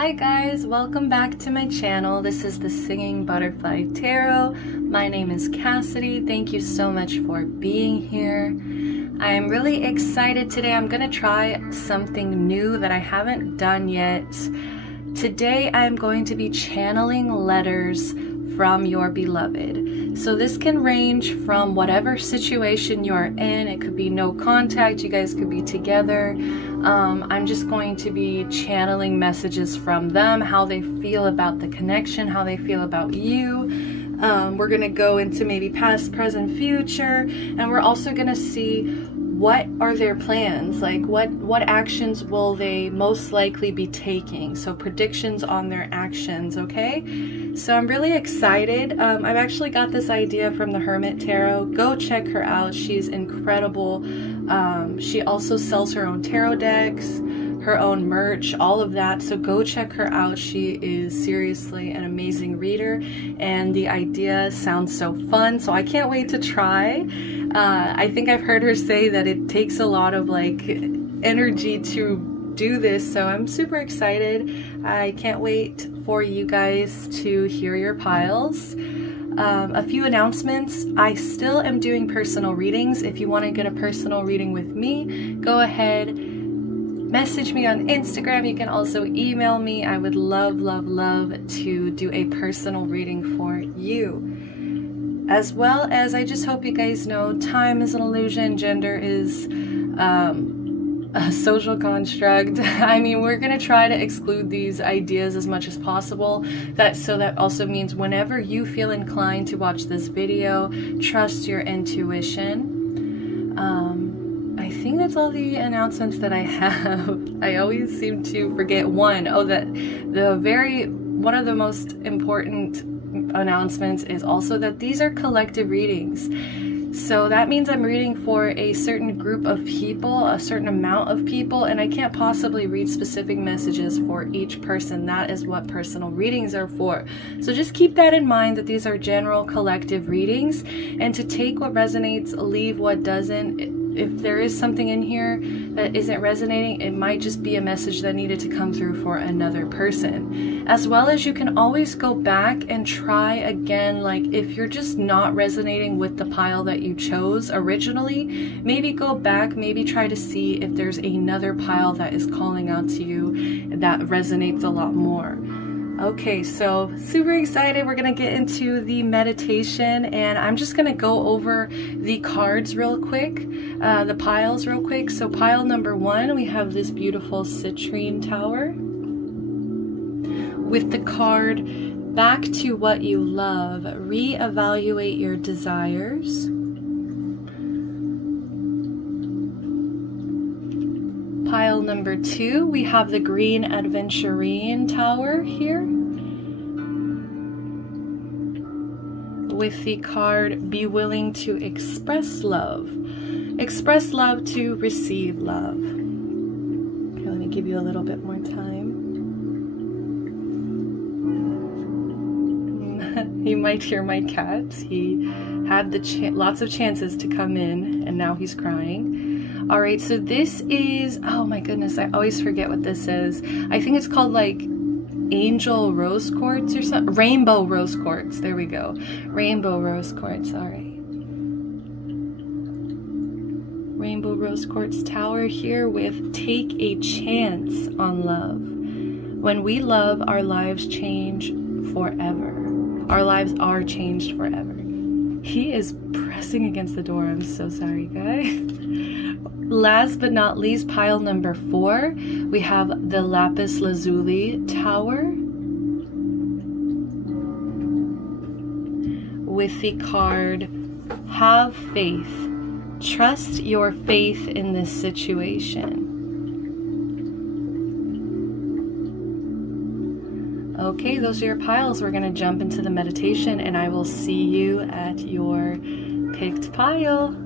Hi guys, welcome back to my channel. This is the Singing Butterfly Tarot. My name is Cassidy. Thank you so much for being here. I am really excited today. I'm gonna try something new that I haven't done yet. Today I'm going to be channeling letters from your beloved. So this can range from whatever situation you're in. It could be no contact, you guys could be together. I'm just going to be channeling messages from them, how they feel about the connection, how they feel about you. We're gonna go into maybe past, present, future, and we're also gonna see what are their plans, like what actions will they most likely be taking. So predictions on their actions, okay? So I'm really excited. I've actually got this idea from the Hermit Tarot. Go check her out. She's incredible. She also sells her own tarot decks, her own merch, all of that. So go check her out. She is seriously an amazing reader, and the idea sounds so fun. So I can't wait to try. I think I've heard her say that it takes a lot of like energy to do this, so I'm super excited. I can't wait for you guys to hear your piles. A few announcements. I still am doing personal readings. If you want to get a personal reading with me, go ahead, message me on Instagram. You can also email me. I would love to do a personal reading for you. As well as, I just hope you guys know, time is an illusion, gender is a social construct. I mean, we're gonna try to exclude these ideas as much as possible. So that also means whenever you feel inclined to watch this video, trust your intuition. I think that's all the announcements that I have. I always seem to forget one. Oh, that one of the most important announcements is also that these are collective readings. So that means I'm reading for a certain group of people, a certain amount of people, and I can't possibly read specific messages for each person. That is what personal readings are for. So just keep that in mind, that these are general collective readings, and to take what resonates, leave what doesn't. If there is something in here that isn't resonating, it might just be a message that needed to come through for another person. As well as, you can always go back and try again. Like if you're just not resonating with the pile that you chose originally, maybe go back, maybe try to see if there's another pile that is calling out to you that resonates a lot more. Okay, so super excited. We're gonna get into the meditation, and I'm just gonna go over the cards real quick, the piles real quick. So pile number 1, we have this beautiful citrine tower with the card back to what you love, reevaluate your desires. Pile number 2, we have the green aventurine tower here with the card be willing to express love. Express love to receive love. Okay, let me give you a little bit more time. You might hear my cat. He had lots of chances to come in, and now he's crying. All right, so this is, oh my goodness, I always forget what this is. I think it's called like angel rose quartz or something. Rainbow rose quartz, there we go. Rainbow rose quartz, all right. Rainbow rose quartz tower here with take a chance on love. When we love, our lives change forever. Our lives are changed forever. He is pressing against the door. I'm so sorry, guys. Last but not least, pile number 4, we have the lapis lazuli tower with the card have faith. Trust your faith in this situation. Okay, those are your piles. We're going to jump into the meditation, and I will see you at your picked pile.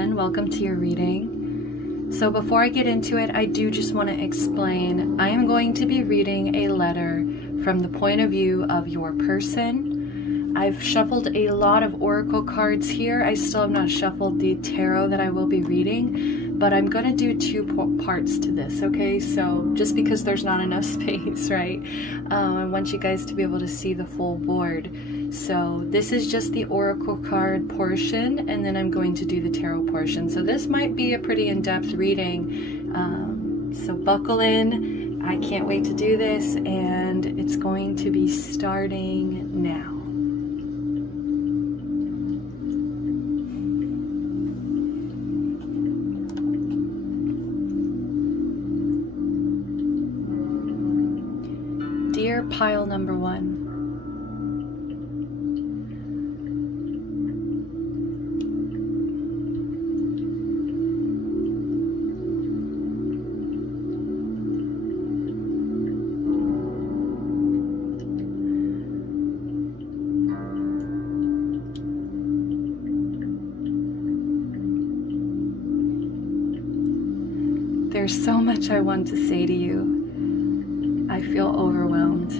everyone, welcome to your reading. So before I get into it, I do just want to explain, I am going to be reading a letter from the point of view of your person. I've shuffled a lot of oracle cards here. I still have not shuffled the tarot that I will be reading, but I'm going to do two parts to this, okay? So just because there's not enough space, right? I want you guys to be able to see the full board. So this is just the oracle card portion, and then I'm going to do the tarot portion. So this might be a pretty in-depth reading. So buckle in. I can't wait to do this, and it's going to be starting now. Dear pile number 1, there's so much I want to say to you. I feel overwhelmed.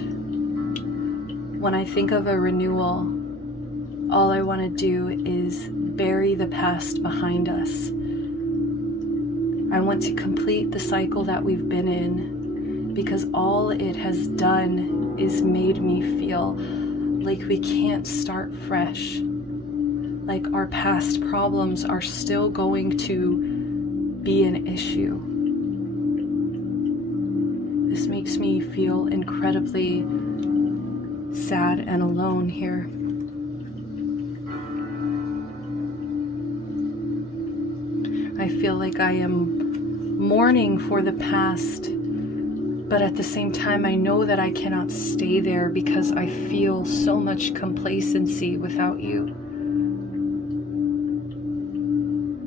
When I think of a renewal, all I want to do is bury the past behind us. I want to complete the cycle that we've been in, because all it has done is made me feel like we can't start fresh. Like our past problems are still going to be an issue. This makes me feel incredibly sad and alone here. I feel like I am mourning for the past, but at the same time I know that I cannot stay there because I feel so much complacency without you.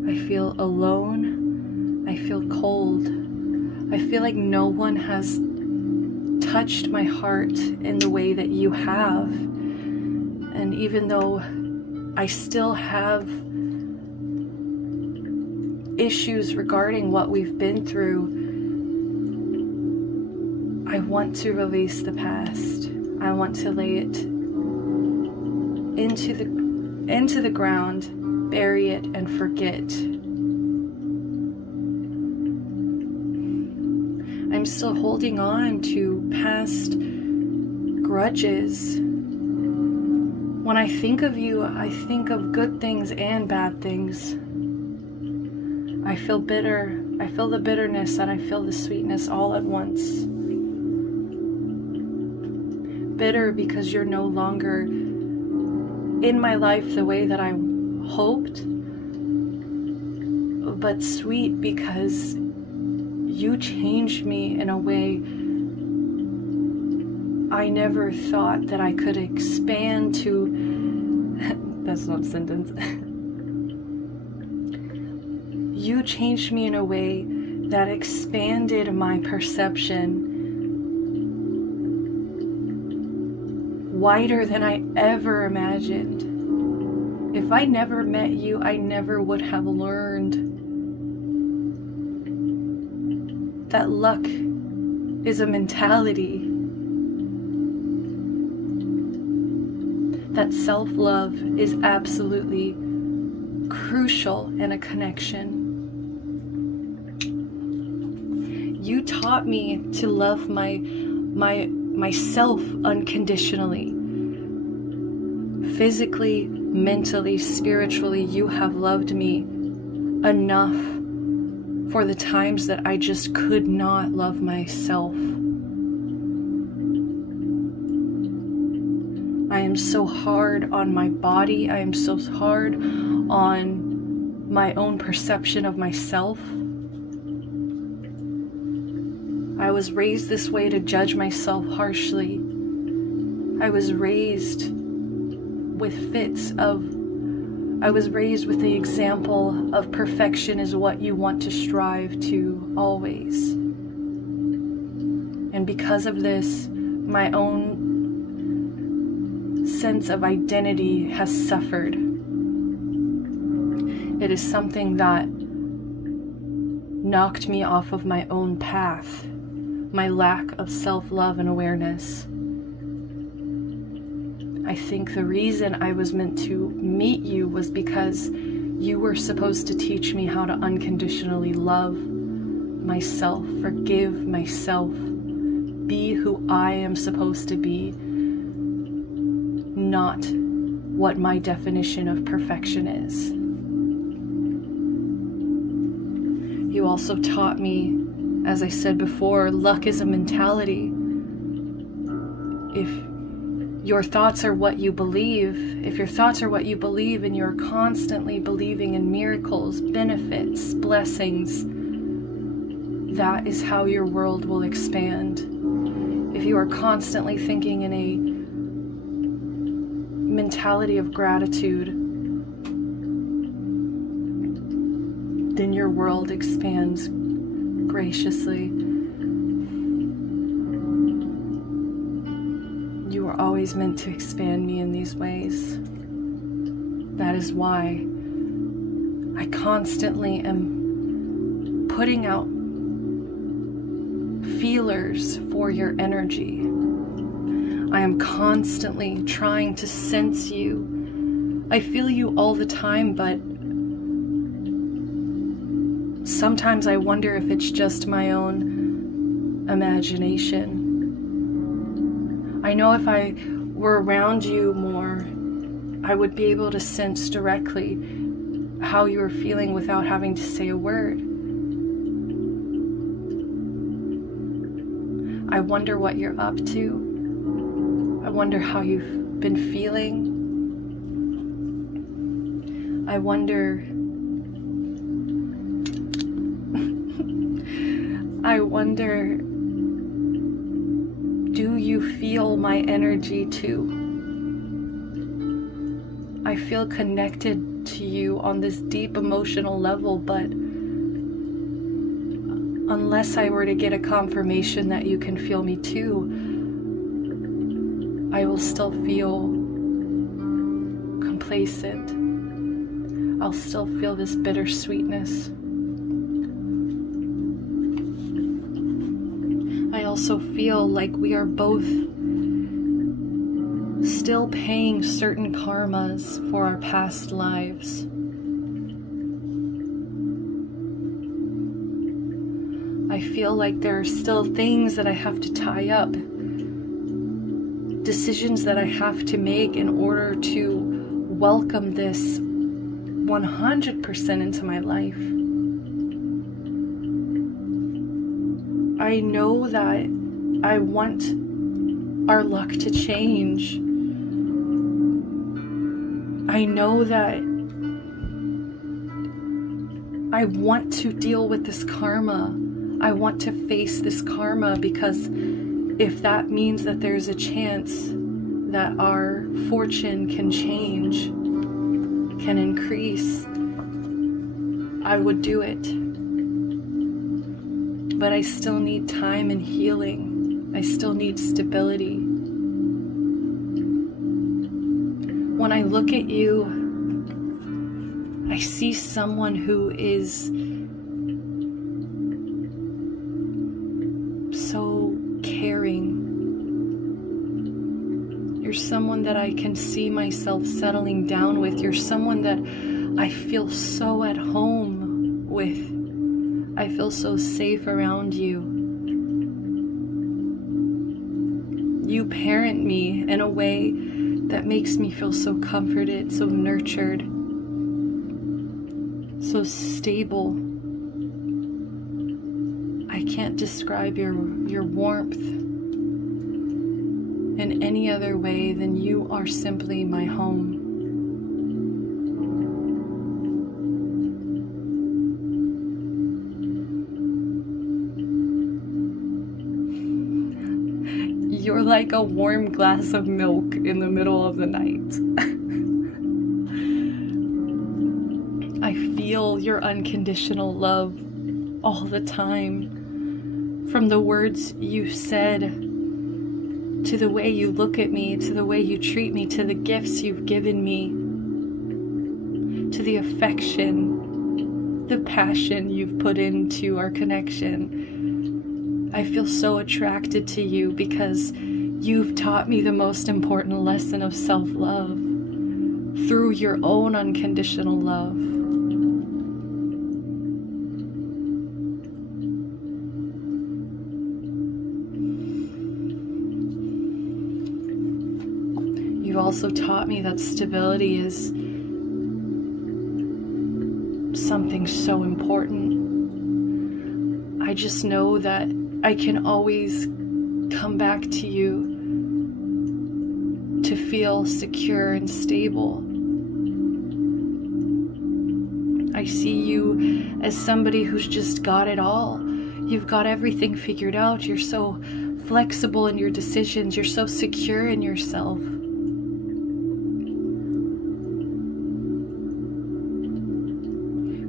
I feel alone. I feel cold. I feel like no one has touched my heart in the way that you have. And even though I still have issues regarding what we've been through, I want to release the past. I want to lay it into the ground, bury it, and forget. I'm still holding on to past grudges. When I think of you, I think of good things and bad things. I feel bitter. I feel the bitterness and I feel the sweetness all at once. Bitter because you're no longer in my life the way that I hoped, but sweet because you changed me in a way I never thought that I could expand to. That's not a sentence. You changed me in a way that expanded my perception wider than I ever imagined. If I never met you, I never would have learned that luck is a mentality, that self-love is absolutely crucial in a connection. You taught me to love myself unconditionally. Physically, mentally, spiritually, you have loved me enough for the times that I just could not love myself. I am so hard on my body. I am so hard on my own perception of myself. I was raised this way to judge myself harshly. I was raised with I was raised with the example of perfection is what you want to strive to always. And because of this, my own sense of identity has suffered. It is something that knocked me off of my own path, my lack of self-love and awareness. I think the reason I was meant to meet you was because you were supposed to teach me how to unconditionally love myself, forgive myself, be who I am supposed to be, not what my definition of perfection is. You also taught me, as I said before, luck is a mentality. If your thoughts are what you believe, and you're constantly believing in miracles, benefits, blessings, that is how your world will expand. If you are constantly thinking in a mentality of gratitude, then your world expands graciously. You were always meant to expand me in these ways. That is why I constantly am putting out feelers for your energy. I am constantly trying to sense you. I feel you all the time, but sometimes I wonder if it's just my own imagination. I know if I were around you more, I would be able to sense directly how you were feeling without having to say a word. I wonder what you're up to. I wonder how you've been feeling. I wonder do you feel my energy too? I feel connected to you on this deep emotional level, but unless I were to get a confirmation that you can feel me too, I will still feel complacent. I'll still feel this bittersweetness. I also feel like we are both still paying certain karmas for our past lives. I feel like there are still things that I have to tie up, decisions that I have to make in order to welcome this 100% into my life. I know that I want our luck to change. I know that I want to deal with this karma. I want to face this karma, because if that means that there's a chance that our fortune can change, can increase, I would do it. But I still need time and healing. I still need stability. When I look at you, I see someone who is so caring. You're someone that I can see myself settling down with. You're someone that I feel so at home with. I feel so safe around you. You parent me in a way that makes me feel so comforted, so nurtured, so stable. I can't describe your warmth in any other way than you are simply my home. You're like a warm glass of milk in the middle of the night. I feel your unconditional love all the time. From the words you said, to the way you look at me, to the way you treat me, to the gifts you've given me, to the affection, the passion you've put into our connection. I feel so attracted to you because you've taught me the most important lesson of self-love through your own unconditional love. You've also taught me that stability is something so important. I just know that I can always come back to you to feel secure and stable. I see you as somebody who's just got it all. You've got everything figured out. You're so flexible in your decisions. You're so secure in yourself.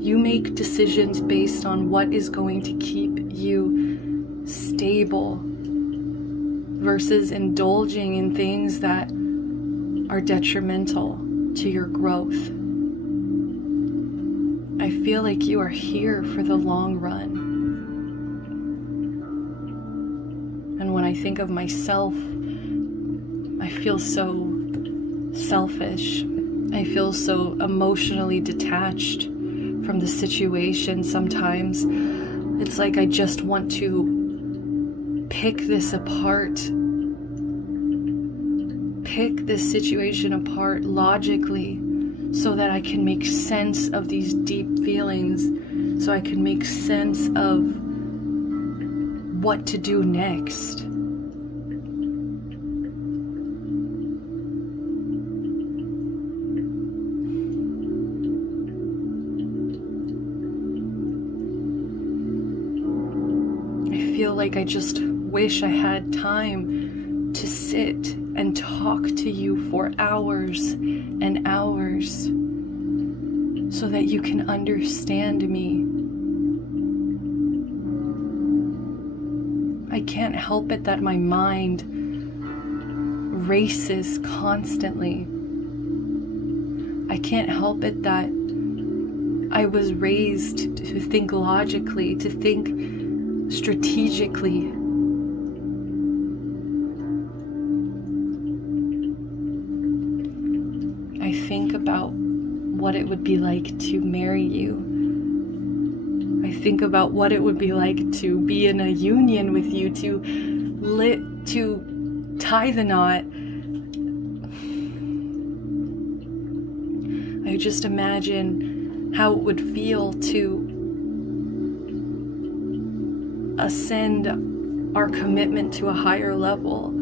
You make decisions based on what is going to keep you stable versus indulging in things that are detrimental to your growth. I feel like you are here for the long run. And when I think of myself, I feel so selfish. I feel so emotionally detached from the situation. Sometimes it's like I just want to pick this apart, pick this situation apart logically so that I can make sense of these deep feelings, so I can make sense of what to do next. Like I just wish I had time to sit and talk to you for hours and hours so that you can understand me. I can't help it that my mind races constantly. I can't help it that I was raised to think logically, to think strategically. I think about what it would be like to marry you. I think about what it would be like to be in a union with you, to tie the knot. I just imagine how it would feel to ascend our commitment to a higher level.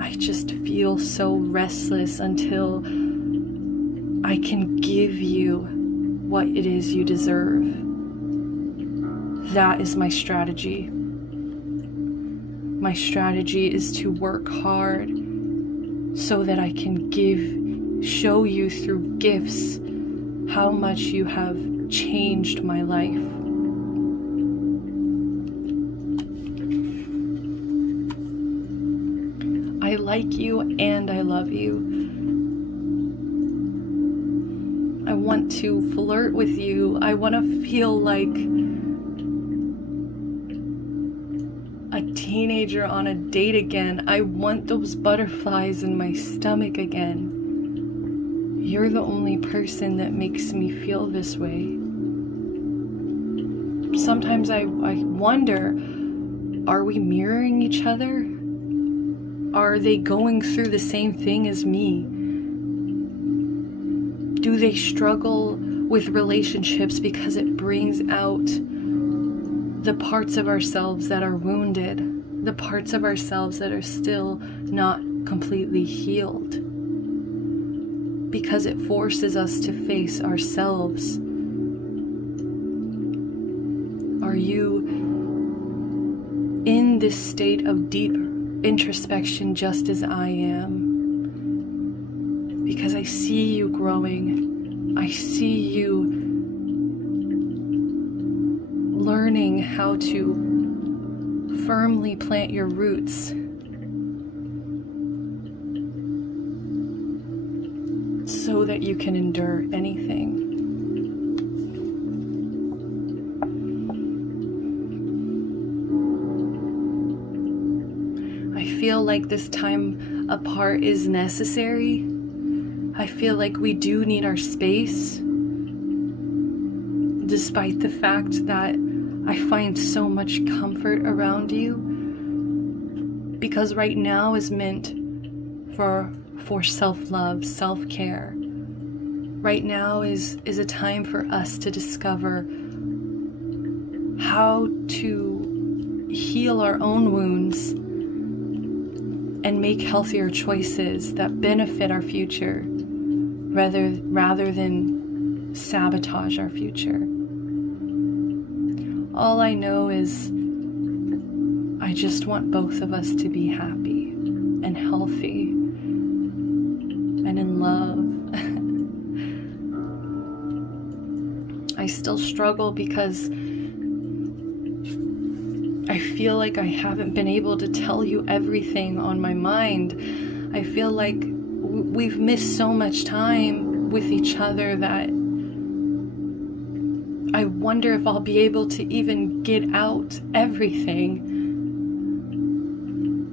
I just feel so restless until I can give you what it is you deserve. That is my strategy. My strategy is to work hard so that I can show you through gifts how much you have changed my life. I like you and I love you. I want to flirt with you. I want to feel like a teenager on a date again. I want those butterflies in my stomach again. You're the only person that makes me feel this way. Sometimes I wonder, are we mirroring each other? Are they going through the same thing as me? Do they struggle with relationships because it brings out the parts of ourselves that are wounded, the parts of ourselves that are still not completely healed? Because it forces us to face ourselves. Are you in this state of deep introspection just as I am? Because I see you growing. I see you learning how to firmly plant your roots. so that you can endure anything. I feel like this time apart is necessary. I feel like we do need our space, despite the fact that I find so much comfort around you, because right now is meant for self-love, self-care. Right now is a time for us to discover how to heal our own wounds and make healthier choices that benefit our future rather than sabotage our future. All I know is I just want both of us to be happy and healthy and in love. I still struggle because I feel like I haven't been able to tell you everything on my mind. I feel like we've missed so much time with each other that I wonder if I'll be able to even get out everything.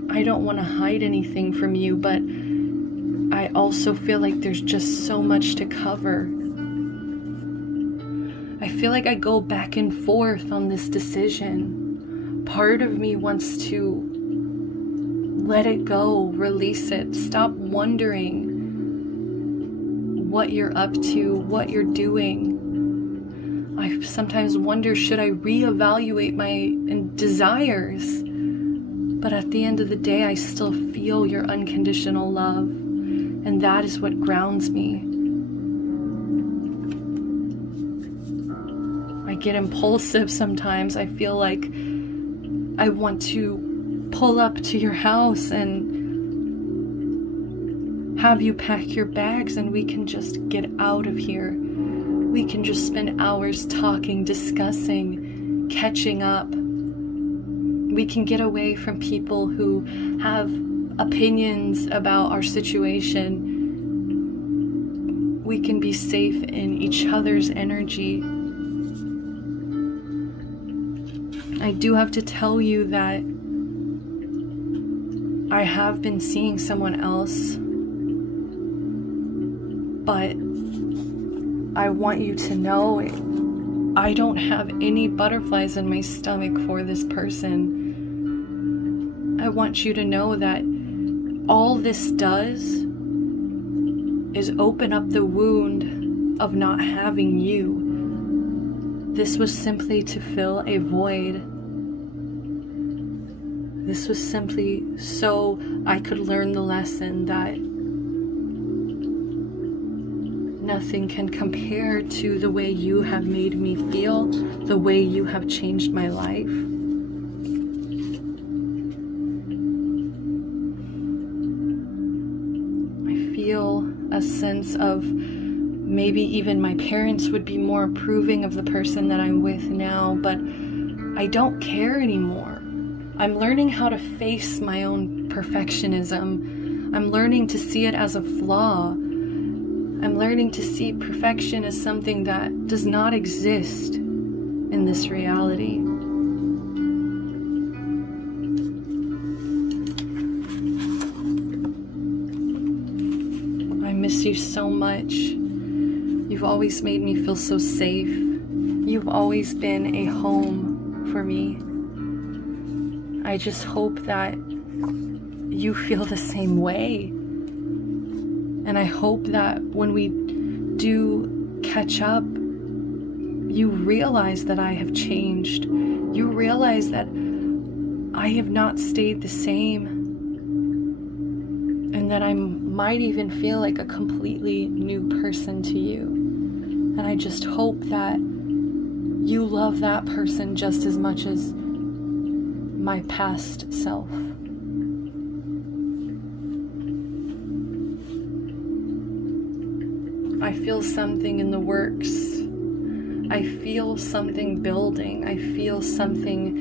I don't want to hide anything from you, but I also feel like there's just so much to cover. I feel like I go back and forth on this decision. Part of me wants to let it go, release it, stop wondering what you're up to, what you're doing. I sometimes wonder, should I reevaluate my desires? But at the end of the day, I still feel your unconditional love, and that is what grounds me. I get impulsive sometimes. I feel like I want to pull up to your house and have you pack your bags and we can just get out of here. We can just spend hours talking, discussing, catching up. We can get away from people who have opinions about our situation. We can be safe in each other's energy. I do have to tell you that I have been seeing someone else, but I want you to know I don't have any butterflies in my stomach for this person. I want you to know that all this does is open up the wound of not having you. This was simply to fill a void. This was simply so I could learn the lesson that nothing can compare to the way you have made me feel, the way you have changed my life. I feel a sense of maybe even my parents would be more approving of the person that I'm with now, but I don't care anymore. I'm learning how to face my own perfectionism. I'm learning to see it as a flaw. I'm learning to see perfection as something that does not exist in this reality. I miss you so much. You've always made me feel so safe. You've always been a home for me. I just hope that you feel the same way. And I hope that when we do catch up, you realize that I have changed. You realize that I have not stayed the same. And that I might even feel like a completely new person to you. And I just hope that you love that person just as much as my past self. I feel something in the works. I feel something building. I feel something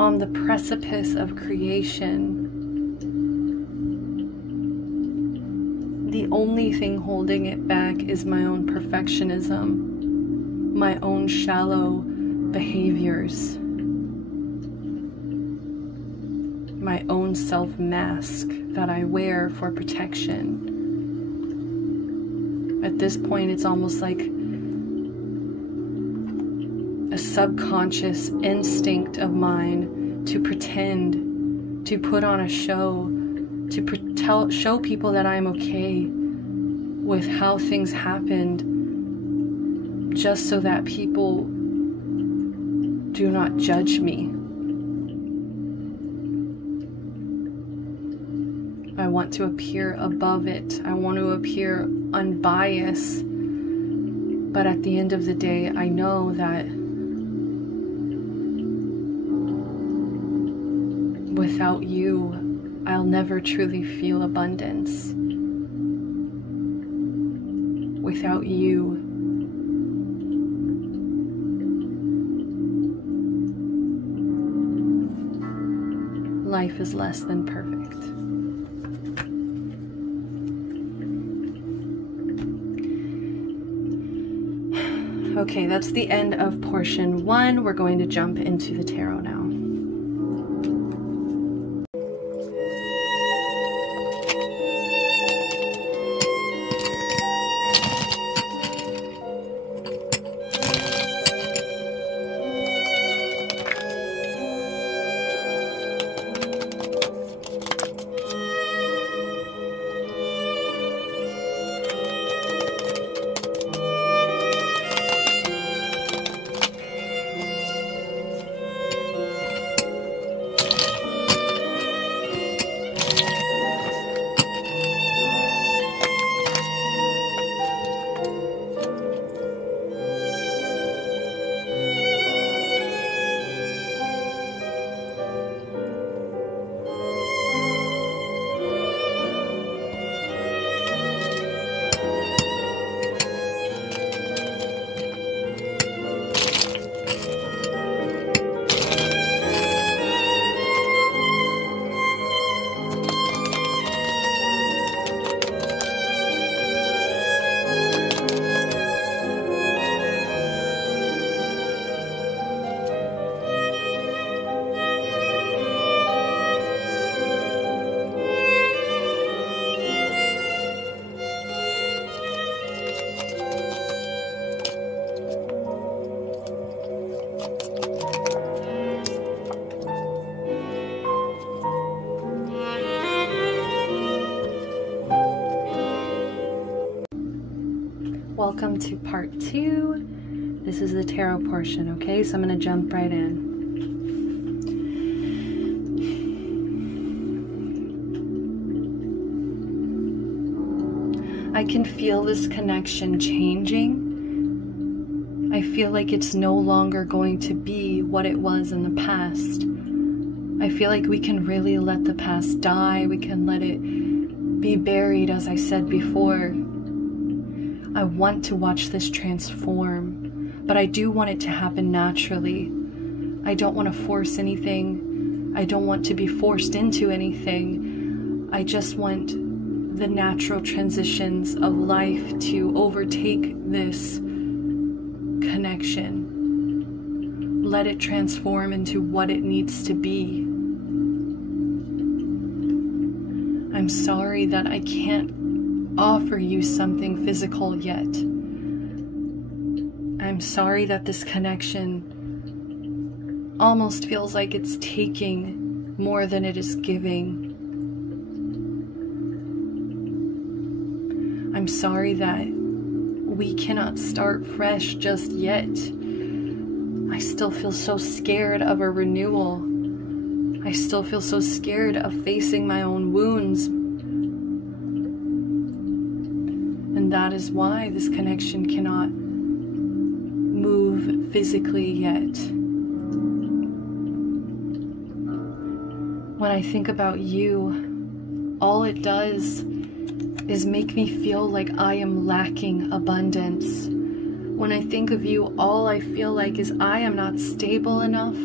on the precipice of creation. the only thing holding it back is my own perfectionism, my own shallow behaviors, my own self-mask that I wear for protection. At this point, it's almost like a subconscious instinct of mine to pretend, to put on a show, to show people that I'm okay with how things happened, just so that people do not judge me. I want to appear above it. I want to appear unbiased. But at the end of the day, I know that without you, I'll never truly feel abundance. Without you, life is less than perfect. Okay, that's the end of portion 1. We're going to jump into the tarot now. Welcome to part 2. This is the tarot portion, okay? So I'm going to jump right in. I can feel this connection changing. I feel like it's no longer going to be what it was in the past. I feel like we can really let the past die. We can let it be buried, as I said before. I want to watch this transform, but I do want it to happen naturally. I don't want to force anything. I don't want to be forced into anything. I just want the natural transitions of life to overtake this connection. Let it transform into what it needs to be. I'm sorry that I can't offer you something physical yet. I'm sorry that this connection almost feels like it's taking more than it is giving. I'm sorry that we cannot start fresh just yet. I still feel so scared of a renewal. I still feel so scared of facing my own wounds. And that is why this connection cannot move physically yet. When I think about you, all it does is make me feel like I am lacking abundance. When I think of you, all I feel like is I am not stable enough.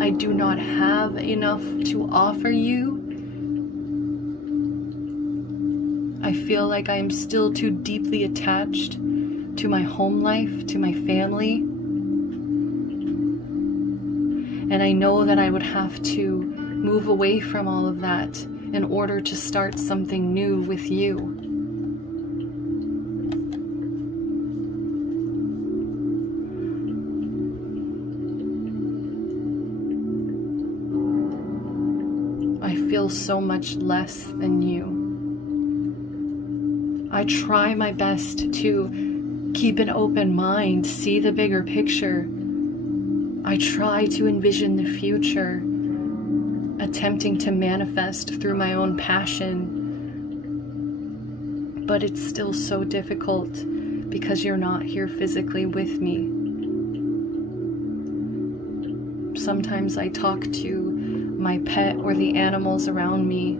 I do not have enough to offer you. I feel like I am still too deeply attached to my home life, to my family. And I know that I would have to move away from all of that in order to start something new with you. I feel so much less than you. I try my best to keep an open mind, see the bigger picture. I try to envision the future, attempting to manifest through my own passion. But it's still so difficult because you're not here physically with me. Sometimes I talk to my pet or the animals around me,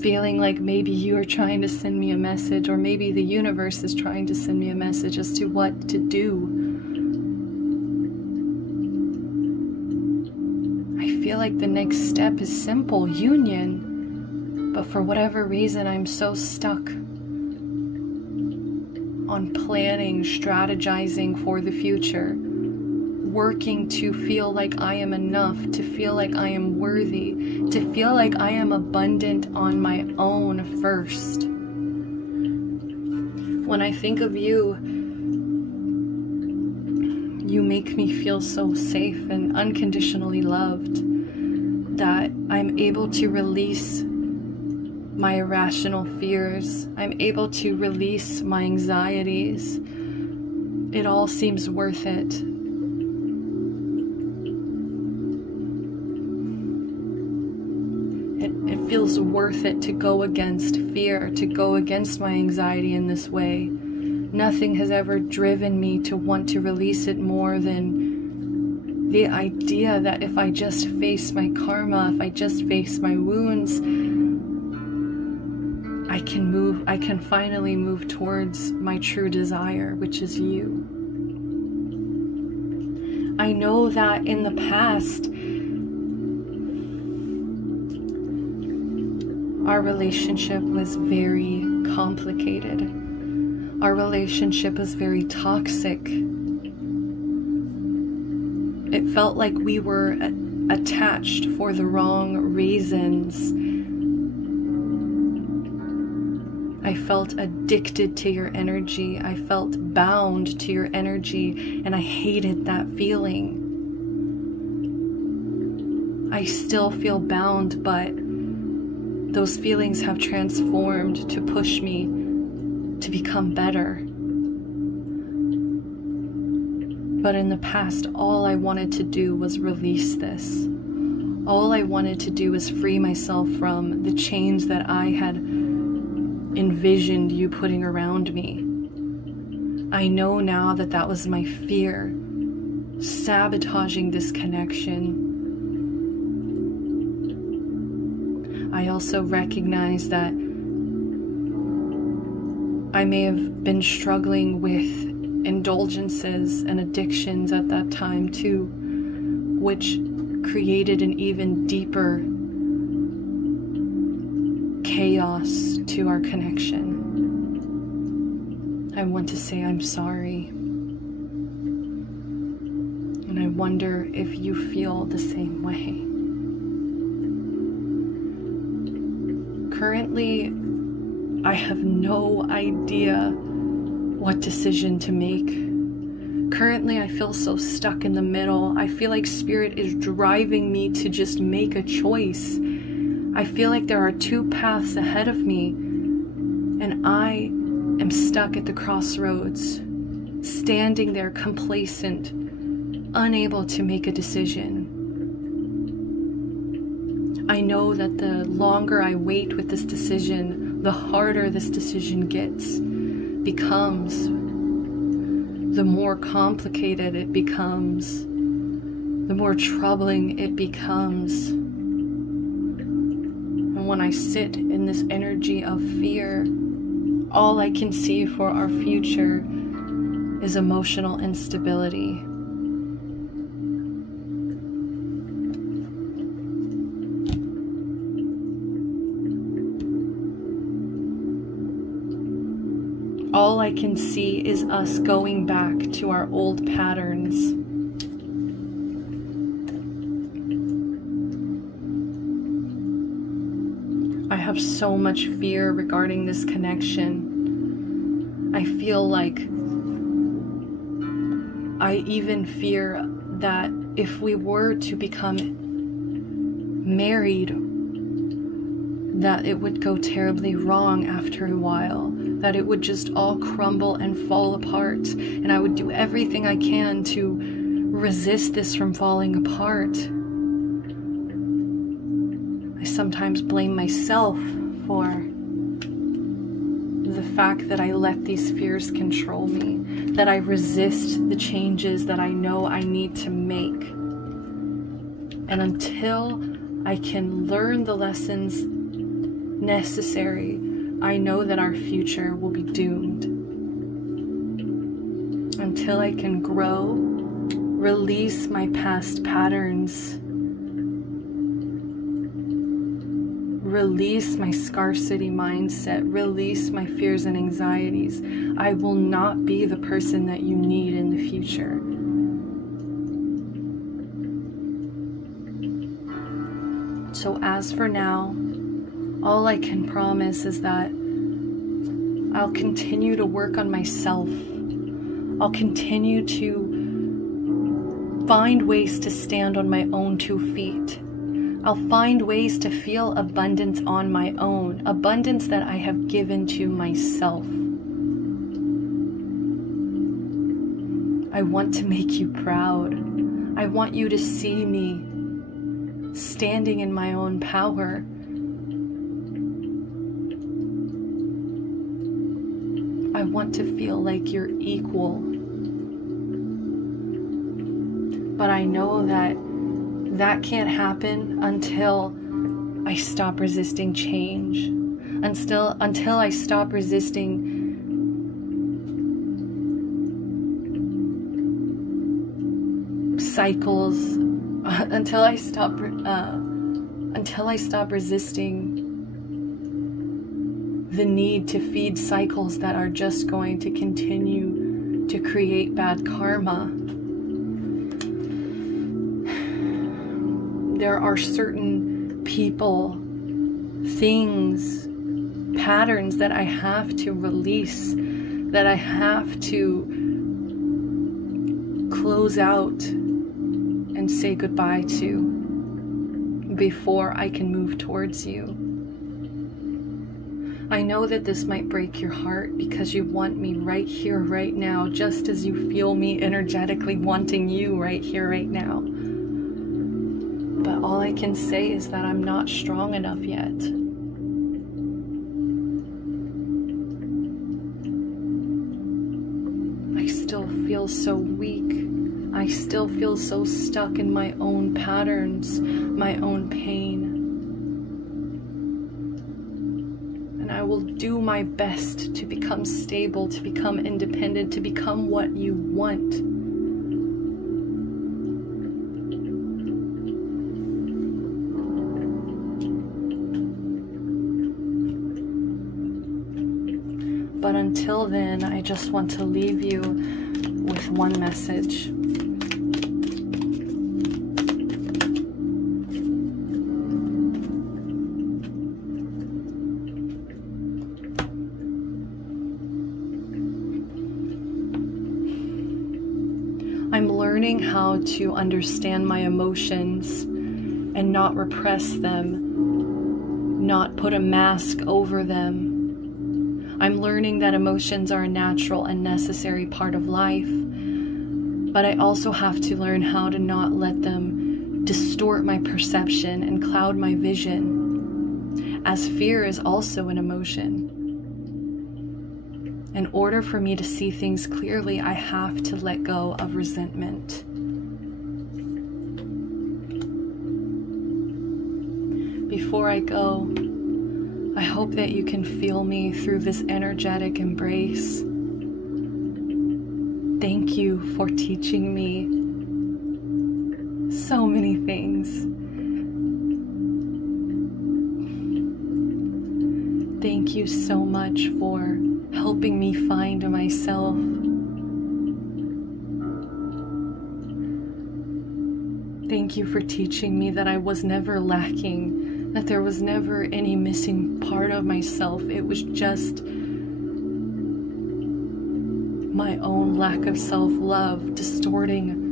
feeling like maybe you are trying to send me a message, or maybe the universe is trying to send me a message as to what to do. I feel like the next step is simple, union, but for whatever reason I'm so stuck on planning, strategizing for the future, working to feel like I am enough, to feel like I am worthy, to feel like I am abundant on my own first. When I think of you, you make me feel so safe and unconditionally loved that I'm able to release my irrational fears. I'm able to release my anxieties. It all seems worth it. It feels worth it to go against fear, to go against my anxiety in this way. Nothing has ever driven me to want to release it more than the idea that if I just face my karma, if I just face my wounds, I can finally move towards my true desire, which is you. I know that in the past, our relationship was very complicated. Our relationship was very toxic. It felt like we were attached for the wrong reasons. I felt addicted to your energy. I felt bound to your energy, and I hated that feeling. I still feel bound, but those feelings have transformed to push me to become better. But in the past, all I wanted to do was release this. All I wanted to do was free myself from the chains that I had envisioned you putting around me. I know now that that was my fear, sabotaging this connection. I also recognize that I may have been struggling with indulgences and addictions at that time too, which created an even deeper chaos to our connection. I want to say I'm sorry. And I wonder if you feel the same way. Currently, I have no idea what decision to make. Currently, I feel so stuck in the middle. I feel like Spirit is driving me to just make a choice. I feel like there are two paths ahead of me, and I am stuck at the crossroads, standing there complacent, unable to make a decision. I know that the longer I wait with this decision, the harder this decision becomes. The more complicated it becomes, the more troubling it becomes. And when I sit in this energy of fear, all I can see for our future is emotional instability. all I can see is us going back to our old patterns. I have so much fear regarding this connection. I feel like I even fear that if we were to become married, that it would go terribly wrong after a while, that it would just all crumble and fall apart, and I would do everything I can to resist this from falling apart. I sometimes blame myself for the fact that I let these fears control me, that I resist the changes that I know I need to make. And until I can learn the lessons necessary, I know that our future will be doomed. Until I can grow, release my past patterns, release my scarcity mindset, release my fears and anxieties, I will not be the person that you need in the future. So as for now, all I can promise is that I'll continue to work on myself. I'll continue to find ways to stand on my own 2 feet. I'll find ways to feel abundance on my own, abundance that I have given to myself. I want to make you proud. I want you to see me standing in my own power. I want to feel like you're equal. But I know that that can't happen until I stop resisting change. Until I stop resisting cycles. Until I stop resisting the need to feed cycles that are just going to continue to create bad karma. There are certain people, things, patterns that I have to release, that I have to close out and say goodbye to before I can move towards you. I know that this might break your heart because you want me right here, right now, just as you feel me energetically wanting you right here, right now. But all I can say is that I'm not strong enough yet. I still feel so weak. I still feel so stuck in my own patterns, my own pain. And I will do my best to become stable, to become independent, to become what you want. But until then, I just want to leave you with one message. I'm learning how to understand my emotions and not repress them, not put a mask over them. I'm learning that emotions are a natural and necessary part of life, but I also have to learn how to not let them distort my perception and cloud my vision, as fear is also an emotion. In order for me to see things clearly, I have to let go of resentment. Before I go, I hope that you can feel me through this energetic embrace. Thank you for teaching me so many things. Thank you so much for helping me find myself. Thank you for teaching me that I was never lacking, that there was never any missing part of myself. It was just my own lack of self-love distorting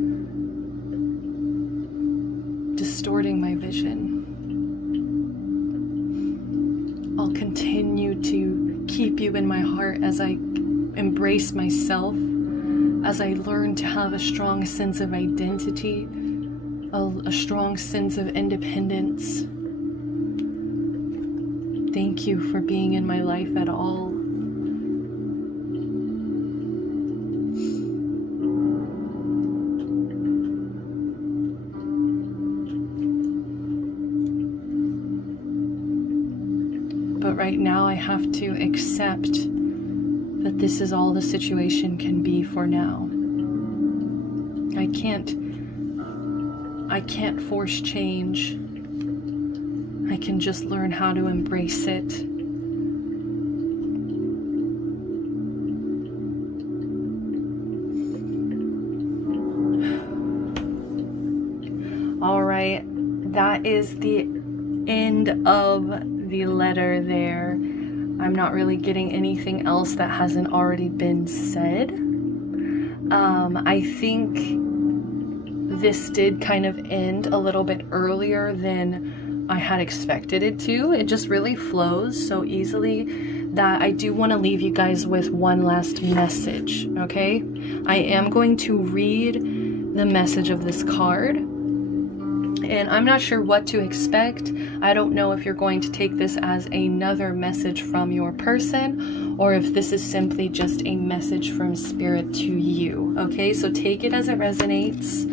my vision. I'll continue to keep you in my heart as I embrace myself, as I learn to have a strong sense of identity, a strong sense of independence. Thank you for being in my life at all. But right now I have to accept that this is all the situation can be for now. I can't force change. I can just learn how to embrace it. All right, that is the end of the letter there. I'm not really getting anything else that hasn't already been said. I think this did kind of end a little bit earlier than I had expected it to. It just really flows so easily that I do want to leave you guys with one last message, okay? I am going to read the message of this card, and I'm not sure what to expect. I don't know if you're going to take this as another message from your person, or if this is simply just a message from Spirit to you, okay? So take it as it resonates.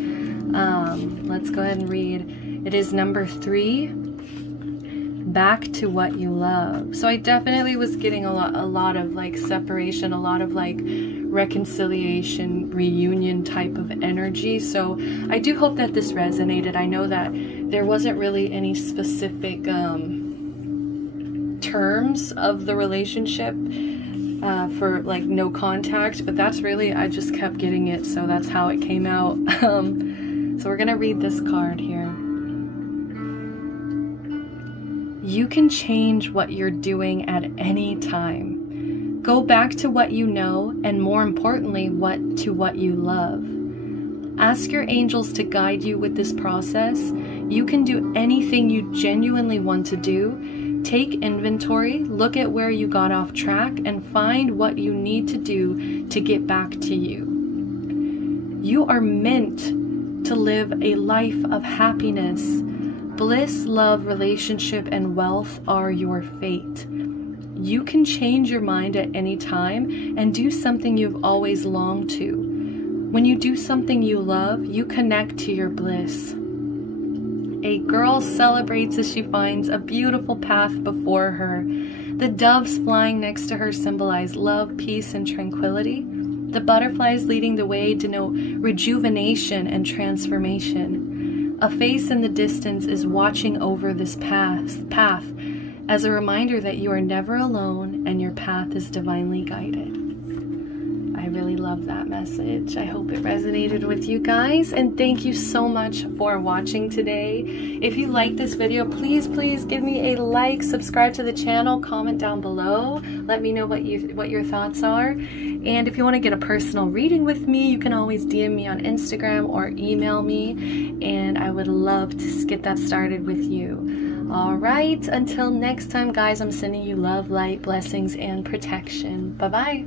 Let's go ahead and read. It is number 3, back to what you love. So I definitely was getting a lot of like separation, a lot of like reconciliation, reunion type of energy. So I do hope that this resonated. I know that there wasn't really any specific terms of the relationship for like no contact, but that's really, I just kept getting it, so that's how it came out. So we're gonna read this card here. You can change what you're doing at any time. Go back to what you know, and more importantly, what you love. Ask your angels to guide you with this process. You can do anything you genuinely want to do. Take inventory, look at where you got off track, and find what you need to do to get back to you. You are meant to live a life of happiness. Bliss, love, relationship, and wealth are your fate. You can change your mind at any time and do something you've always longed to. When you do something you love, you connect to your bliss. A girl celebrates as she finds a beautiful path before her. The doves flying next to her symbolize love, peace, and tranquility. The butterflies leading the way denote rejuvenation and transformation. A face in the distance is watching over this path as a reminder that you are never alone and your path is divinely guided. I really love that message. I hope it resonated with you guys, and thank you so much for watching today. If you like this video, please give me a like, subscribe to the channel, comment down below, let me know what your thoughts are. And if you want to get a personal reading with me, you can always DM me on Instagram or email me, and I would love to get that started with you. All right, until next time, guys, I'm sending you love, light, blessings, and protection. Bye-bye.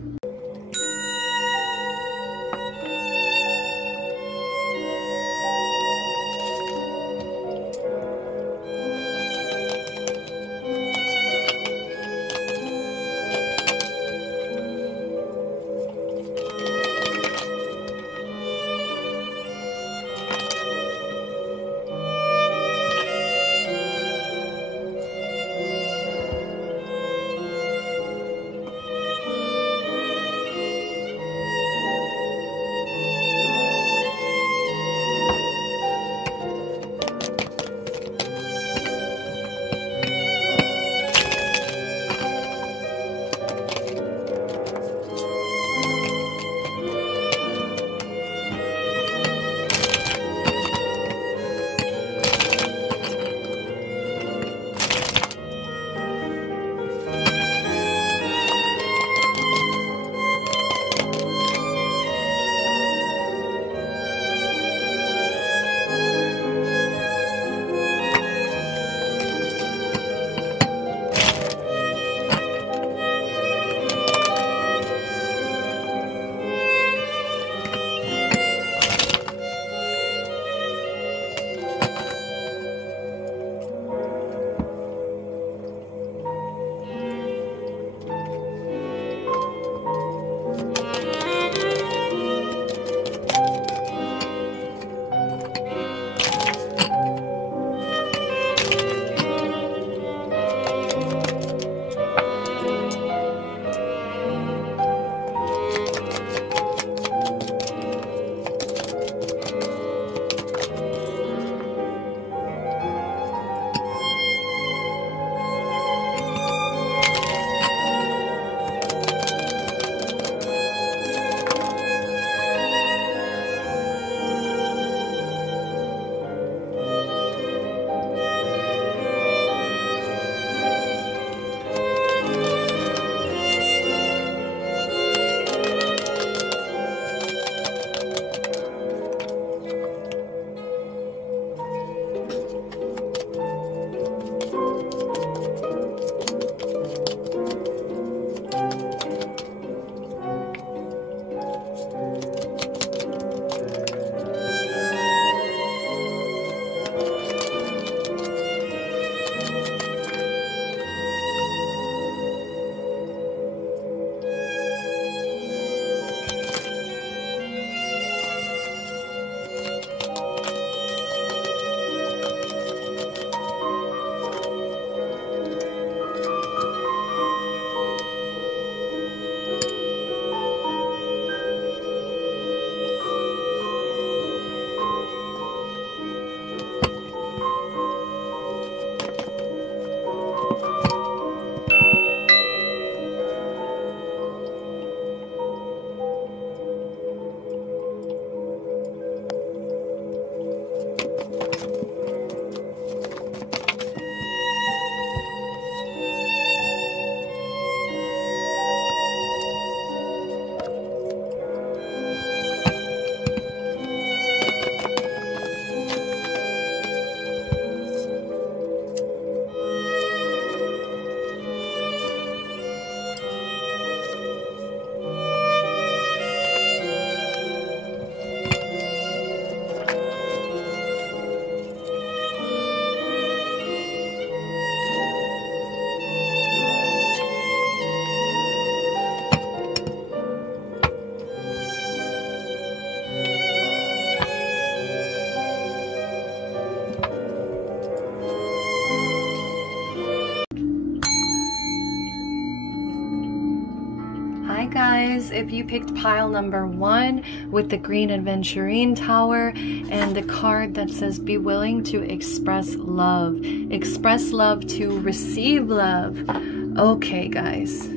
Hi guys, if you picked pile number 1 with the green aventurine tower and the card that says be willing to express love to receive love. Okay guys,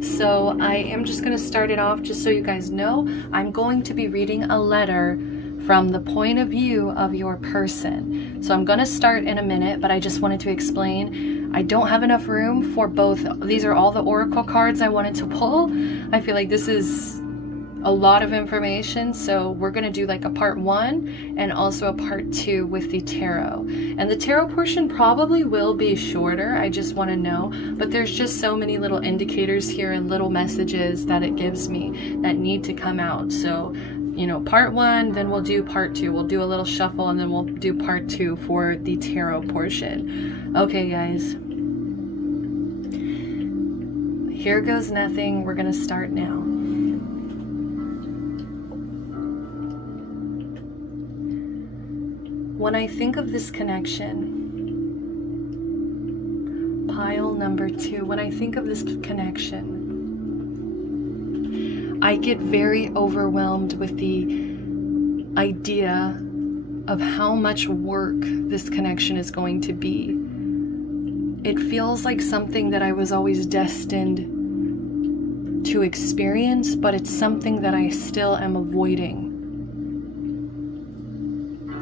so I am just going to start it off just so you guys know. I'm going to be reading a letter from the point of view of your person. So I'm going to start in a minute, but I just wanted to explain I don't have enough room for both. These are all the oracle cards I wanted to pull. I feel like this is a lot of information, so we're going to do like a part 1 and also a part 2 with the tarot. And the tarot portion probably will be shorter, I just want to know, but there's just so many little indicators here and little messages that it gives me that need to come out. So, you know, part 1, then we'll do part 2. We'll do a little shuffle and then we'll do part 2 for the tarot portion. Okay guys, here goes nothing. We're gonna start now. When I think of this connection, pile number 2, when I think of this connection, I get very overwhelmed with the idea of how much work this connection is going to be. It feels like something that I was always destined to experience, but it's something that I still am avoiding.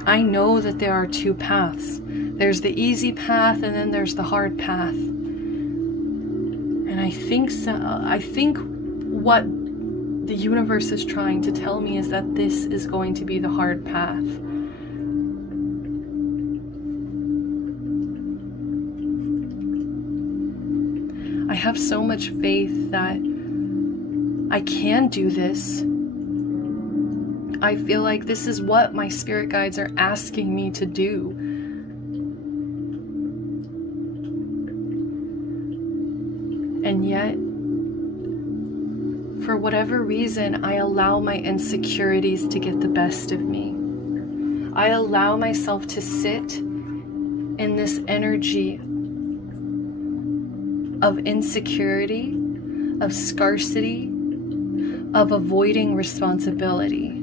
I know that there are 2 paths. There's the easy path and then there's the hard path. And I think what the universe is trying to tell me is that this is going to be the hard path. I have so much faith that I can do this. I feel like this is what my spirit guides are asking me to do. And yet, for whatever reason, I allow my insecurities to get the best of me. I allow myself to sit in this energy of insecurity, of scarcity, of avoiding responsibility.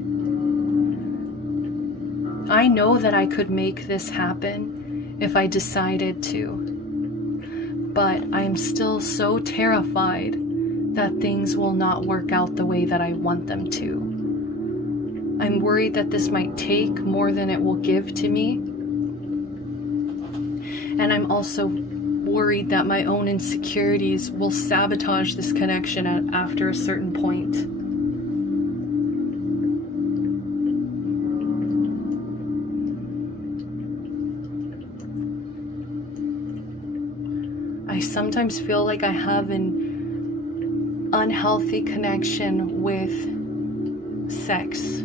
I know that I could make this happen if I decided to, but I am still so terrified that things will not work out the way that I want them to. I'm worried that this might take more than it will give to me. And I'm also worried that my own insecurities will sabotage this connection after a certain point. I sometimes feel like I have an unhealthy connection with sex.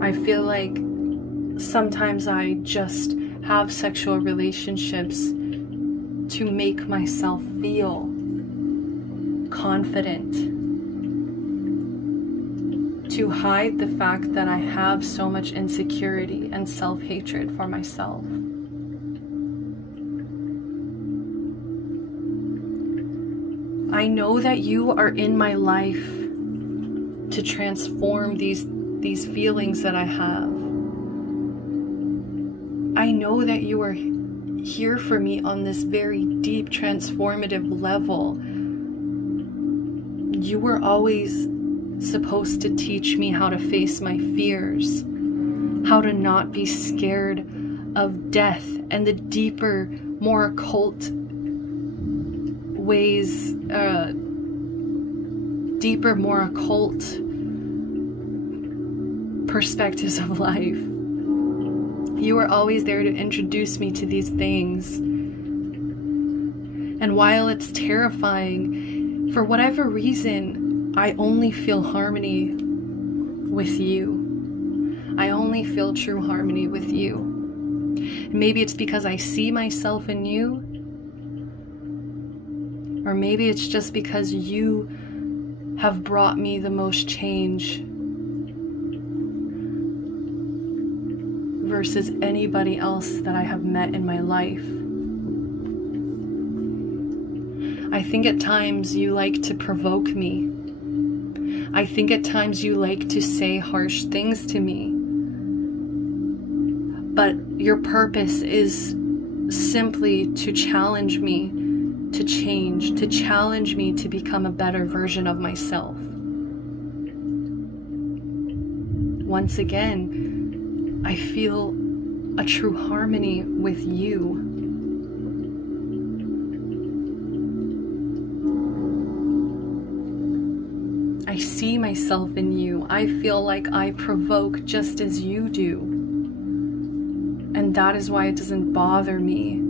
I feel like sometimes I just have sexual relationships to make myself feel confident, to hide the fact that I have so much insecurity and self-hatred for myself. I know that you are in my life to transform these feelings that I have. I know that you are here for me on this very deep, transformative level. You were always supposed to teach me how to face my fears, how to not be scared of death and the deeper, more occult ways, deeper, more occult perspectives of life. You were always there to introduce me to these things. And while it's terrifying, for whatever reason, I only feel harmony with you. I only feel true harmony with you. And maybe it's because I see myself in you, or maybe it's just because you have brought me the most change versus anybody else that I have met in my life. I think at times you like to provoke me. I think at times you like to say harsh things to me. But your purpose is simply to challenge me to change, to challenge me to become a better version of myself. Once again, I feel a true harmony with you. I see myself in you. I feel like I provoke just as you do. And that is why it doesn't bother me.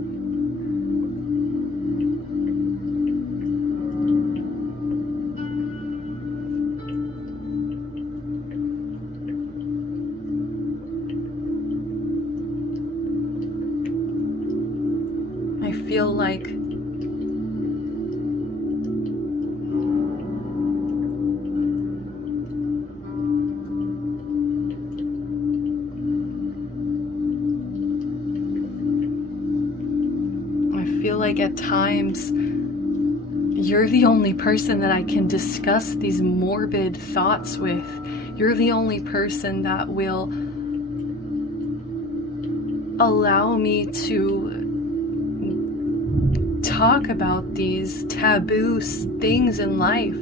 I feel like at times you're the only person that I can discuss these morbid thoughts with. You're the only person that will allow me to talk about these taboo things in life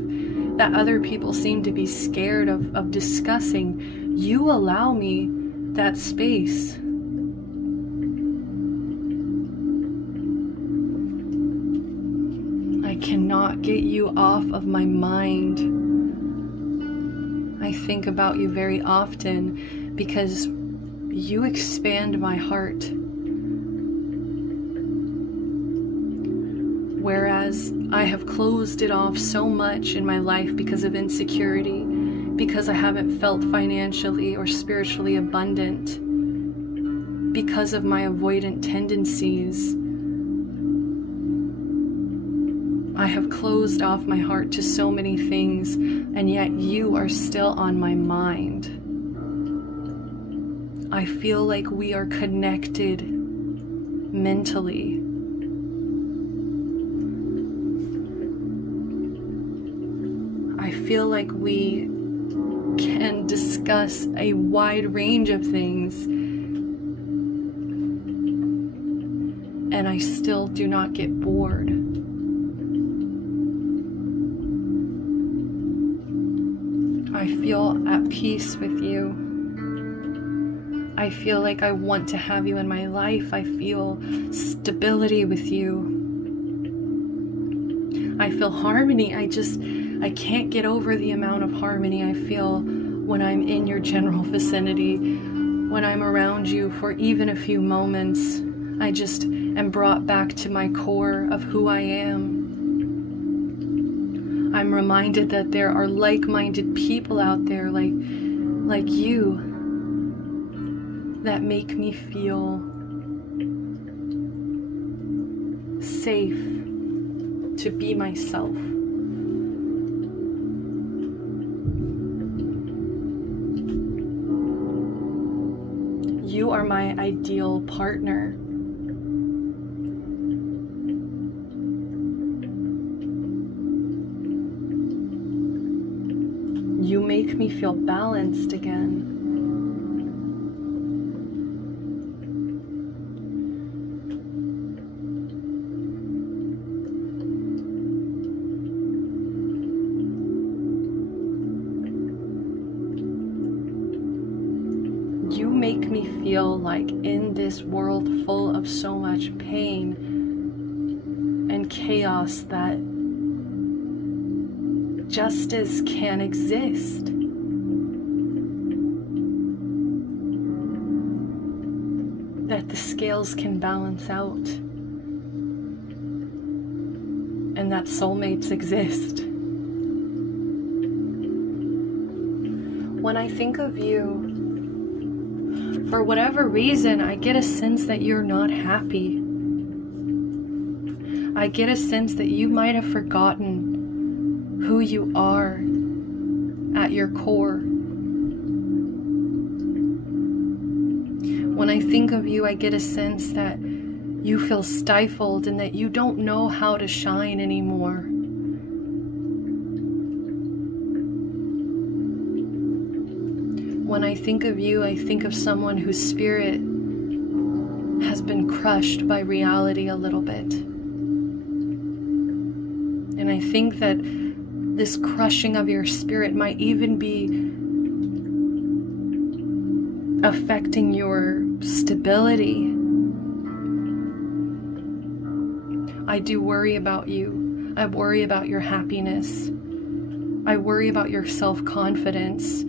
that other people seem to be scared of discussing. You allow me that space. I cannot get you off of my mind. I think about you very often because you expand my heart. Whereas I have closed it off so much in my life because of insecurity, because I haven't felt financially or spiritually abundant, because of my avoidant tendencies. I have closed off my heart to so many things, and yet you are still on my mind. I feel like we are connected mentally. I feel like we can discuss a wide range of things, and I still do not get bored. I feel at peace with you. I feel like I want to have you in my life. I feel stability with you. I feel harmony. I can't get over the amount of harmony I feel when I'm in your general vicinity, when I'm around you for even a few moments. I just am brought back to my core of who I am. I'm reminded that there are like-minded people out there like you that make me feel safe to be myself. You are my ideal partner. You make me feel balanced again. You make me feel like in this world full of so much pain and chaos that justice can exist. That the scales can balance out. And that soulmates exist. When I think of you, for whatever reason, I get a sense that you're not happy. I get a sense that you might have forgotten who you are at your core. When I think of you, I get a sense that you feel stifled and that you don't know how to shine anymore. When I think of you, I think of someone whose spirit has been crushed by reality a little bit. And I think that this crushing of your spirit might even be affecting your stability. I do worry about you. I worry about your happiness. I worry about your self-confidence,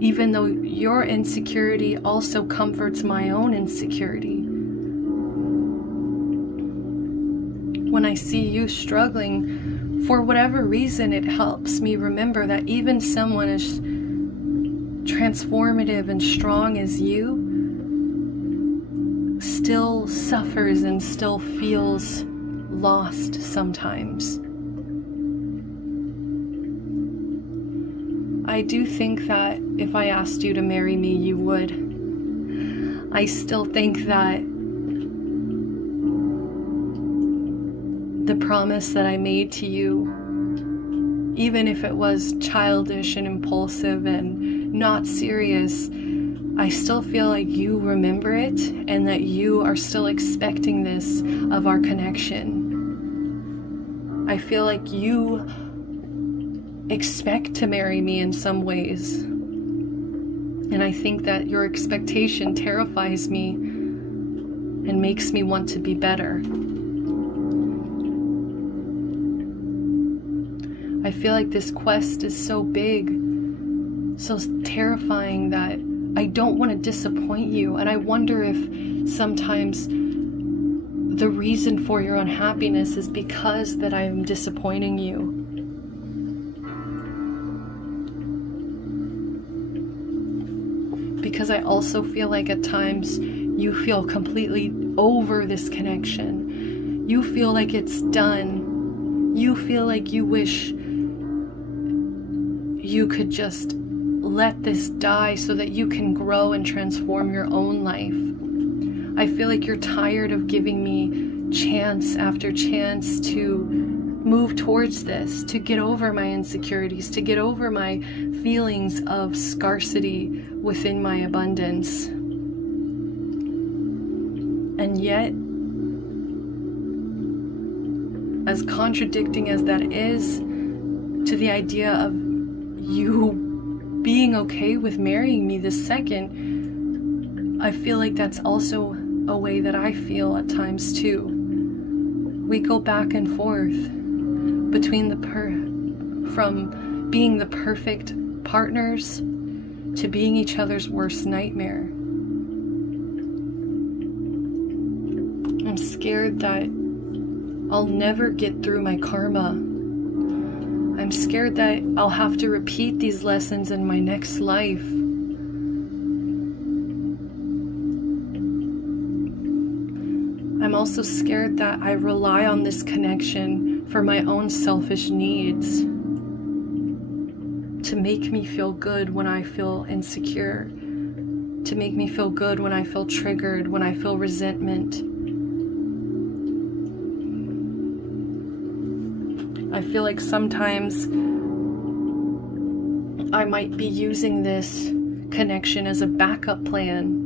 even though your insecurity also comforts my own insecurity. When I see you struggling, for whatever reason, it helps me remember that even someone as transformative and strong as you still suffers and still feels lost sometimes. I do think that if I asked you to marry me, you would. I still think that the promise that I made to you, even if it was childish and impulsive and not serious, I still feel like you remember it and that you are still expecting this of our connection. I feel like you expect to marry me in some ways. And I think that your expectation terrifies me and makes me want to be better. I feel like this quest is so big, so terrifying that I don't want to disappoint you. And I wonder if sometimes the reason for your unhappiness is because that I am disappointing you. Because I also feel like at times you feel completely over this connection. You feel like it's done. You feel like you wish you could just let this die so that you can grow and transform your own life. I feel like you're tired of giving me chance after chance to move towards this, to get over my insecurities, to get over my feelings of scarcity within my abundance. And yet, as contradicting as that is to the idea of you being okay with marrying me this second, I feel like that's also a way that I feel at times too. We go back and forth between from being the perfect partners to being each other's worst nightmare. I'm scared that I'll never get through my karma. I'm scared that I'll have to repeat these lessons in my next life. I'm also scared that I rely on this connection for my own selfish needs, to make me feel good when I feel insecure, to make me feel good when I feel triggered, when I feel resentment. I feel like sometimes I might be using this connection as a backup plan.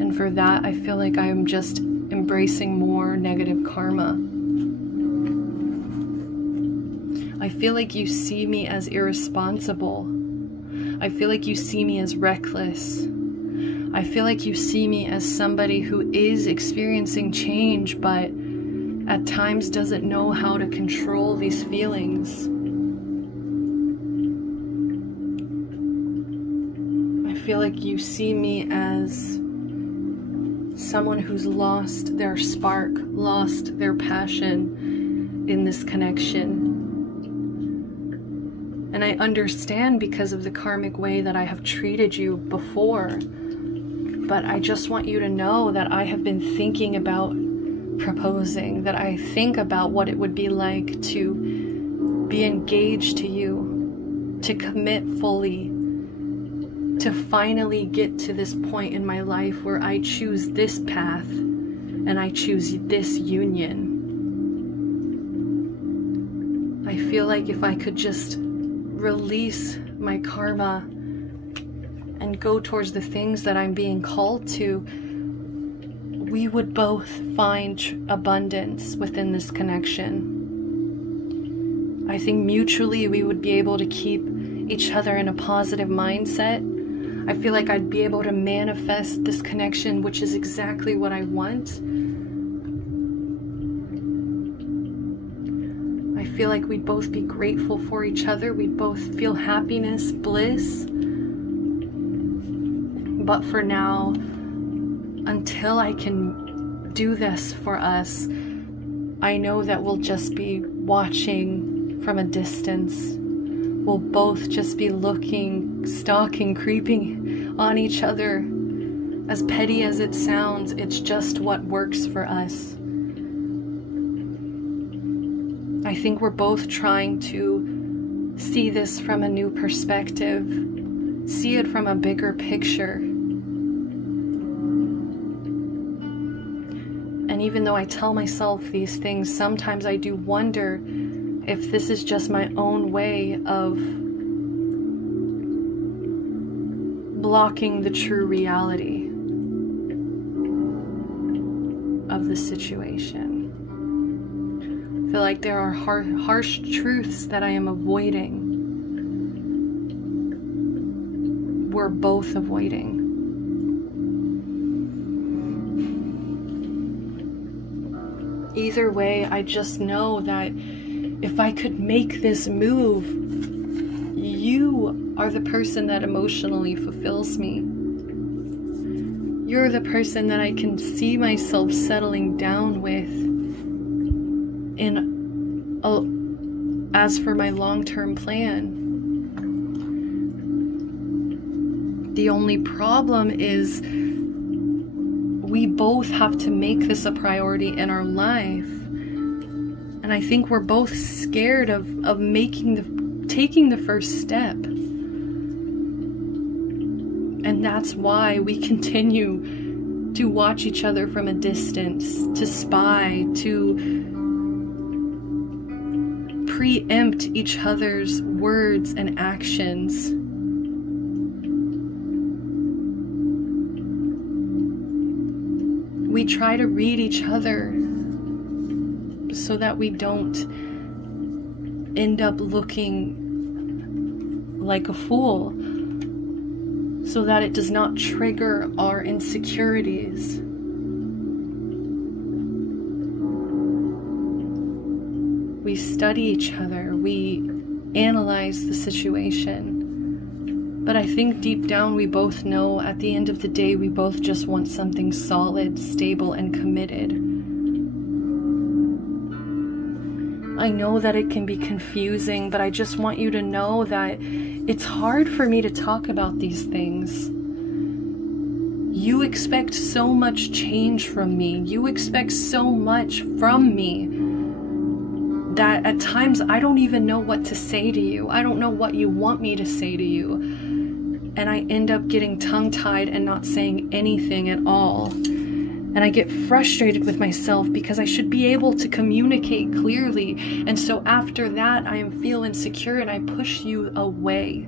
And for that, I feel like I am just embracing more negative karma. I feel like you see me as irresponsible. I feel like you see me as reckless. I feel like you see me as somebody who is experiencing change, but at times doesn't know how to control these feelings. I feel like you see me as someone who's lost their spark, lost their passion in this connection. And I understand because of the karmic way that I have treated you before. But I just want you to know that I have been thinking about proposing, that I think about what it would be like to be engaged to you, to commit fully, to finally get to this point in my life where I choose this path and I choose this union. I feel like if I could just release my karma and go towards the things that I'm being called to, we would both find abundance within this connection. I think mutually we would be able to keep each other in a positive mindset. I feel like I'd be able to manifest this connection, which is exactly what I want. I feel like we'd both be grateful for each other. We'd both feel happiness, bliss. But for now, until I can do this for us, I know that we'll just be watching from a distance. We'll both just be looking, stalking, creeping on each other. As petty as it sounds, it's just what works for us. I think we're both trying to see this from a new perspective, see it from a bigger picture. And even though I tell myself these things, sometimes I do wonder if this is just my own way of blocking the true reality of the situation. I feel like there are harsh truths that I am avoiding. We're both avoiding. Either way, I just know that if I could make this move, you are the person that emotionally fulfills me. You're the person that I can see myself settling down with as for my long-term plan. The only problem is we both have to make this a priority in our life. And I think we're both scared of taking the first step. And that's why we continue to watch each other from a distance, to spy, to preempt each other's words and actions. We try to read each other so that we don't end up looking like a fool, so that it does not trigger our insecurities. We study each other, we analyze the situation. But I think deep down we both know at the end of the day we both just want something solid, stable, and committed. I know that it can be confusing, but I just want you to know that it's hard for me to talk about these things. You expect so much change from me. You expect so much from me that at times I don't even know what to say to you. I don't know what you want me to say to you. And I end up getting tongue-tied and not saying anything at all. And I get frustrated with myself because I should be able to communicate clearly. And so after that, I feel insecure and I push you away.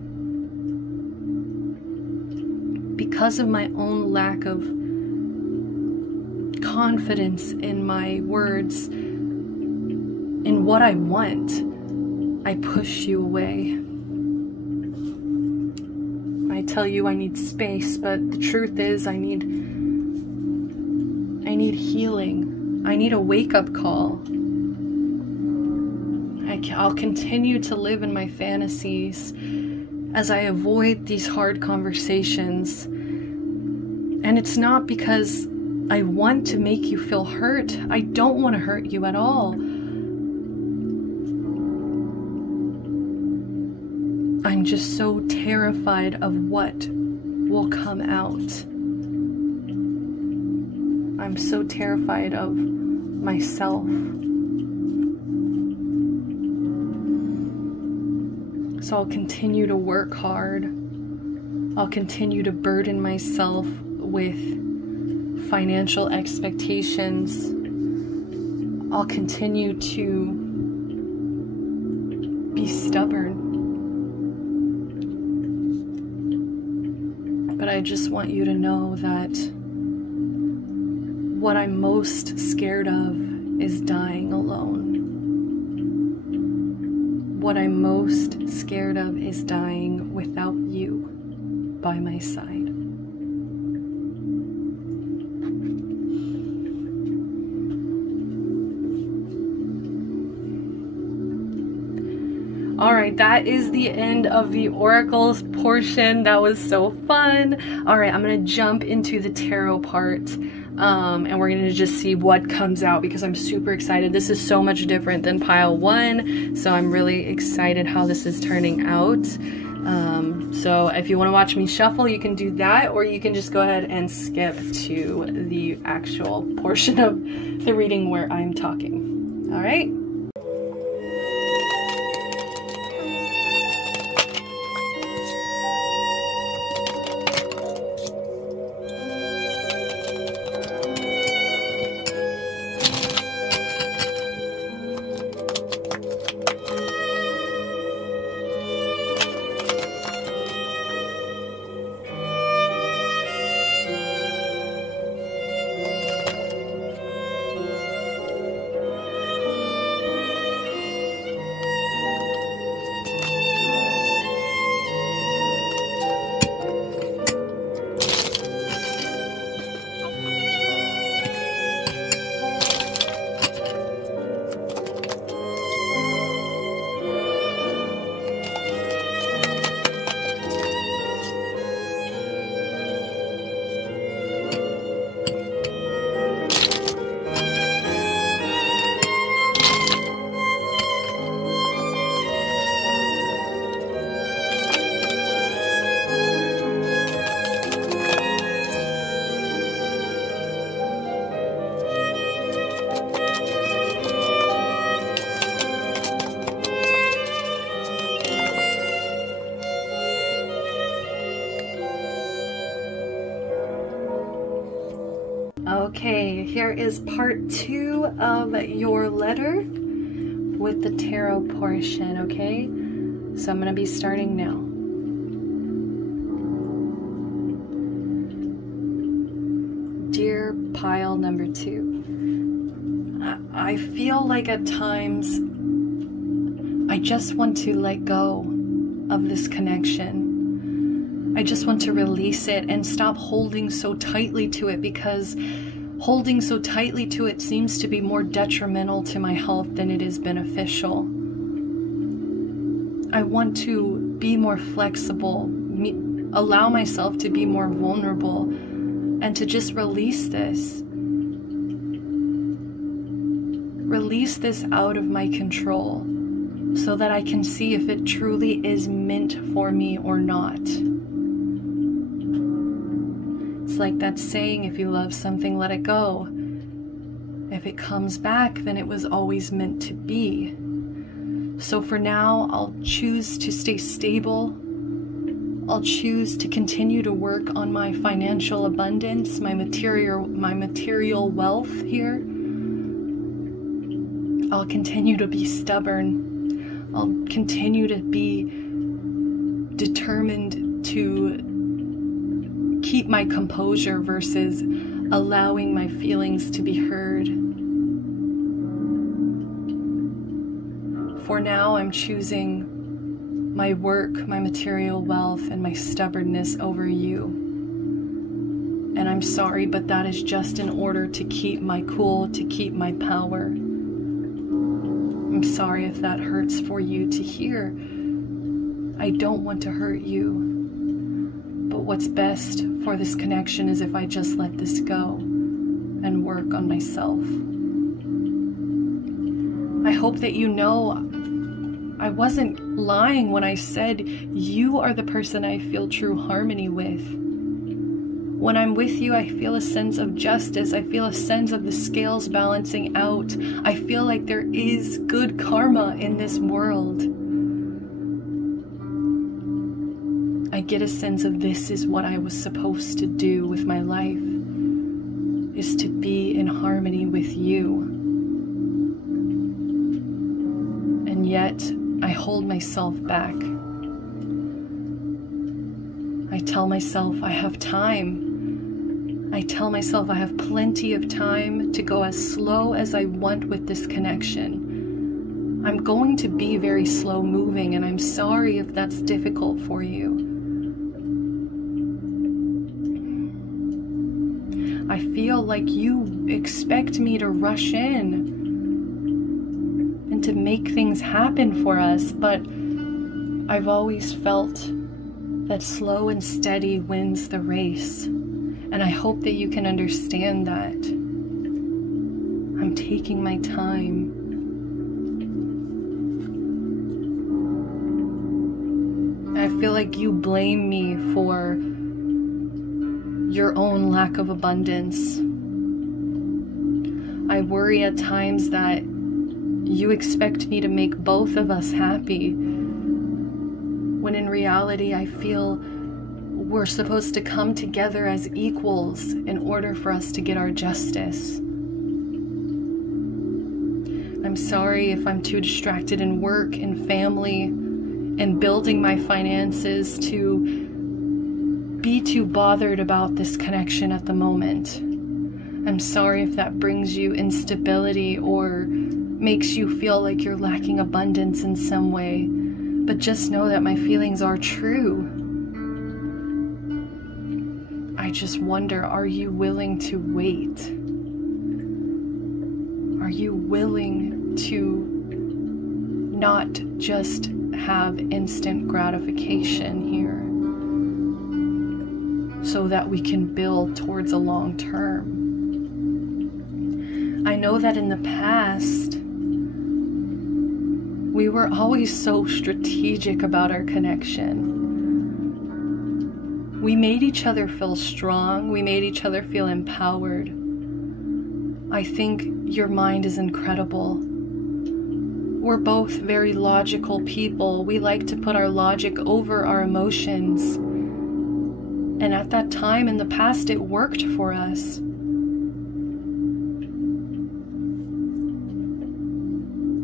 Because of my own lack of confidence in my words, in what I want, I push you away. I tell you I need space, but the truth is I need healing. I need a wake-up call. I'll continue to live in my fantasies as I avoid these hard conversations. And it's not because I want to make you feel hurt. I don't want to hurt you at all. I'm just so terrified of what will come out. I'm so terrified of myself. So I'll continue to work hard. I'll continue to burden myself with financial expectations. I'll continue to be stubborn. But I just want you to know that what I'm most scared of is dying alone. What I'm most scared of is dying without you by my side. All right, that is the end of the oracles portion. That was so fun. All right, I'm gonna jump into the tarot part, and we're gonna just see what comes out because I'm super excited. This is so much different than pile 1, so I'm really excited how this is turning out. So if you want to watch me shuffle, you can do that, or you can just go ahead and skip to the actual portion of the reading where I'm talking. All right. Okay, here is part 2 of your letter with the tarot portion, okay? So I'm going to be starting now. Dear pile number 2, I feel like at times I just want to let go of this connection. I just want to release it and stop holding so tightly to it, because holding so tightly to it seems to be more detrimental to my health than it is beneficial. I want to be more flexible, allow myself to be more vulnerable, and to just release this. Release this out of my control so that I can see if it truly is meant for me or not. It's like that saying, if you love something, let it go. If it comes back, then it was always meant to be. So for now, I'll choose to stay stable. I'll choose to continue to work on my financial abundance, my material wealth here. I'll continue to be stubborn. I'll continue to be determined to keep my composure versus allowing my feelings to be heard. For now, I'm choosing my work, my material wealth, and my stubbornness over you. And I'm sorry, but that is just in order to keep my cool, to keep my power. I'm sorry if that hurts for you to hear. I don't want to hurt you. But what's best for this connection is if I just let this go and work on myself. I hope that you know I wasn't lying when I said you are the person I feel true harmony with. When I'm with you, I feel a sense of justice. I feel a sense of the scales balancing out. I feel like there is good karma in this world. I get a sense of this is what I was supposed to do with my life, is to be in harmony with you. And yet, I hold myself back. I tell myself I have time. I tell myself I have plenty of time to go as slow as I want with this connection. I'm going to be very slow moving, and I'm sorry if that's difficult for you. I feel like you expect me to rush in and to make things happen for us, but I've always felt that slow and steady wins the race. And I hope that you can understand that. I'm taking my time. I feel like you blame me for your own lack of abundance. I worry at times that you expect me to make both of us happy, when in reality I feel we're supposed to come together as equals in order for us to get our justice. I'm sorry if I'm too distracted in work and family and building my finances to be too bothered about this connection at the moment. I'm sorry if that brings you instability or makes you feel like you're lacking abundance in some way, but just know that my feelings are true. I just wonder, are you willing to wait? Are you willing to not just have instant gratification here so that we can build towards a long term? I know that in the past, we were always so strategic about our connection. We made each other feel strong. We made each other feel empowered. I think your mind is incredible. We're both very logical people. We like to put our logic over our emotions. And at that time in the past, it worked for us.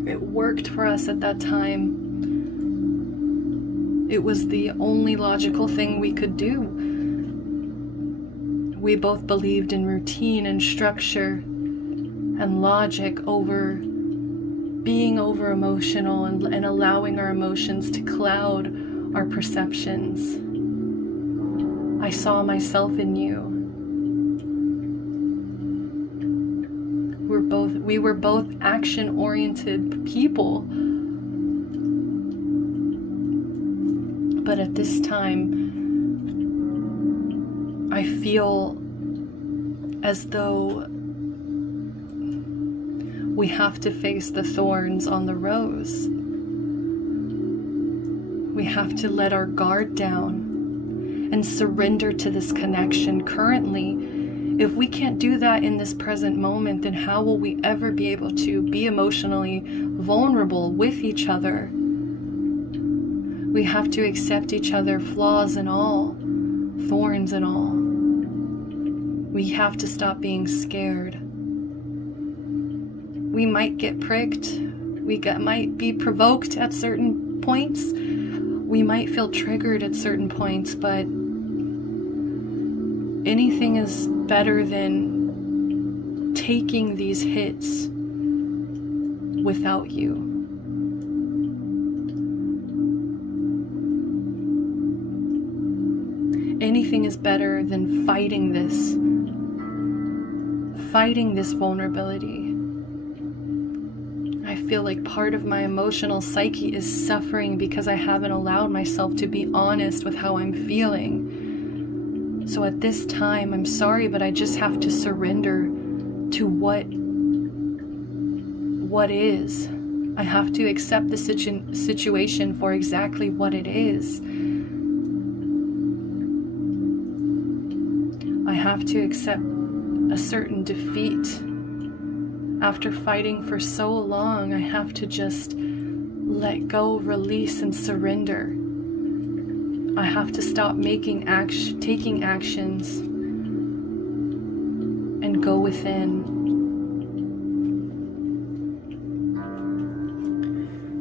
It worked for us at that time. It was the only logical thing we could do. We both believed in routine and structure and logic over being over emotional and allowing our emotions to cloud our perceptions. I saw myself in you. We were both action-oriented people. But at this time, I feel as though we have to face the thorns on the rose. We have to let our guard down and surrender to this connection currently. If we can't do that in this present moment, then how will we ever be able to be emotionally vulnerable with each other? We have to accept each other, flaws and all, thorns and all. We have to stop being scared. We might get pricked. We might be provoked at certain points. We might feel triggered at certain points, but anything is better than taking these hits without you. Anything is better than fighting this vulnerability. I feel like part of my emotional psyche is suffering because I haven't allowed myself to be honest with how I'm feeling. So at this time, I'm sorry, but I just have to surrender to what is. I have to accept the situation for exactly what it is. I have to accept a certain defeat. After fighting for so long, I have to just let go, release, and surrender. I have to stop taking actions and go within.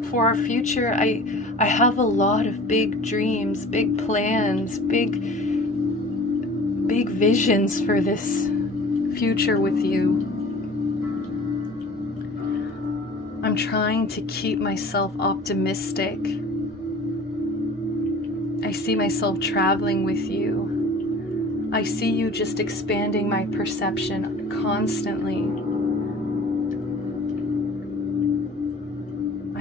For our future, I have a lot of big dreams, big plans, big visions for this future with you. I'm trying to keep myself optimistic. I see myself traveling with you. I see you just expanding my perception constantly.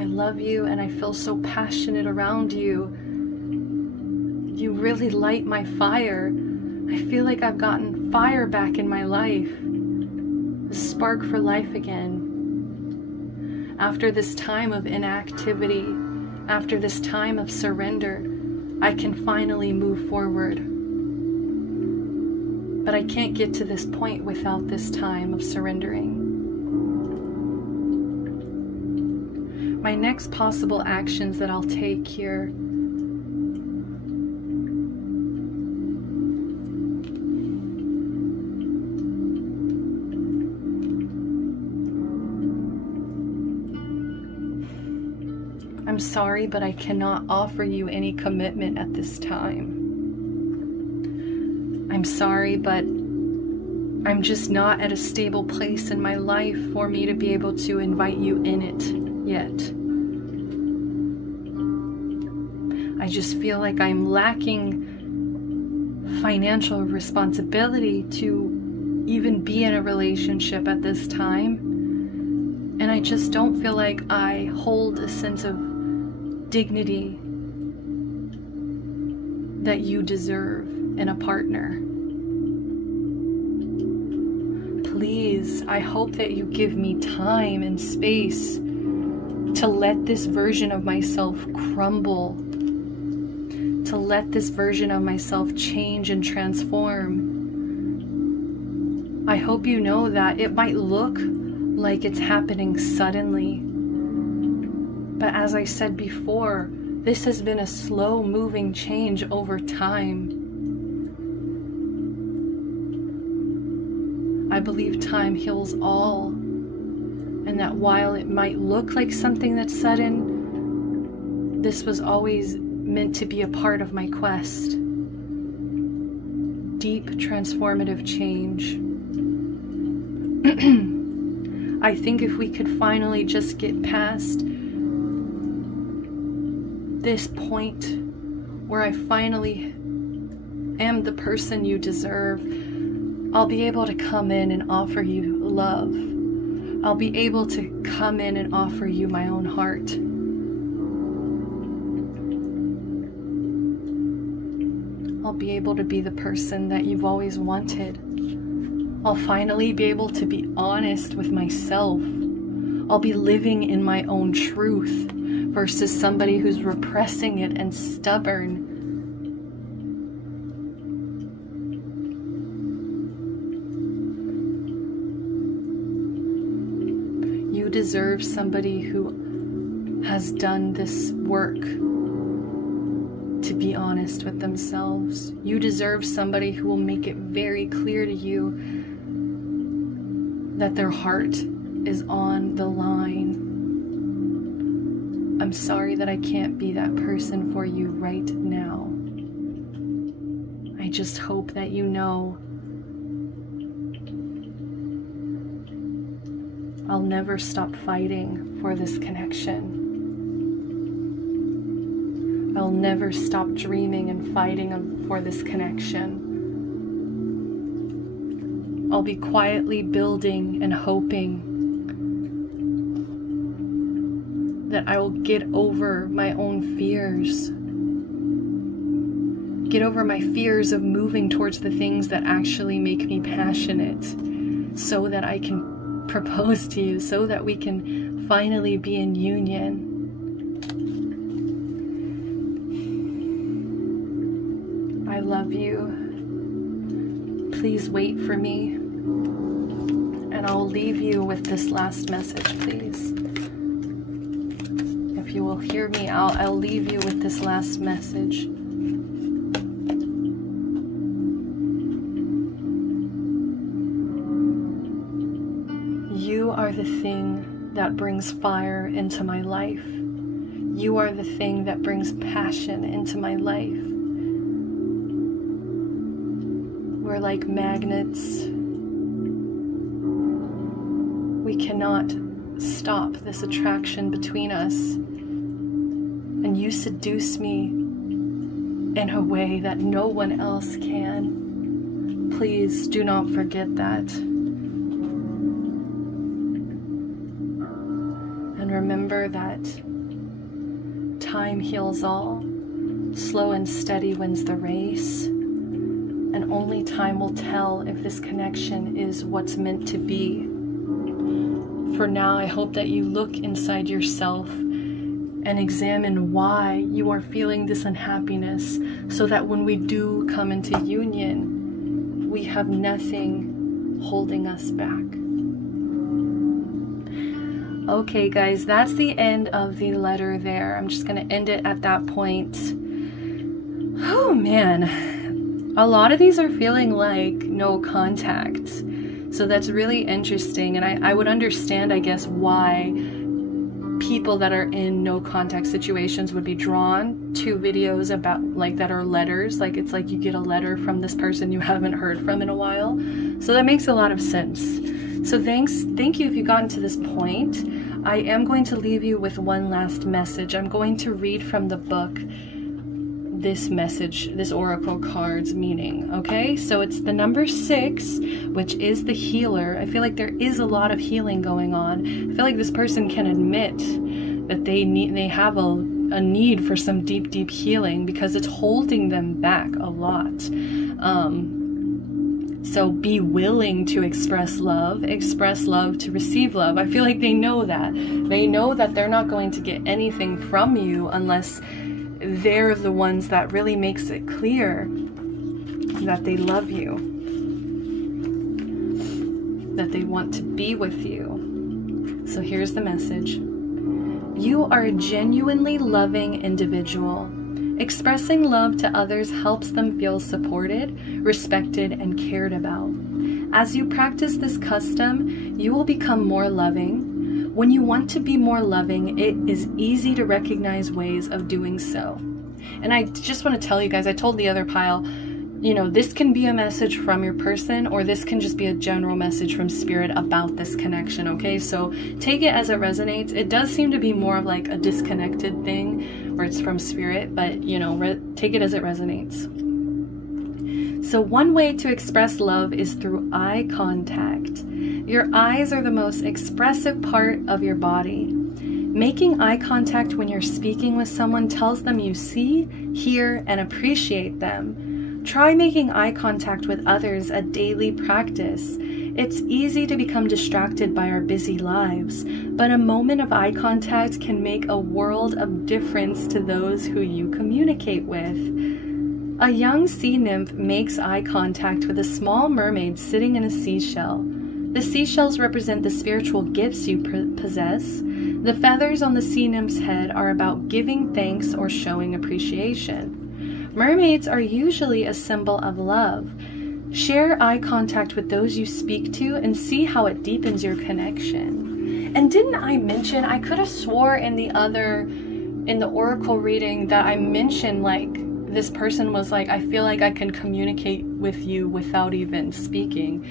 I love you and I feel so passionate around you. You really light my fire. I feel like I've gotten fire back in my life. The spark for life again. After this time of inactivity, after this time of surrender, I can finally move forward. But I can't get to this point without this time of surrendering. My next possible actions that I'll take here . I'm sorry, but I cannot offer you any commitment at this time. I'm sorry, but I'm just not at a stable place in my life for me to be able to invite you in it yet. I just feel like I'm lacking financial responsibility to even be in a relationship at this time. And I just don't feel like I hold a sense of dignity that you deserve in a partner. Please, I hope that you give me time and space to let this version of myself crumble, to let this version of myself change and transform. I hope you know that it might look like it's happening suddenly. But as I said before, this has been a slow moving change over time. I believe time heals all, and that while it might look like something that's sudden, this was always meant to be a part of my quest. Deep transformative change. I think if we could finally just get past this point where I finally am the person you deserve, I'll be able to come in and offer you love. I'll be able to come in and offer you my own heart. I'll be able to be the person that you've always wanted. I'll finally be able to be honest with myself. I'll be living in my own truth versus somebody who's repressing it and stubborn. You deserve somebody who has done this work to be honest with themselves. You deserve somebody who will make it very clear to you that their heart is on the line. I'm sorry that I can't be that person for you right now. I just hope that you know I'll never stop fighting for this connection. I'll never stop dreaming and fighting for this connection. I'll be quietly building and hoping that I will get over my own fears. Get over my fears of moving towards the things that actually make me passionate, so that I can propose to you, so that we can finally be in union. I love you. Please wait for me. And I'll leave you with this last message, please. If you will hear me out, I'll leave you with this last message. that brings fire into my life. You are the thing that brings passion into my life. We're like magnets. We cannot stop this attraction between us. And you seduce me in a way that no one else can. Please do not forget that. And remember that time heals all. Slow and steady wins the race. And only time will tell if this connection is what's meant to be. For now, I hope that you look inside yourself and examine why you are feeling this unhappiness, so that when we do come into union, we have nothing holding us back. Okay, guys, that's the end of the letter there. I'm just going to end it at that point. Oh, man. A lot of these are feeling like no contact. So that's really interesting. And I would understand, I guess, why people that are in no contact situations would be drawn to videos about, like, that are letters. Like, it's like you get a letter from this person you haven't heard from in a while. So that makes a lot of sense. So thank you if you've gotten to this point. I am going to leave you with one last message. I'm going to read from the book this message, this oracle card's meaning, okay? So it's the number 6, which is the healer. I feel like there is a lot of healing going on. I feel like this person can admit that they have a need for some deep healing, because it's holding them back a lot. So be willing to express love to receive love. I feel like they know that. They know that they're not going to get anything from you unless they're the ones that really makes it clear that they love you, that they want to be with you. So here's the message. You are a genuinely loving individual. Expressing love to others helps them feel supported, respected, and cared about. As you practice this custom, you will become more loving. When you want to be more loving, it is easy to recognize ways of doing so. And I just want to tell you guys, I told the other pile, you know, this can be a message from your person, or this can just be a general message from spirit about this connection, okay? So take it as it resonates. It does seem to be more of like a disconnected thing, or it's from spirit, but, you know, take it as it resonates. So one way to express love is through eye contact. Your eyes are the most expressive part of your body. Making eye contact when you're speaking with someone tells them you see, hear, and appreciate them. Try making eye contact with others a daily practice. It's easy to become distracted by our busy lives, but a moment of eye contact can make a world of difference to those who you communicate with. A young sea nymph makes eye contact with a small mermaid sitting in a seashell. The seashells represent the spiritual gifts you possess. The feathers on the sea nymph's head are about giving thanks or showing appreciation. Mermaids are usually a symbol of love. Share eye contact with those you speak to and see how it deepens your connection. And didn't I mention, I could have swore in the oracle reading that I mentioned, like, this person was like, I feel like I can communicate with you without even speaking.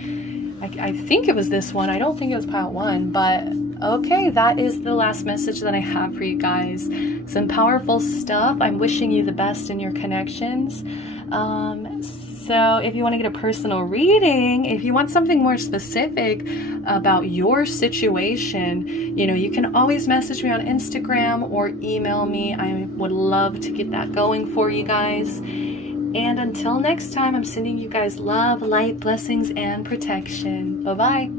I think it was this one. I don't think it was pile 1, but okay, that is the last message that I have for you guys. Some powerful stuff. I'm wishing you the best in your connections. So if you want to get a personal reading, if you want something more specific about your situation, you know, you can always message me on Instagram or email me. I would love to get that going for you guys. And until next time, I'm sending you guys love, light, blessings, and protection. Bye-bye.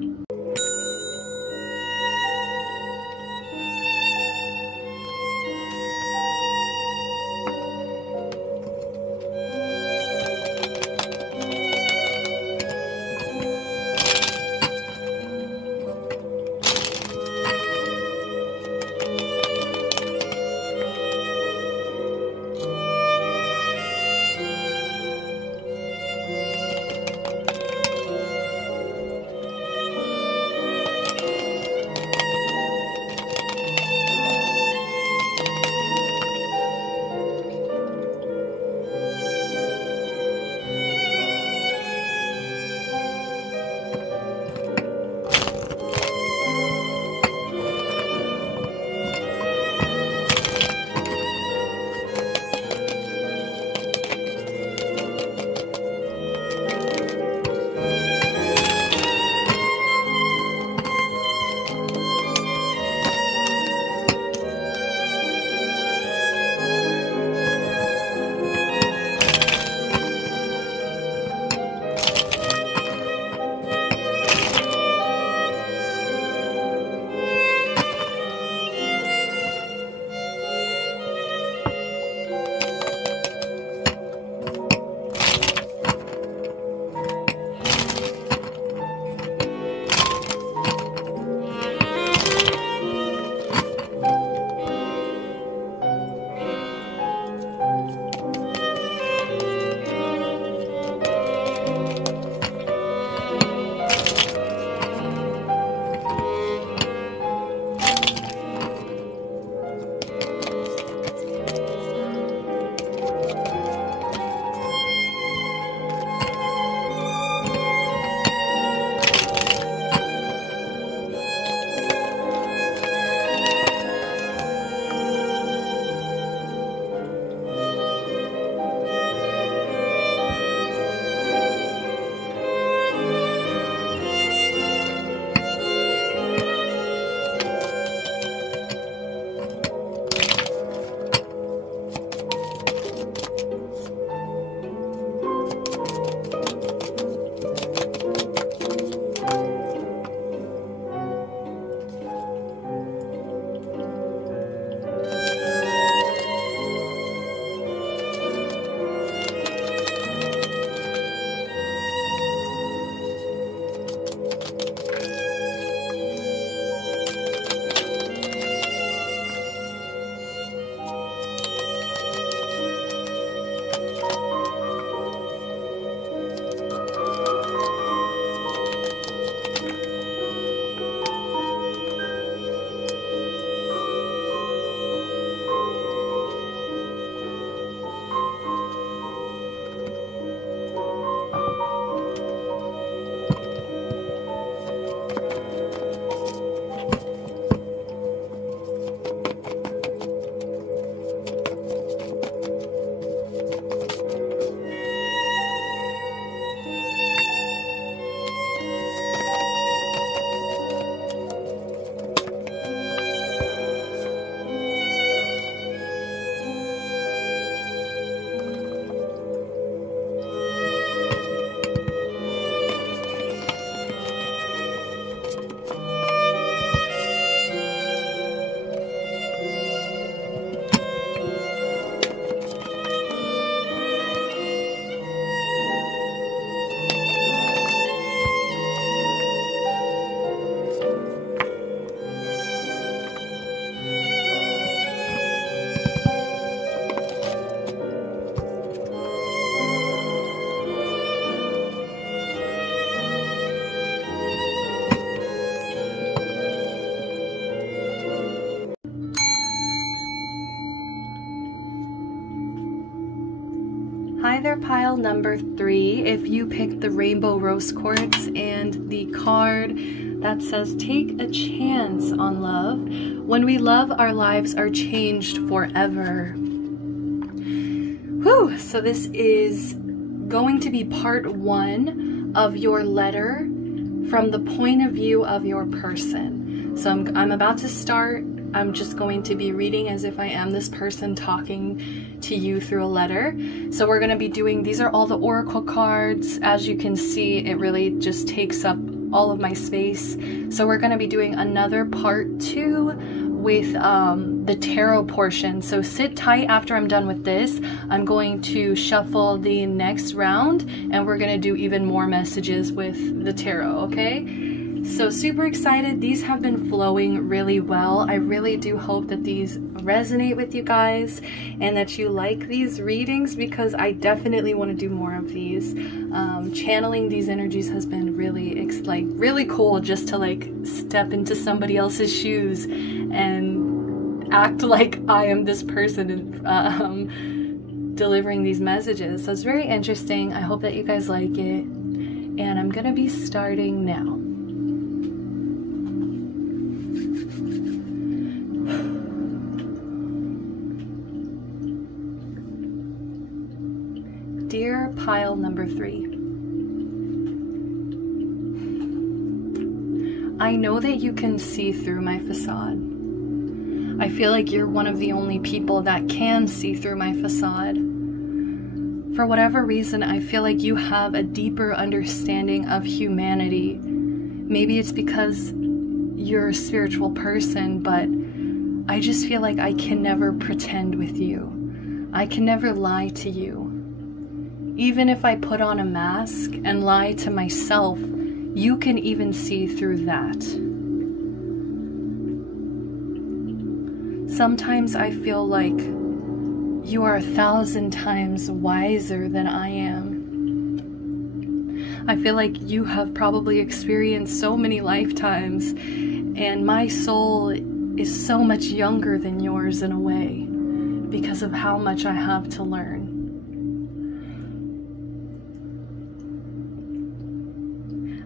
Hi there, pile number 3. If you picked the rainbow rose quartz and the card that says take a chance on love. When we love, our lives are changed forever. Whew, so this is going to be part 1 of your letter from the point of view of your person. So I'm about to start. I'm just going to be reading as if I am this person talking to you through a letter. So we're going to be doing, these are all the oracle cards. As you can see, it really just takes up all of my space. So we're going to be doing another part 2 with the tarot portion. So sit tight. After I'm done with this, I'm going to shuffle the next round and we're going to do even more messages with the tarot, okay? So super excited. These have been flowing really well. I really do hope that these resonate with you guys and that you like these readings, because I definitely want to do more of these. Channeling these energies has been really cool, just to like step into somebody else's shoes and act like I am this person delivering these messages. So it's very interesting. I hope that you guys like it, and I'm gonna be starting now. Dear pile number 3, I know that you can see through my facade. I feel like you're one of the only people that can see through my facade. For whatever reason, I feel like you have a deeper understanding of humanity. Maybe it's because you're a spiritual person, but I just feel like I can never pretend with you. I can never lie to you. Even if I put on a mask and lie to myself, you can even see through that. Sometimes I feel like you are 1,000 times wiser than I am. I feel like you have probably experienced so many lifetimes, and my soul is so much younger than yours in a way, because of how much I have to learn.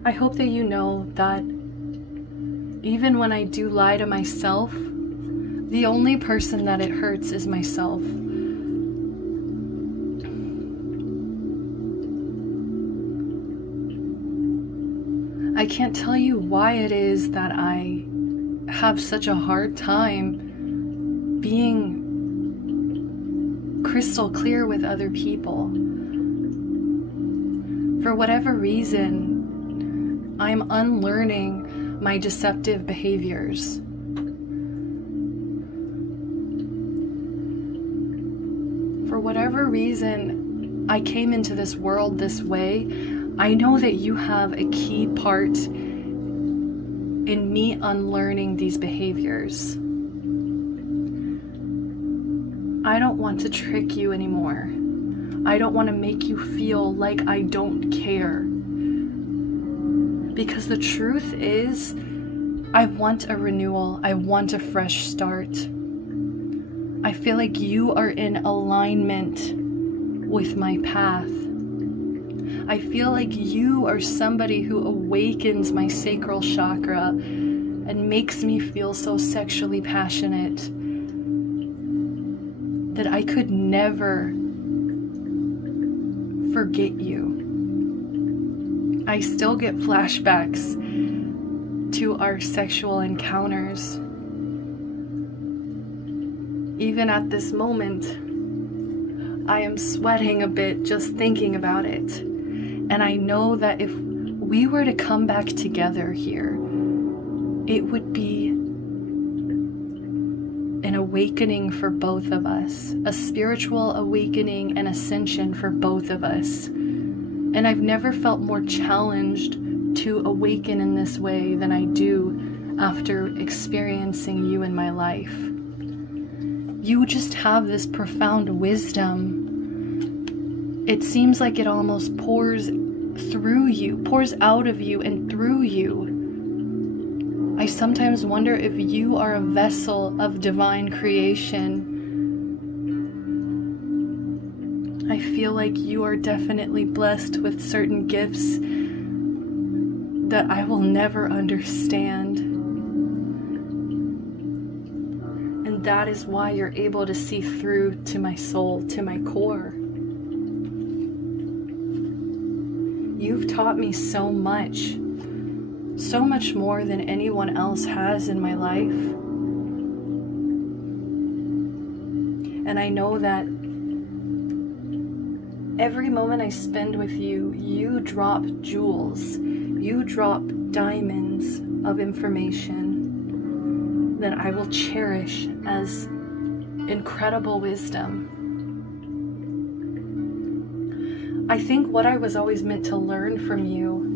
I hope that you know that even when I do lie to myself, the only person that it hurts is myself. I can't tell you why it is that I have such a hard time being crystal clear with other people. For whatever reason, I'm unlearning my deceptive behaviors. For whatever reason, I came into this world this way. I know that you have a key part in me unlearning these behaviors. I don't want to trick you anymore. I don't want to make you feel like I don't care. Because the truth is, I want a renewal. I want a fresh start. I feel like you are in alignment with my path. I feel like you are somebody who awakens my sacral chakra and makes me feel so sexually passionate that I could never forget you. I still get flashbacks to our sexual encounters. Even at this moment, I am sweating a bit just thinking about it. And I know that if we were to come back together here, it would be an awakening for both of us, a spiritual awakening and ascension for both of us. And I've never felt more challenged to awaken in this way than I do after experiencing you in my life. You just have this profound wisdom. It seems like it almost pours through you, pours out of you and through you. I sometimes wonder if you are a vessel of divine creation. I feel like you are definitely blessed with certain gifts that I will never understand. And that is why you're able to see through to my soul, to my core. You've taught me so much more than anyone else has in my life. And I know that every moment I spend with you, you drop jewels, you drop diamonds of information that I will cherish as incredible wisdom. I think what I was always meant to learn from you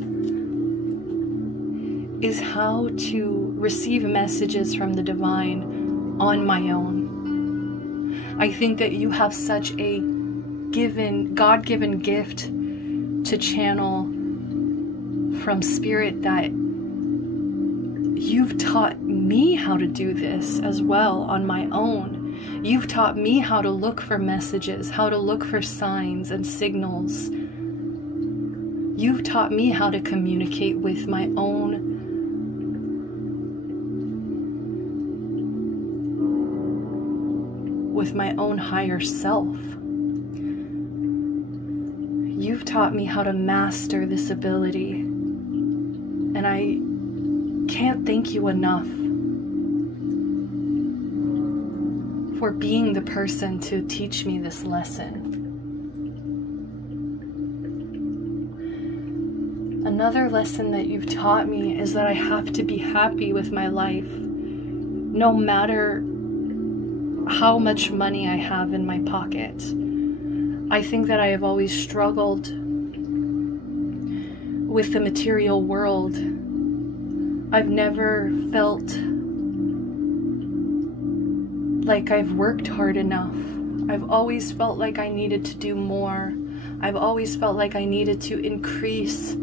is how to receive messages from the divine on my own. I think that you have such a God-given gift to channel from spirit that you've taught me how to do this as well on my own. You've taught me how to look for messages, how to look for signs and signals. You've taught me how to communicate with my own higher self. You've taught me how to master this ability, and I can't thank you enough for being the person to teach me this lesson. Another lesson that you've taught me is that I have to be happy with my life, no matter how much money I have in my pocket. I think that I have always struggled with the material world. I've never felt like I've worked hard enough. I've always felt like I needed to do more. I've always felt like I needed to increase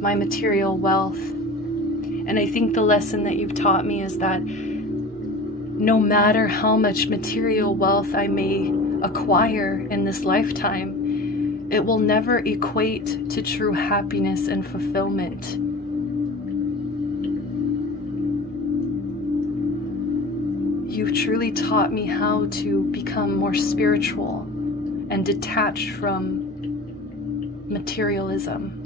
my material wealth. And I think the lesson that you've taught me is that no matter how much material wealth I may acquire in this lifetime, it will never equate to true happiness and fulfillment. You've truly taught me how to become more spiritual and detached from materialism.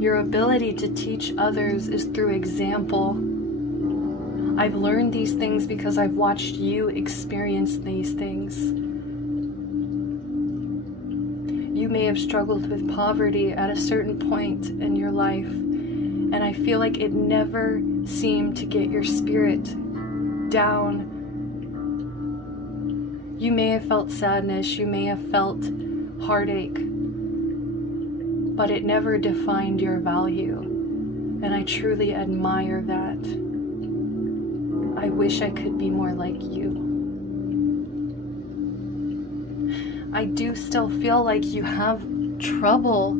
Your ability to teach others is through example. I've learned these things because I've watched you experience these things. You may have struggled with poverty at a certain point in your life, and I feel like it never seemed to get your spirit down. You may have felt sadness, you may have felt heartache, but it never defined your value, and I truly admire that. I wish I could be more like you. I do still feel like you have trouble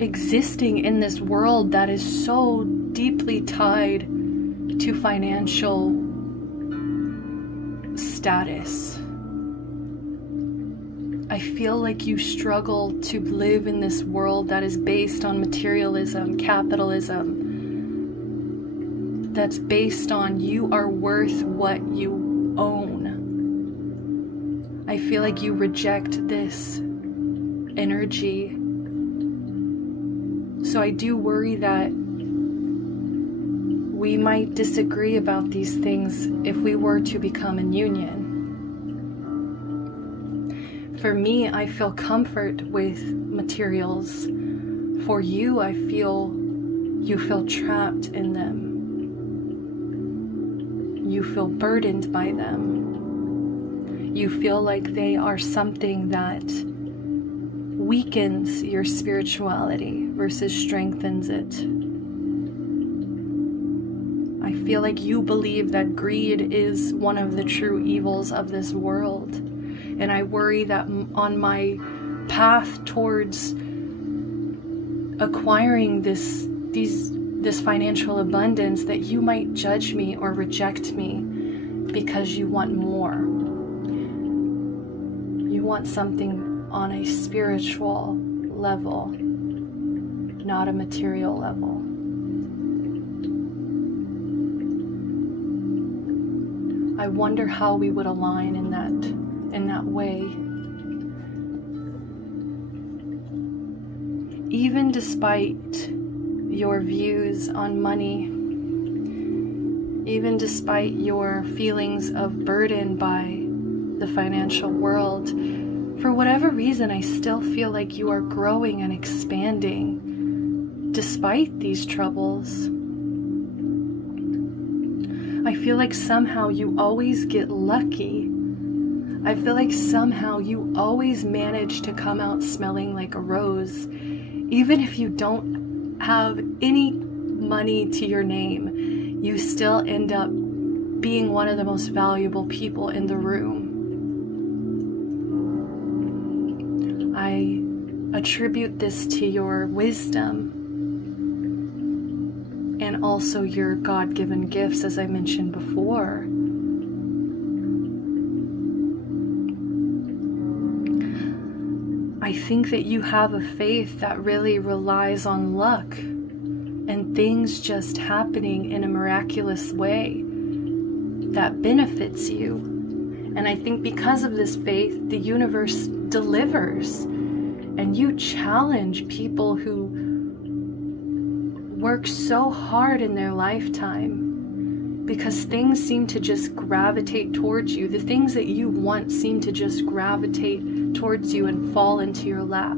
existing in this world that is so deeply tied to financial status. I feel like you struggle to live in this world that is based on materialism, capitalism, that's based on you are worth what you own. I feel like you reject this energy. So I do worry that we might disagree about these things if we were to become in union. For me, I feel comfort with materials. For you, I feel you feel trapped in them. You feel burdened by them. You feel like they are something that weakens your spirituality versus strengthens it. I feel like you believe that greed is one of the true evils of this world. And I worry that on my path towards acquiring these this financial abundance, that you might judge me or reject me because you want more. You want something on a spiritual level, not a material level. I wonder how we would align in that way. Even despite your views on money, even despite your feelings of burden by the financial world, for whatever reason, I still feel like you are growing and expanding despite these troubles. I feel like somehow you always get lucky. I feel like somehow you always manage to come out smelling like a rose, even if you don't have any money to your name. You still end up being one of the most valuable people in the room. I attribute this to your wisdom and also your God-given gifts, as I mentioned before. I think that you have a faith that really relies on luck and things just happening in a miraculous way that benefits you. And I think because of this faith, the universe delivers, and you challenge people who work so hard in their lifetime, because things seem to just gravitate towards you. The things that you want seem to just gravitate towards you and fall into your lap.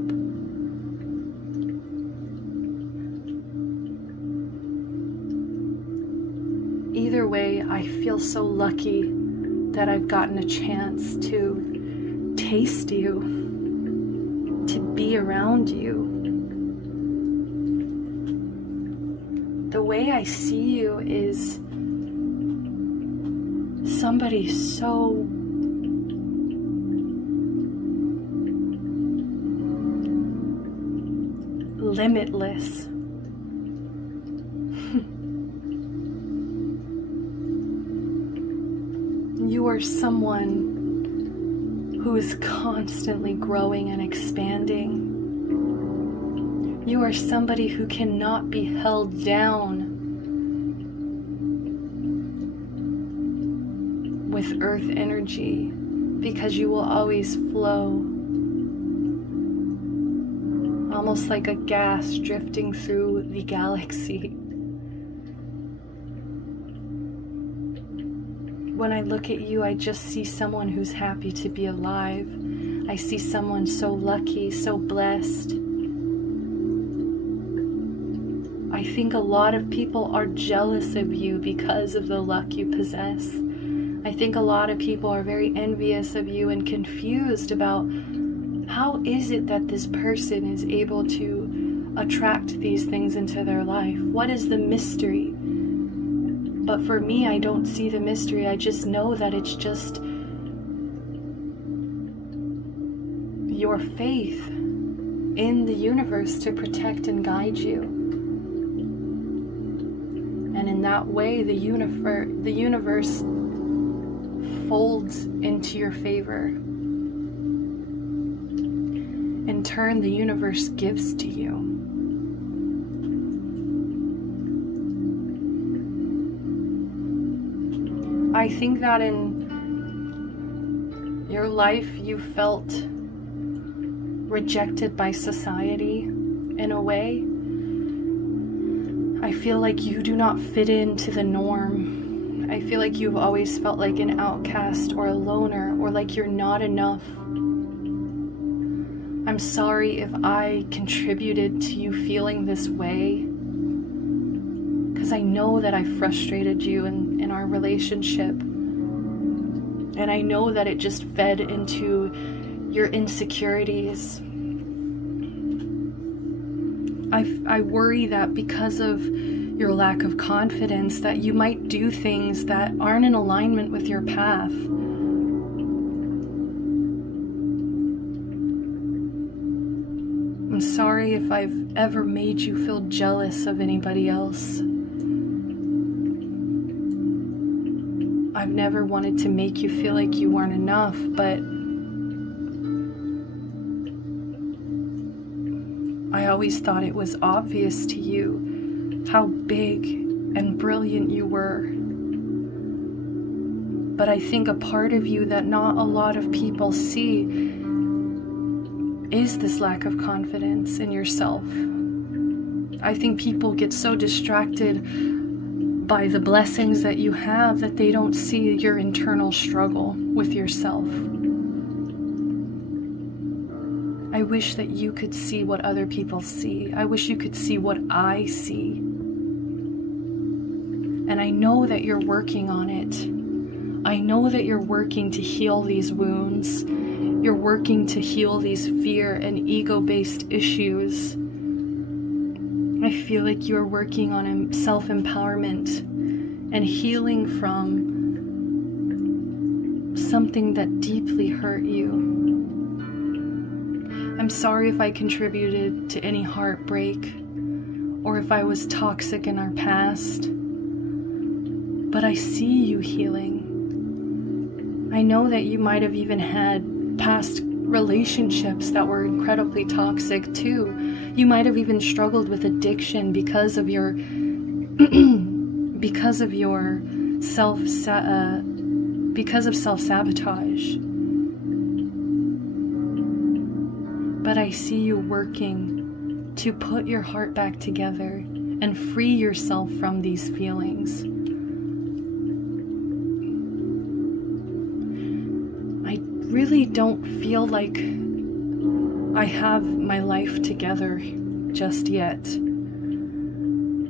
Either way, I feel so lucky that I've gotten a chance to taste you, to be around you. The way I see you is somebody so limitless. You are someone who is constantly growing and expanding. You are somebody who cannot be held down with earth energy, because you will always flow, almost like a gas drifting through the galaxy. When I look at you, I just see someone who's happy to be alive. I see someone so lucky, so blessed. I think a lot of people are jealous of you because of the luck you possess. I think a lot of people are very envious of you and confused about how is it that this person is able to attract these things into their life? What is the mystery? But for me, I don't see the mystery. I just know that it's just your faith in the universe to protect and guide you. And in that way, the universe folds into your favor. In turn, the universe gives to you. I think that in your life you felt rejected by society in a way. I feel like you do not fit into the norm. I feel like you've always felt like an outcast or a loner, or like you're not enough. I'm sorry if I contributed to you feeling this way, because I know that I frustrated you in our relationship. And I know that it just fed into your insecurities. I worry that because of your lack of confidence, that you might do things that aren't in alignment with your path. I'm I'm sorry if I've ever made you feel jealous of anybody else. I've never wanted to make you feel like you weren't enough, but I always thought it was obvious to you how big and brilliant you were. But I think a part of you that not a lot of people see is this lack of confidence in yourself. I think people get so distracted by the blessings that you have that they don't see your internal struggle with yourself. I wish that you could see what other people see. I wish you could see what I see. And I know that you're working on it. I know that you're working to heal these wounds. You're working to heal these fear and ego-based issues. I feel like you're working on self-empowerment and healing from something that deeply hurt you. I'm sorry if I contributed to any heartbreak or if I was toxic in our past, but I see you healing. I know that you might have even had past relationships that were incredibly toxic too. You might have even struggled with addiction because of your self-sabotage. But I see you working to put your heart back together and free yourself from these feelings. I really don't feel like I have my life together just yet.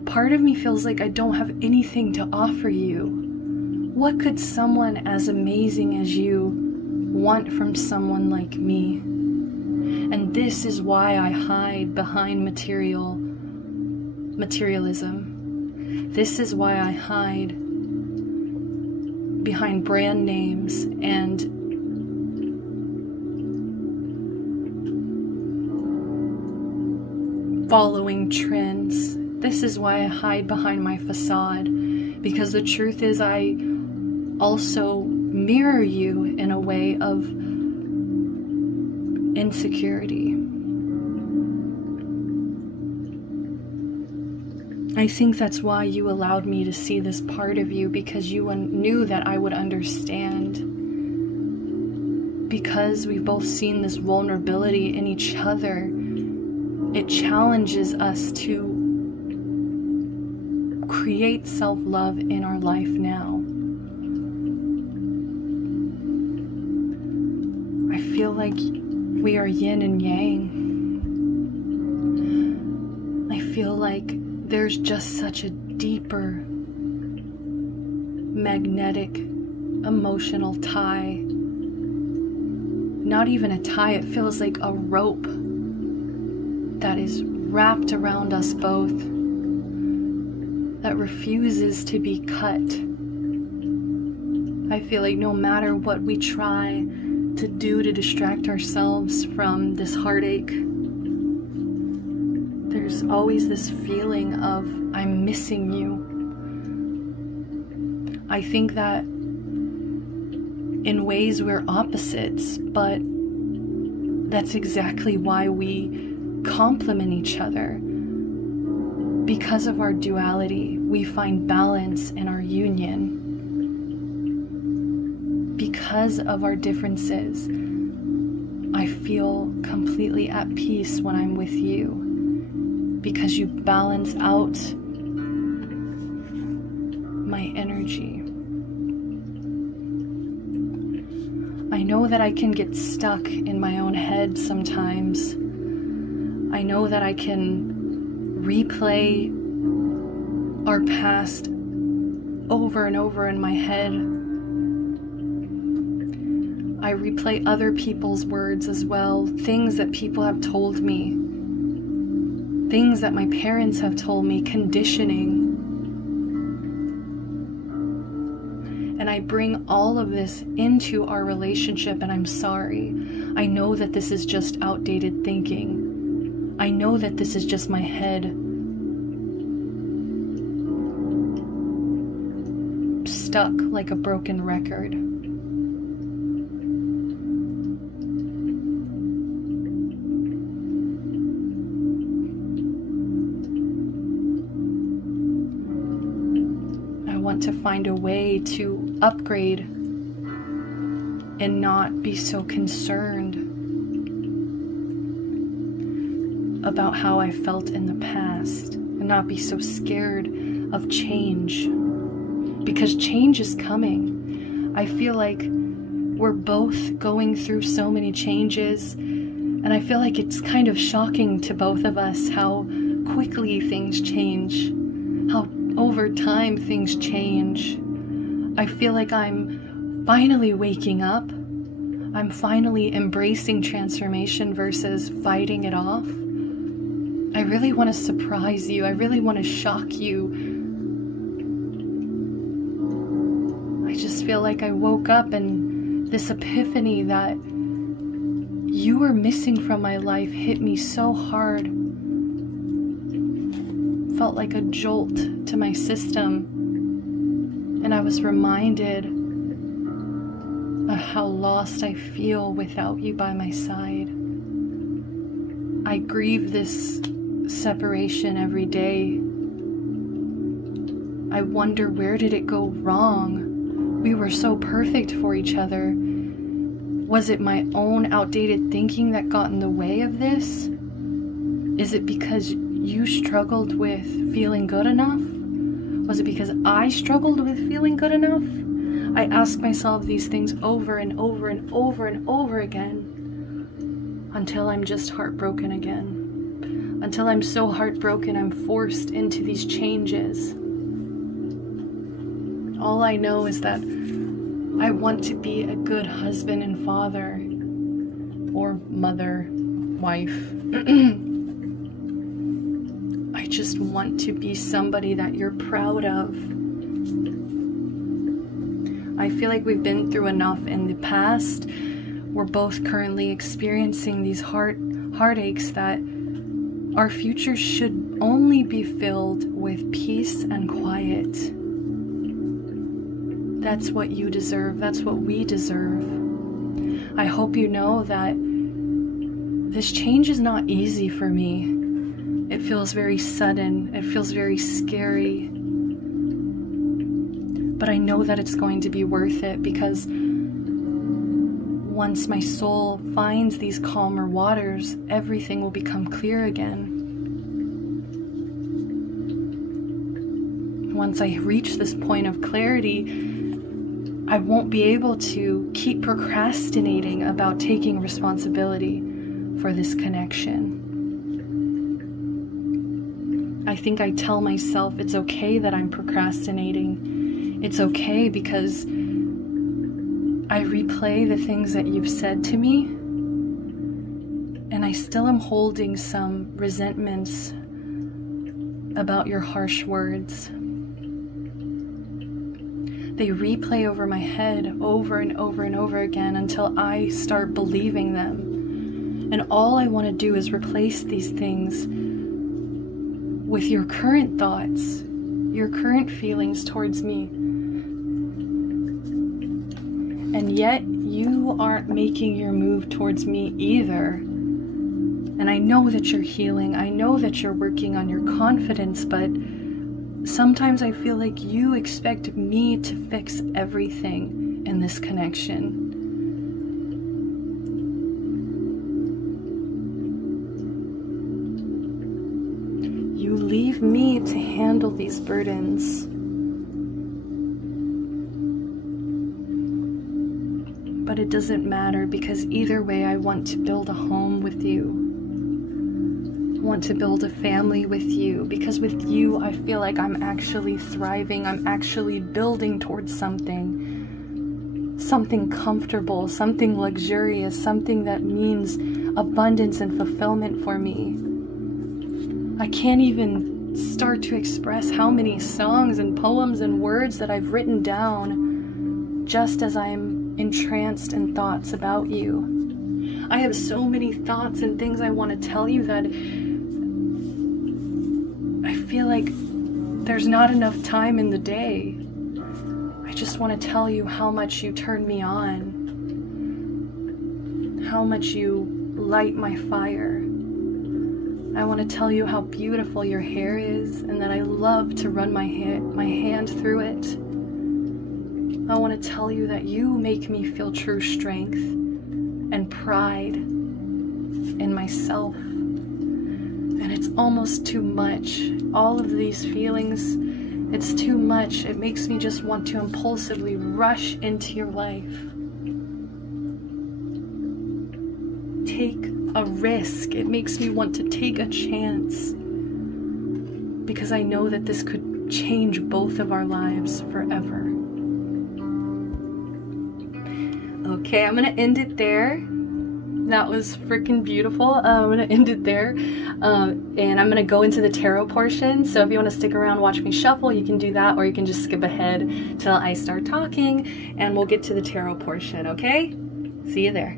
Part of me feels like I don't have anything to offer you. What could someone as amazing as you want from someone like me? And this is why I hide behind materialism. This is why I hide behind brand names and following trends. This is why I hide behind my facade, because the truth is I also mirror you in a way of insecurity. I think that's why you allowed me to see this part of you, because you knew that I would understand. Because we've both seen this vulnerability in each other, it challenges us to create self-love in our life now. I feel like we are yin and yang. I feel like there's just such a deeper magnetic emotional tie. Not even a tie, it feels like a rope that is wrapped around us both, that refuses to be cut. I feel like no matter what we try to do to distract ourselves from this heartache, there's always this feeling of, I'm missing you. I think that in ways we're opposites, but that's exactly why we complement each other. Because of our duality, we find balance in our union. Because of our differences, I feel completely at peace when I'm with you. Because you balance out my energy. I know that I can get stuck in my own head sometimes. I know that I can replay our past over and over in my head. I replay other people's words as well, things that people have told me, things that my parents have told me, conditioning. And I bring all of this into our relationship, and I'm sorry. I know that this is just outdated thinking. I know that this is just my head stuck like a broken record. I want to find a way to upgrade and not be so concerned about how I felt in the past, and not be so scared of change, because change is coming. I feel like we're both going through so many changes, and I feel like it's kind of shocking to both of us how quickly things change, how over time things change. I feel like I'm finally waking up. I'm finally embracing transformation versus fighting it off. I really want to surprise you. I really want to shock you. I just feel like I woke up and this epiphany that you were missing from my life hit me so hard. Felt like a jolt to my system. And I was reminded of how lost I feel without you by my side. I grieve this separation every day. I wonder, where did it go wrong? We were so perfect for each other. Was it my own outdated thinking that got in the way of this? Is it because you struggled with feeling good enough? Was it because I struggled with feeling good enough? I ask myself these things over and over and over and over again until I'm just heartbroken again. Until I'm so heartbroken I'm forced into these changes. All I know is that I want to be a good husband and father, or mother, wife. I just want to be somebody that you're proud of. I feel like we've been through enough in the past. We're both currently experiencing these heartaches that our future should only be filled with peace and quiet. That's what you deserve. That's what we deserve. I hope you know that this change is not easy for me. It feels very sudden. It feels very scary. But I know that it's going to be worth it, because once my soul finds these calmer waters, everything will become clear again. Once I reach this point of clarity, I won't be able to keep procrastinating about taking responsibility for this connection. I think I tell myself it's okay that I'm procrastinating. It's okay because I replay the things that you've said to me, and I still am holding some resentments about your harsh words. They replay over my head over and over and over again until I start believing them. And all I want to do is replace these things with your current thoughts, your current feelings towards me. And yet you aren't making your move towards me either. And I know that you're healing. I know that you're working on your confidence, but sometimes I feel like you expect me to fix everything in this connection. You leave me to handle these burdens. But it doesn't matter, because either way I want to build a home with you. I want to build a family with you, because with you I feel like I'm actually thriving. I'm actually building towards something comfortable, something luxurious, something that means abundance and fulfillment for me. I can't even start to express how many songs and poems and words that I've written down just as I'm entranced in thoughts about you. I have so many thoughts and things I want to tell you that like there's not enough time in the day. I just want to tell you how much you turn me on, how much you light my fire. I want to tell you how beautiful your hair is and that I love to run my hand through it. I want to tell you that you make me feel true strength and pride in myself. And it's almost too much. All of these feelings, it's too much. It makes me just want to impulsively rush into your life. Take a risk. It makes me want to take a chance. Because I know that this could change both of our lives forever. Okay, I'm gonna end it there. That was freaking beautiful. I'm gonna end it there. And I'm gonna go into the tarot portion. So if you wanna stick around, watch me shuffle, you can do that, or you can just skip ahead till I start talking and we'll get to the tarot portion, okay? See you there.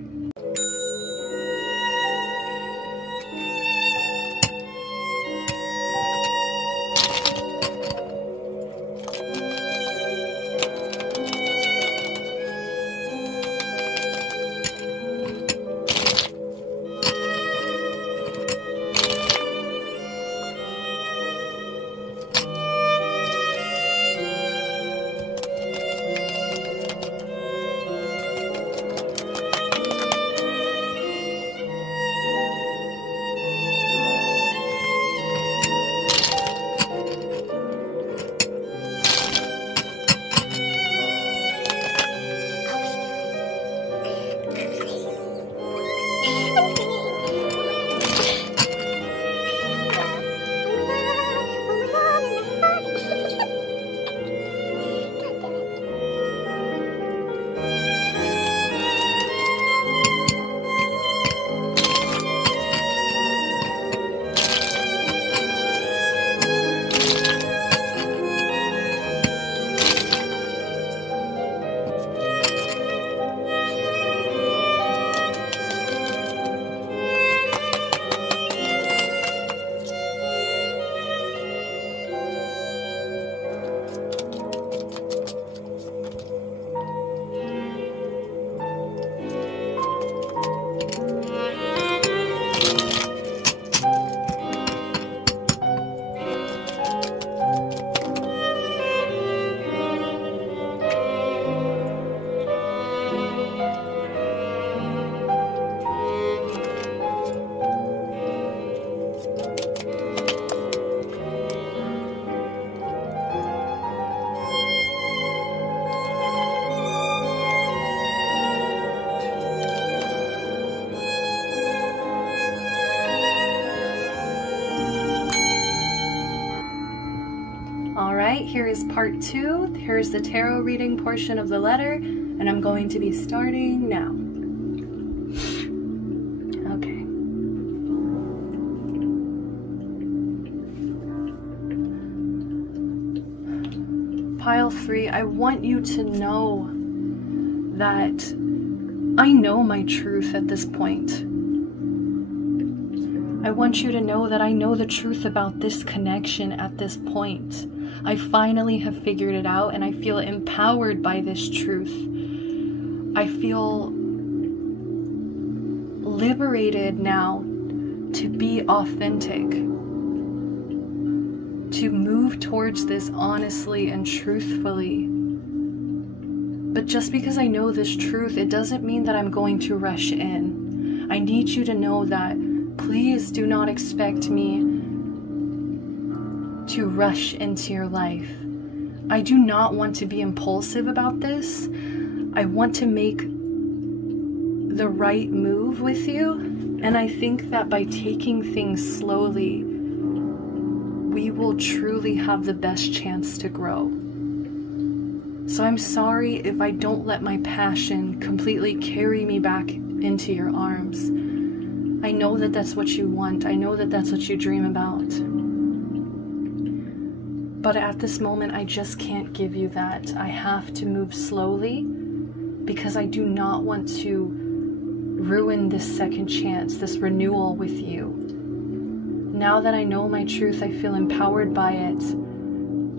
Alright, here is part 2. Here's the tarot reading portion of the letter, and I'm going to be starting now. Okay. Pile 3, I want you to know that I know my truth at this point. I want you to know that I know the truth about this connection at this point. I finally have figured it out and I feel empowered by this truth. I feel liberated now to be authentic, to move towards this honestly and truthfully. But just because I know this truth, it doesn't mean that I'm going to rush in. I need you to know that please do not expect me to rush into your life. I do not want to be impulsive about this. I want to make the right move with you, and I think that by taking things slowly, we will truly have the best chance to grow. So I'm sorry if I don't let my passion completely carry me back into your arms. I know that that's what you want. I know that that's what you dream about. But at this moment, I just can't give you that. I have to move slowly because I do not want to ruin this second chance, this renewal with you. Now that I know my truth, I feel empowered by it.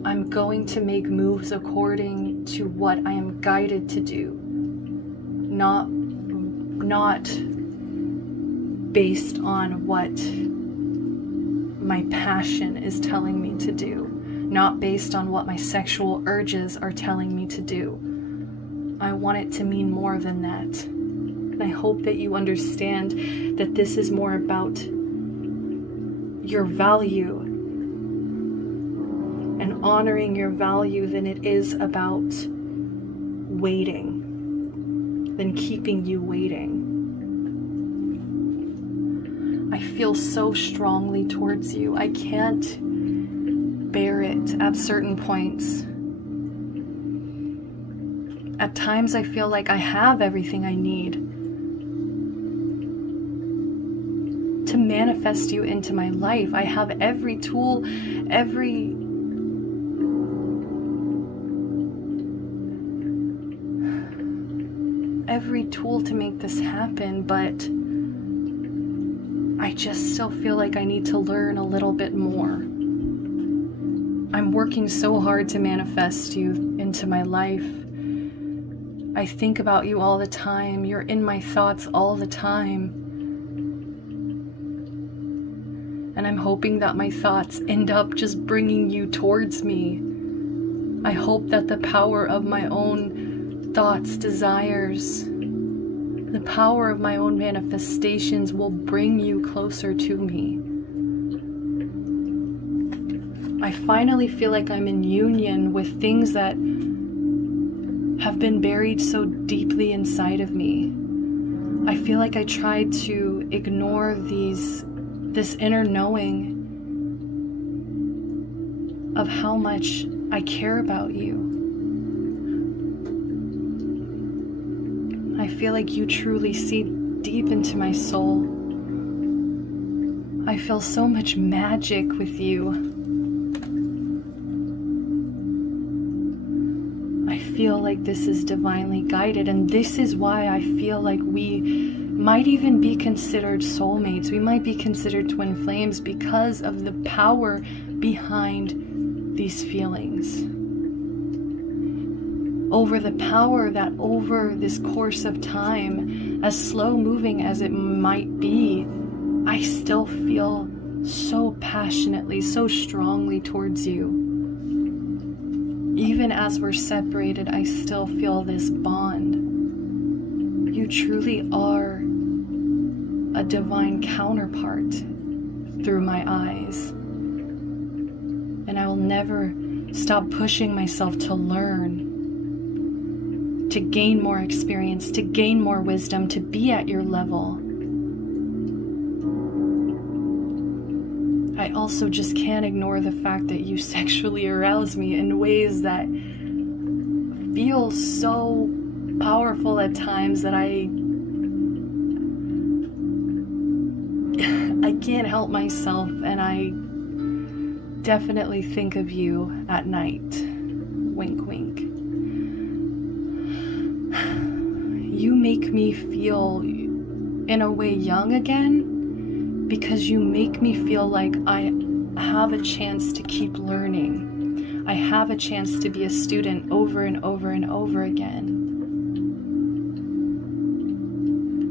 I'm going to make moves according to what I am guided to do. Not based on what my passion is telling me to do. Not based on what my sexual urges are telling me to do. I want it to mean more than that. And I hope that you understand that this is more about your value and honoring your value than it is about waiting, than keeping you waiting. I feel so strongly towards you. I can't bear it at certain points. At times I feel like I have everything I need to manifest you into my life. I have every tool, every tool to make this happen, but I just still feel like I need to learn a little bit more. I'm working so hard to manifest you into my life. I think about you all the time. You're in my thoughts all the time. And I'm hoping that my thoughts end up just bringing you towards me. I hope that the power of my own thoughts, desires, the power of my own manifestations will bring you closer to me. I finally feel like I'm in union with things that have been buried so deeply inside of me. I feel like I tried to ignore this inner knowing of how much I care about you. I feel like you truly see deep into my soul. I feel so much magic with you. I feel like this is divinely guided, and this is why I feel like we might even be considered soulmates. We might be considered twin flames because of the power behind these feelings. Over the power that over this course of time, as slow moving as it might be, I still feel so passionately, so strongly towards you. Even as we're separated, I still feel this bond. You truly are a divine counterpart through my eyes. And I will never stop pushing myself to learn, to gain more experience, to gain more wisdom, to be at your level. I also just can't ignore the fact that you sexually arouse me in ways that feel so powerful at times that I can't help myself, and I definitely think of you at night. Wink, wink. You make me feel, in a way, young again, because you make me feel like I have a chance to keep learning. I have a chance to be a student over and over and over again.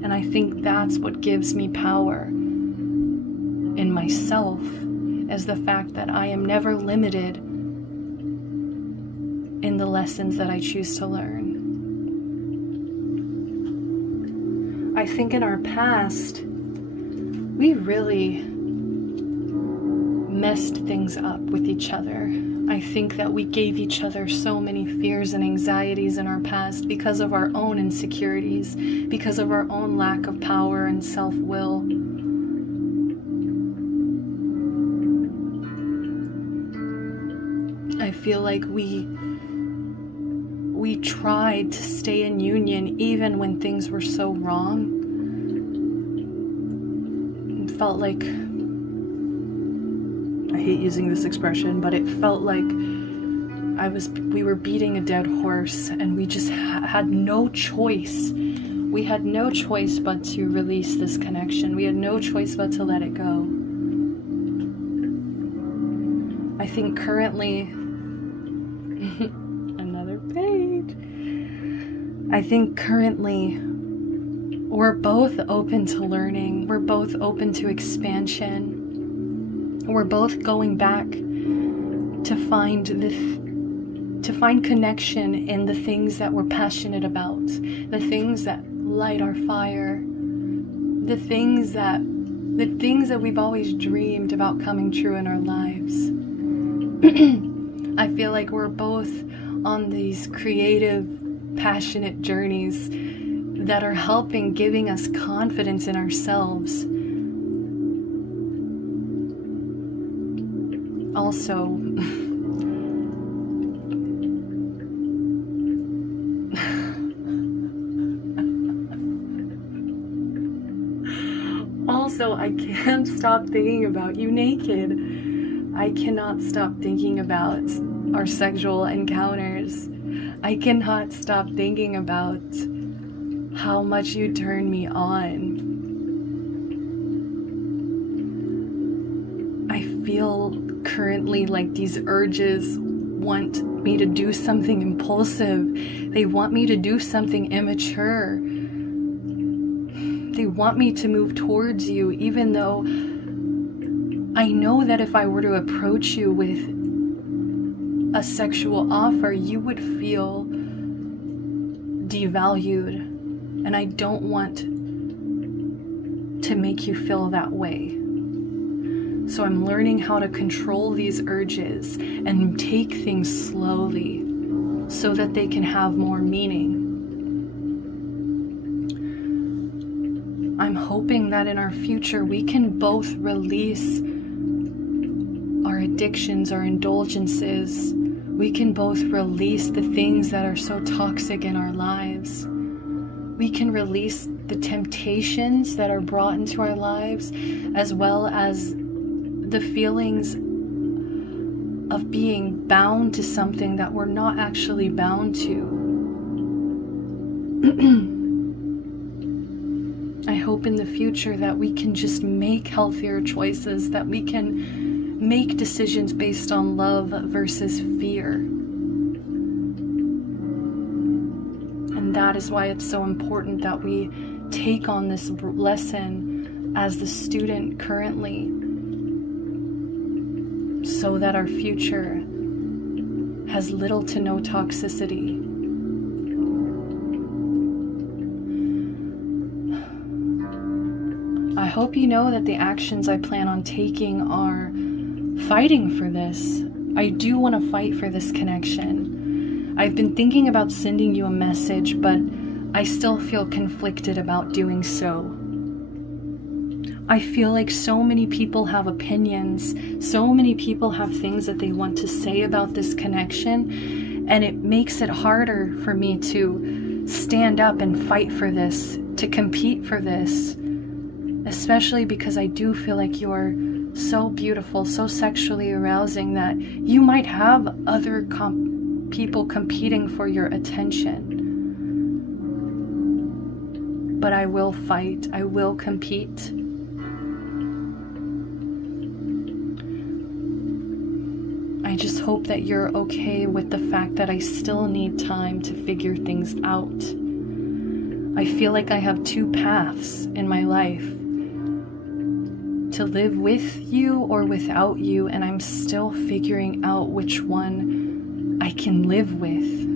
And I think that's what gives me power in myself, is the fact that I am never limited in the lessons that I choose to learn. I think in our past, we really messed things up with each other. I think that we gave each other so many fears and anxieties in our past because of our own insecurities, because of our own lack of power and self-will. I feel like we tried to stay in union even when things were so wrong. It felt like, I hate using this expression, but it felt like we were beating a dead horse, and we just had no choice. We had no choice but to release this connection. We had no choice but to let it go. think currently, another page. I think currently we're both open to learning. We're both open to expansion. We're both going back to find connection in the things that we're passionate about, the things that light our fire, the things that we've always dreamed about coming true in our lives. I feel like we're both on these creative, passionate journeys that are helping, giving us confidence in ourselves. Also, I can't stop thinking about you naked. I cannot stop thinking about our sexual encounters. I cannot stop thinking about how much you turn me on. I feel currently like these urges want me to do something impulsive. They want me to do something immature. They want me to move towards you, even though I know that if I were to approach you with a sexual offer, you would feel devalued. And I don't want to make you feel that way. So I'm learning how to control these urges and take things slowly so that they can have more meaning. I'm hoping that in our future we can both release our addictions, our indulgences. We can both release the things that are so toxic in our lives. We can release the temptations that are brought into our lives, as well as the feelings of being bound to something that we're not actually bound to. I hope in the future that we can just make healthier choices, that we can make decisions based on love versus fear. And that is why it's so important that we take on this lesson as the student currently, so that our future has little to no toxicity. I hope you know that the actions I plan on taking are fighting for this. I do want to fight for this connection. I've been thinking about sending you a message, but I still feel conflicted about doing so. I feel like so many people have opinions, so many people have things that they want to say about this connection, and it makes it harder for me to stand up and fight for this, to compete for this. Especially because I do feel like you're so beautiful, so sexually arousing that you might have other people competing for your attention. But I will fight. I will compete. I just hope that you're okay with the fact that I still need time to figure things out. I feel like I have two paths in my life: to live with you or without you, and I'm still figuring out which one I can live with.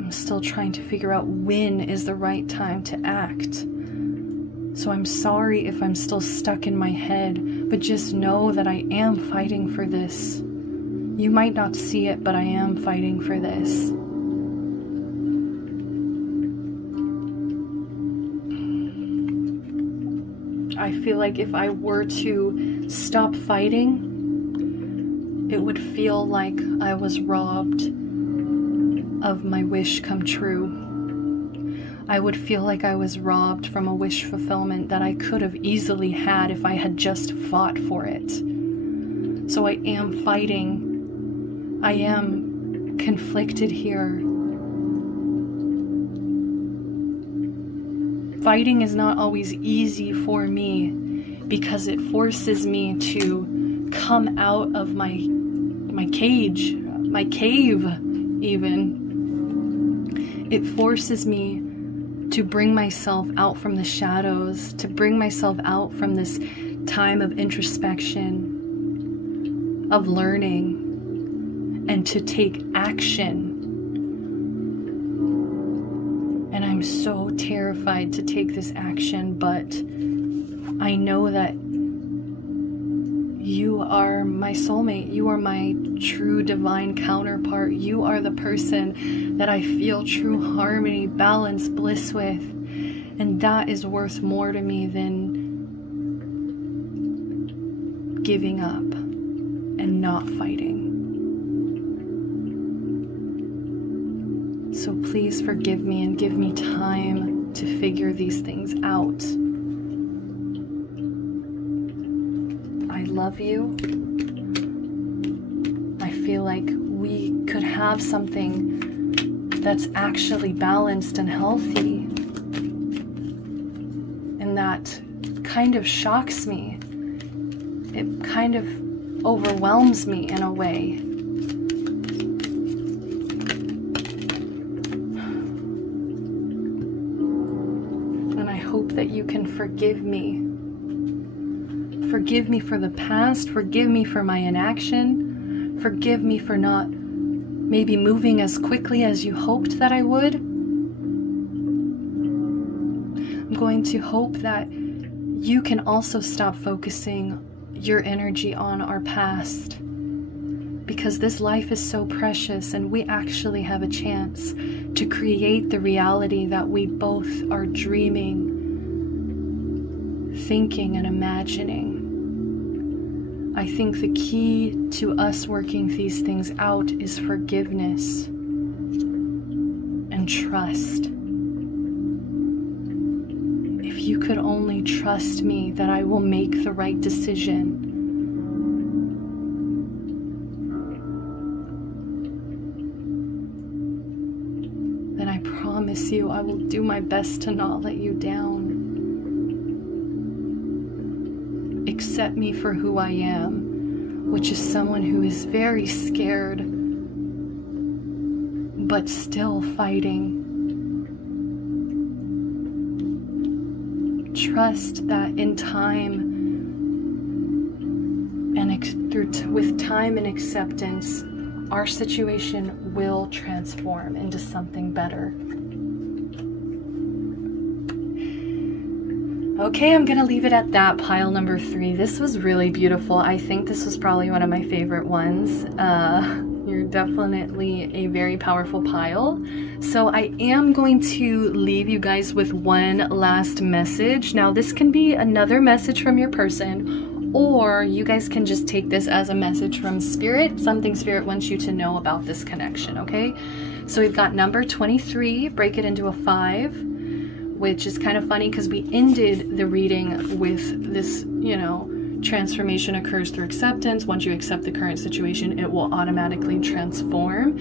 I'm still trying to figure out when is the right time to act. So I'm sorry if I'm still stuck in my head, but just know that I am fighting for this. You might not see it, but I am fighting for this. I feel like if I were to stop fighting, it would feel like I was robbed of my wish come true. I would feel like I was robbed from a wish fulfillment that I could have easily had if I had just fought for it. So I am fighting. I am conflicted here. fighting is not always easy for me because it forces me to come out of my cage, my cave even. It forces me to bring myself out from the shadows, to bring myself out from this time of introspection, of learning, and to take action. And I'm so terrified to take this action, but I know that you are my soulmate. You are my true divine counterpart. You are the person that I feel true harmony, balance, bliss with. And that is worth more to me than giving up and not fighting. So please forgive me and give me time to figure these things out. I love you. I feel like we could have something that's actually balanced and healthy. And that kind of shocks me. It kind of overwhelms me in a way. And I hope that you can forgive me. Forgive me for the past. Forgive me for my inaction. Forgive me for not maybe moving as quickly as you hoped that I would. I'm going to hope that you can also stop focusing your energy on our past, because this life is so precious and we actually have a chance to create the reality that we both are dreaming, thinking, and imagining. I think the key to us working these things out is forgiveness and trust. If you could only trust me that I will make the right decision. Then I promise you I will do my best to not let you down. Accept me for who I am, which is someone who is very scared, but still fighting. Trust that in time and with time and acceptance, our situation will transform into something better. Okay, I'm gonna leave it at that, pile number 3. This was really beautiful. I think this was probably one of my favorite ones. You're definitely a very powerful pile. So I am going to leave you guys with one last message. Now this can be another message from your person, or you guys can just take this as a message from Spirit, something Spirit wants you to know about this connection, okay? So we've got number 23, break it into a 5, which is kind of funny because we ended the reading with this, you know, transformation occurs through acceptance. Once you accept the current situation, it will automatically transform.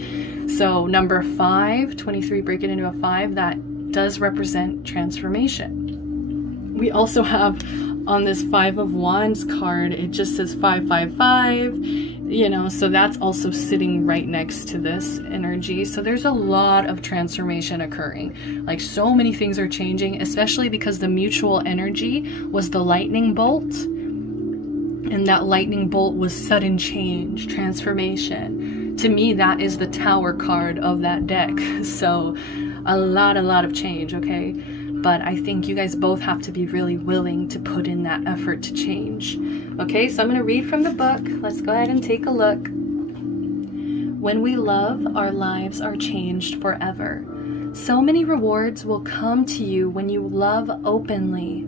So number 5, 23, break it into a 5, that does represent transformation. We also have on this 5 of Wands card, it just says 555, you know, so that's also sitting right next to this energy. So there's a lot of transformation occurring. Like so many things are changing, especially because the mutual energy was the lightning bolt. And that lightning bolt was sudden change, transformation. To me, that is the Tower card of that deck. So a lot of change, okay? But I think you guys both have to be really willing to put in that effort to change. Okay, so I'm going to read from the book. Let's go ahead and take a look. When we love, our lives are changed forever. So many rewards will come to you when you love openly.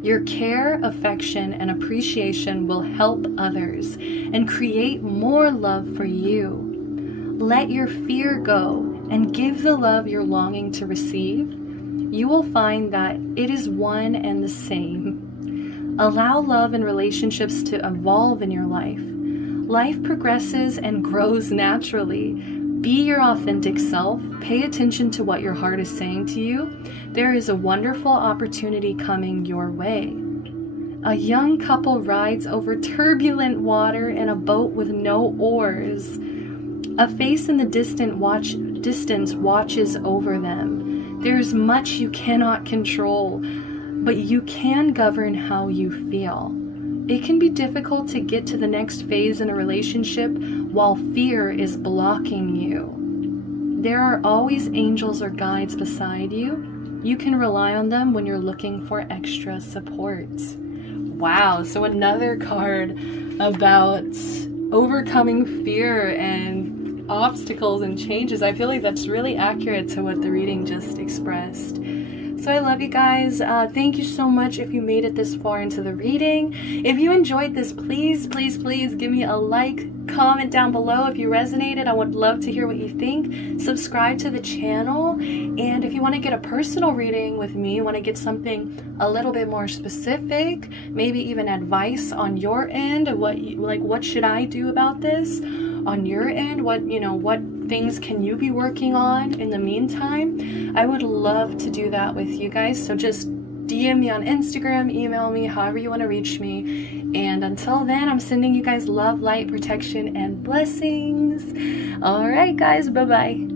Your care, affection, and appreciation will help others and create more love for you. Let your fear go and give the love you're longing to receive. You will find that it is one and the same. Allow love and relationships to evolve in your life. Life progresses and grows naturally. Be your authentic self. Pay attention to what your heart is saying to you. There is a wonderful opportunity coming your way. A young couple rides over turbulent water in a boat with no oars. A face in the distance watches over them. There's much you cannot control, but you can govern how you feel. It can be difficult to get to the next phase in a relationship while fear is blocking you. There are always angels or guides beside you. You can rely on them when you're looking for extra support. Wow, so another card about overcoming fear and obstacles and changes. I feel like that's really accurate to what the reading just expressed. So I love you guys. Thank you so much if you made it this far into the reading. If you enjoyed this, please, please, please give me a like, comment down below if you resonated. I would love to hear what you think. Subscribe to the channel. And if you want to get a personal reading with me, want to get something a little bit more specific, maybe even advice on your end, what should I do about this on your end? What things can you be working on in the meantime? I would love to do that with you guys. So just DM me on Instagram, email me, however you want to reach me. And until then, I'm sending you guys love, light, protection, and blessings. All right, guys, bye-bye.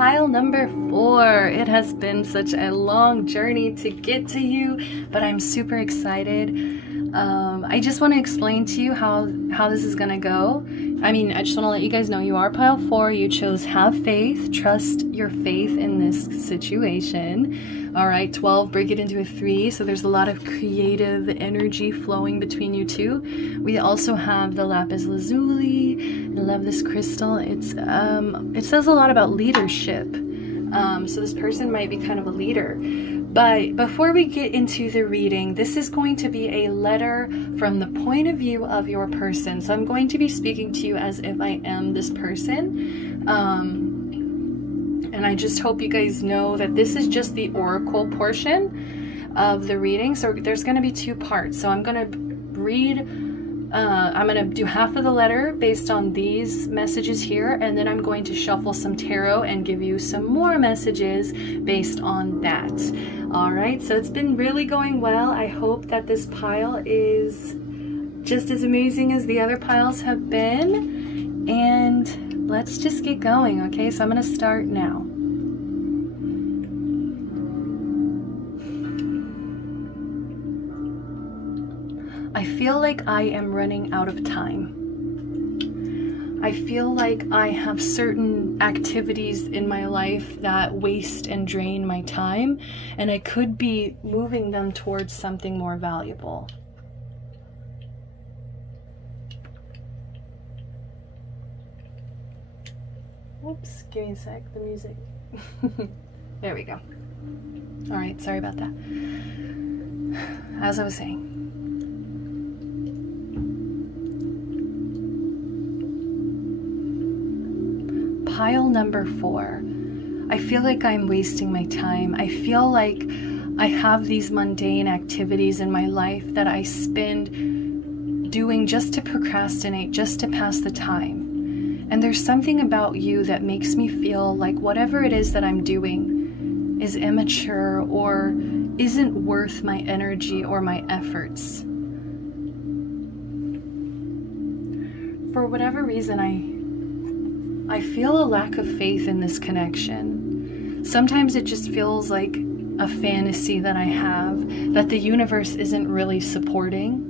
pile number 4. It has been such a long journey to get to you, but I'm super excited. I just want to explain to you how this is gonna go. I mean, I just want to let you guys know you are pile 4. You chose have faith, trust your faith in this situation. All right, 12, break it into a 3. So there's a lot of creative energy flowing between you two. We also have the lapis lazuli. I love this crystal. It says a lot about leadership. So this person might be kind of a leader. But before we get into the reading, this is going to be a letter from the point of view of your person. So I'm going to be speaking to you as if I am this person. And I just hope you guys know that this is just the oracle portion of the reading. So there's going to be 2 parts. So I'm going to read, I'm going to do half of the letter based on these messages here, and then I'm going to shuffle some tarot and give you some more messages based on that. All right, so it's been really going well. I hope that this pile is just as amazing as the other piles have been, and let's just get going, okay? So I'm going to start now. I feel like I am running out of time. I feel like I have certain activities in my life that waste and drain my time, and I could be moving them towards something more valuable. Whoops, give me a sec, the music. There we go. All right, sorry about that. As I was saying, pile number 4. I feel like I'm wasting my time. I feel like I have these mundane activities in my life that I spend doing just to procrastinate, just to pass the time. And there's something about you that makes me feel like whatever it is that I'm doing is immature or isn't worth my energy or my efforts. For whatever reason, I feel a lack of faith in this connection. Sometimes it just feels like a fantasy that I have, that the universe isn't really supporting.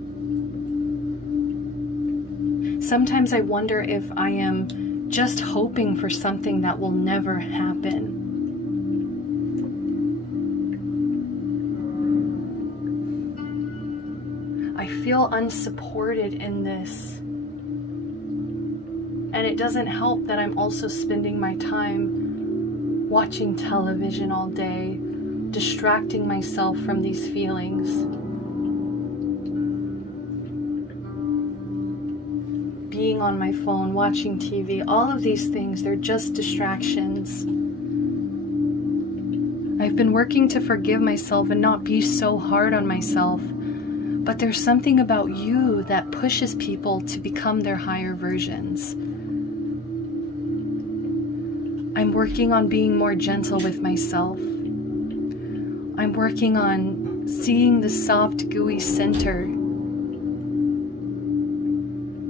Sometimes I wonder if I am just hoping for something that will never happen. I feel unsupported in this. And it doesn't help that I'm also spending my time watching television all day, distracting myself from these feelings. Being on my phone, watching TV, all of these things, they're just distractions. I've been working to forgive myself and not be so hard on myself, but there's something about you that pushes people to become their higher versions. I'm working on being more gentle with myself. I'm working on seeing the soft, gooey center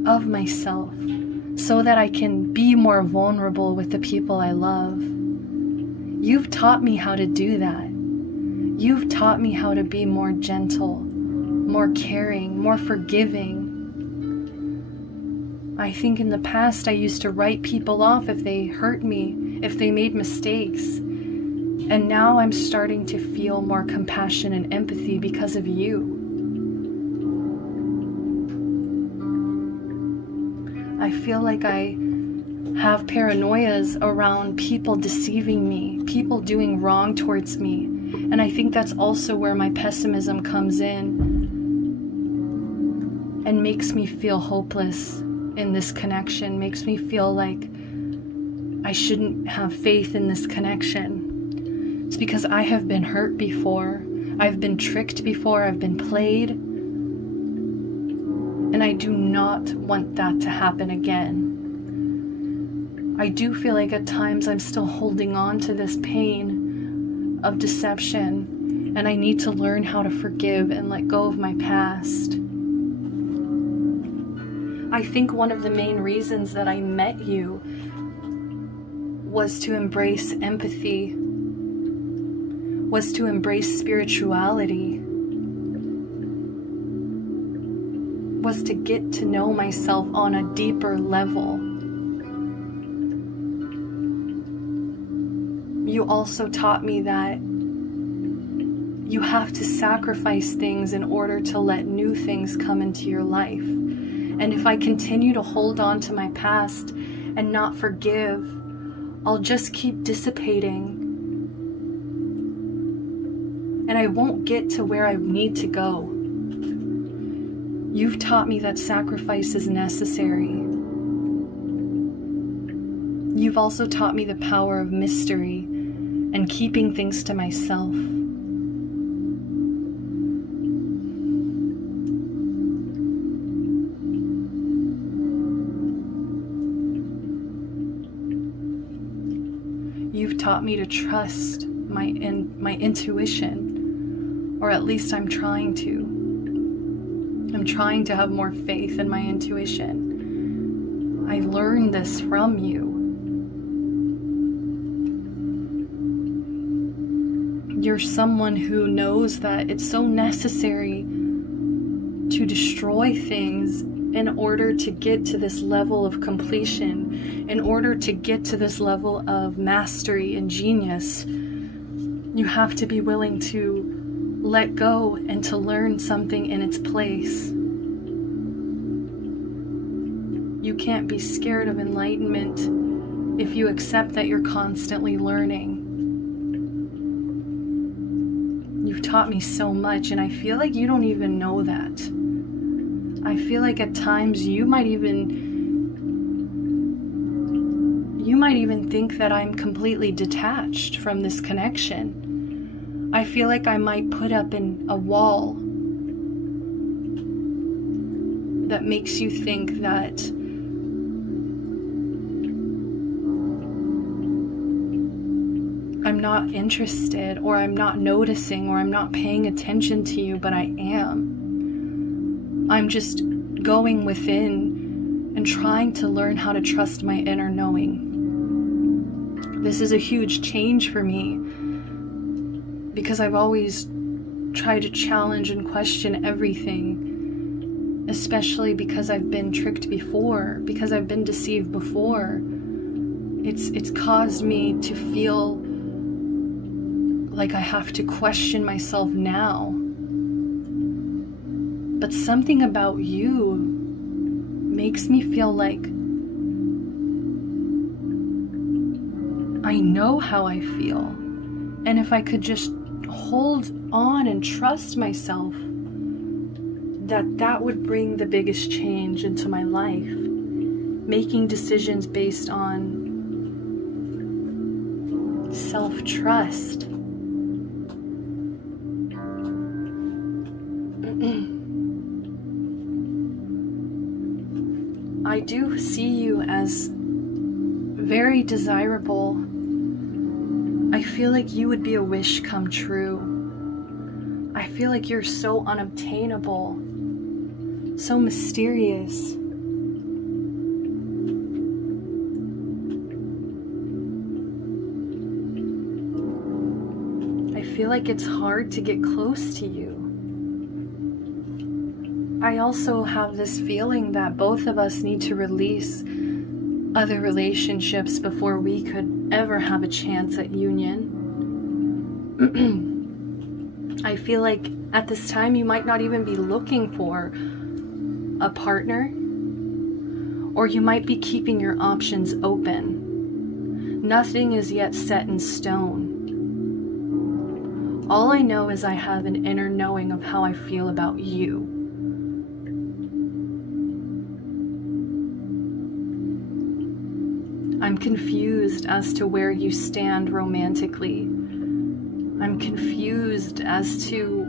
of myself so that I can be more vulnerable with the people I love. You've taught me how to do that. You've taught me how to be more gentle, more caring, more forgiving. I think in the past I used to write people off if they hurt me, if they made mistakes. And now I'm starting to feel more compassion and empathy because of you. I feel like I have paranoias around people deceiving me, people doing wrong towards me. And I think that's also where my pessimism comes in and makes me feel hopeless in this connection, makes me feel like I shouldn't have faith in this connection. It's because I have been hurt before. I've been tricked before. I've been played. And I do not want that to happen again. I do feel like at times I'm still holding on to this pain of deception, and I need to learn how to forgive and let go of my past. I think one of the main reasons that I met you was to embrace empathy, was to embrace spirituality, was to get to know myself on a deeper level. You also taught me that you have to sacrifice things in order to let new things come into your life. And if I continue to hold on to my past and not forgive, I'll just keep dissipating. And I won't get to where I need to go. You've taught me that sacrifice is necessary. You've also taught me the power of mystery and keeping things to myself. You've taught me to trust my intuition, or at least I'm trying to. I'm trying to have more faith in my intuition. I learned this from you. You're someone who knows that it's so necessary to destroy things in order to get to this level of completion, in order to get to this level of mastery and genius. You have to be willing to let go and to learn something in its place. You can't be scared of enlightenment if you accept that you're constantly learning. You've taught me so much, and I feel like you don't even know that. I feel like at times you might even think that I'm completely detached from this connection. I feel like I might put up in a wall that makes you think that I'm not interested, or I'm not noticing, or I'm not paying attention to you, but I am. I'm just going within and trying to learn how to trust my inner knowing. This is a huge change for me because I've always tried to challenge and question everything, especially because I've been tricked before, because I've been deceived before. It's caused me to feel like I have to question myself now. But something about you makes me feel like I know how I feel. And if I could just hold on and trust myself, that would bring the biggest change into my life. Making decisions based on self-trust. I do see you as very desirable. I feel like you would be a wish come true. I feel like you're so unobtainable, so mysterious. I feel like it's hard to get close to you. I also have this feeling that both of us need to release other relationships before we could ever have a chance at union. I feel like at this time you might not even be looking for a partner, or you might be keeping your options open. Nothing is yet set in stone. All I know is I have an inner knowing of how I feel about you. I'm confused as to where you stand romantically. I'm confused as to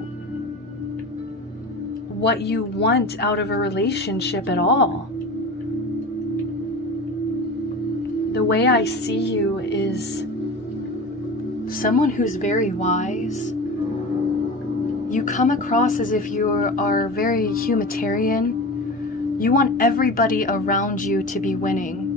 what you want out of a relationship at all. The way I see you is someone who's very wise. You come across as if you are very humanitarian. You want everybody around you to be winning.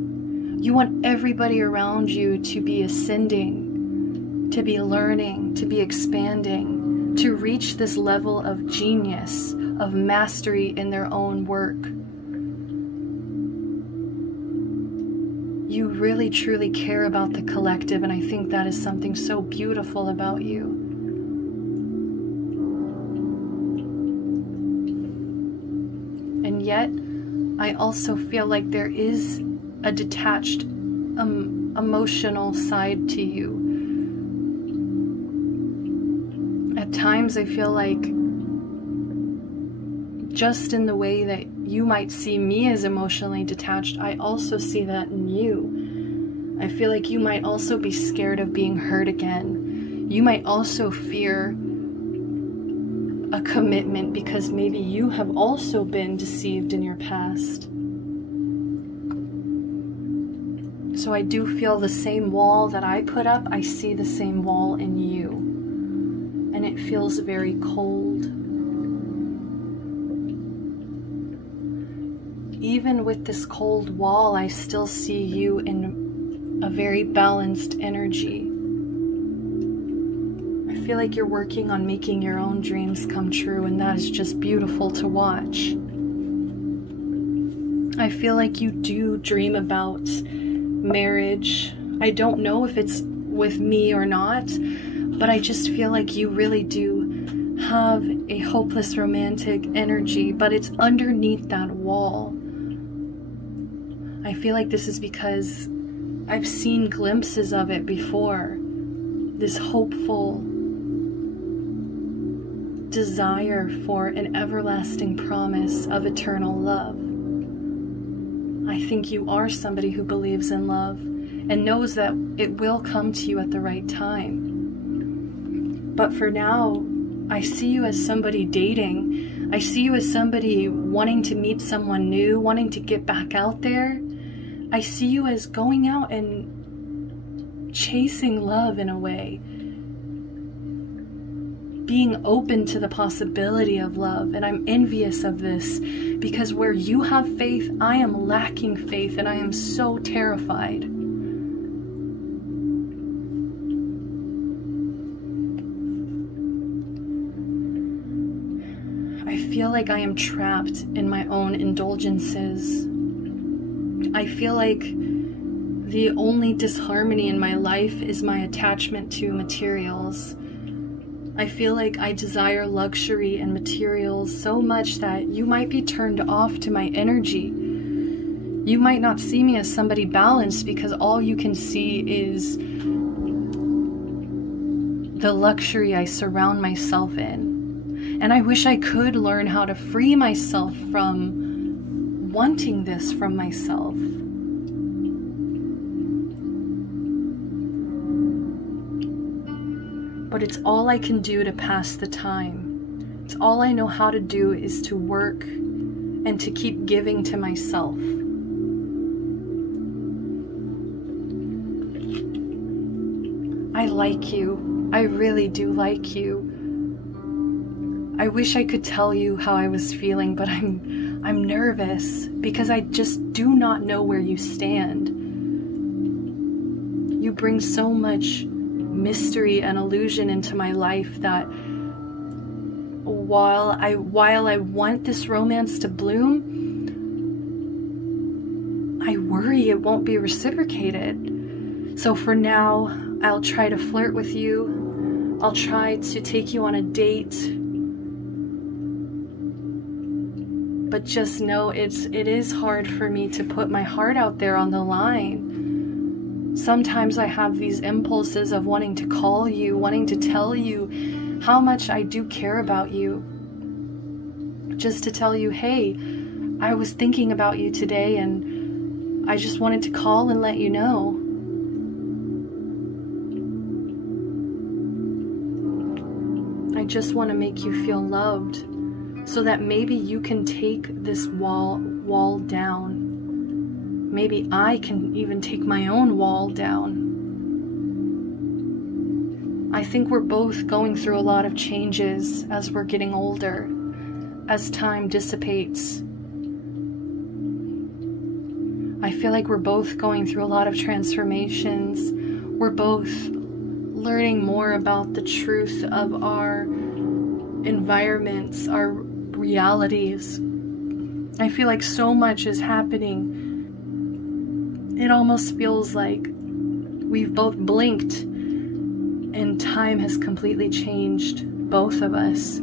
You want everybody around you to be ascending, to be learning, to be expanding, to reach this level of genius, of mastery in their own work. You really truly care about the collective, and I think that is something so beautiful about you. And yet, I also feel like there is a detached emotional side to you. At times I feel like, just in the way that you might see me as emotionally detached, I also see that in you. I feel like you might also be scared of being hurt again. You might also fear a commitment because maybe you have also been deceived in your past. So I do feel the same wall that I put up, I see the same wall in you. And it feels very cold. Even with this cold wall, I still see you in a very balanced energy. I feel like you're working on making your own dreams come true, and that is just beautiful to watch. I feel like you do dream about marriage. I don't know if it's with me or not, but I just feel like you really do have a hopeless romantic energy, but it's underneath that wall. I feel like this is because I've seen glimpses of it before. This hopeful desire for an everlasting promise of eternal love. I think you are somebody who believes in love and knows that it will come to you at the right time. But for now, I see you as somebody dating. I see you as somebody wanting to meet someone new, wanting to get back out there. I see you as going out and chasing love in a way. Being open to the possibility of love. And I'm envious of this because where you have faith, I am lacking faith and I am so terrified. I feel like I am trapped in my own indulgences. I feel like the only disharmony in my life is my attachment to materials. I feel like I desire luxury and materials so much that you might be turned off to my energy. You might not see me as somebody balanced because all you can see is the luxury I surround myself in. And I wish I could learn how to free myself from wanting this from myself. But it's all I can do to pass the time. It's all I know how to do is to work and to keep giving to myself. I like you. I really do like you. I wish I could tell you how I was feeling, but I'm nervous because I just do not know where you stand. You bring so much mystery and illusion into my life that while I want this romance to bloom, I worry it won't be reciprocated. So for now, I'll try to flirt with you. I'll try to take you on a date. But just know it is hard for me to put my heart out there on the line. Sometimes I have these impulses of wanting to call you, wanting to tell you how much I do care about you. Just to tell you, hey, I was thinking about you today and I just wanted to call and let you know. I just want to make you feel loved so that maybe you can take this wall down. Maybe I can even take my own wall down. I think we're both going through a lot of changes as we're getting older, as time dissipates. I feel like we're both going through a lot of transformations. We're both learning more about the truth of our environments, our realities. I feel like so much is happening. It almost feels like we've both blinked and time has completely changed both of us.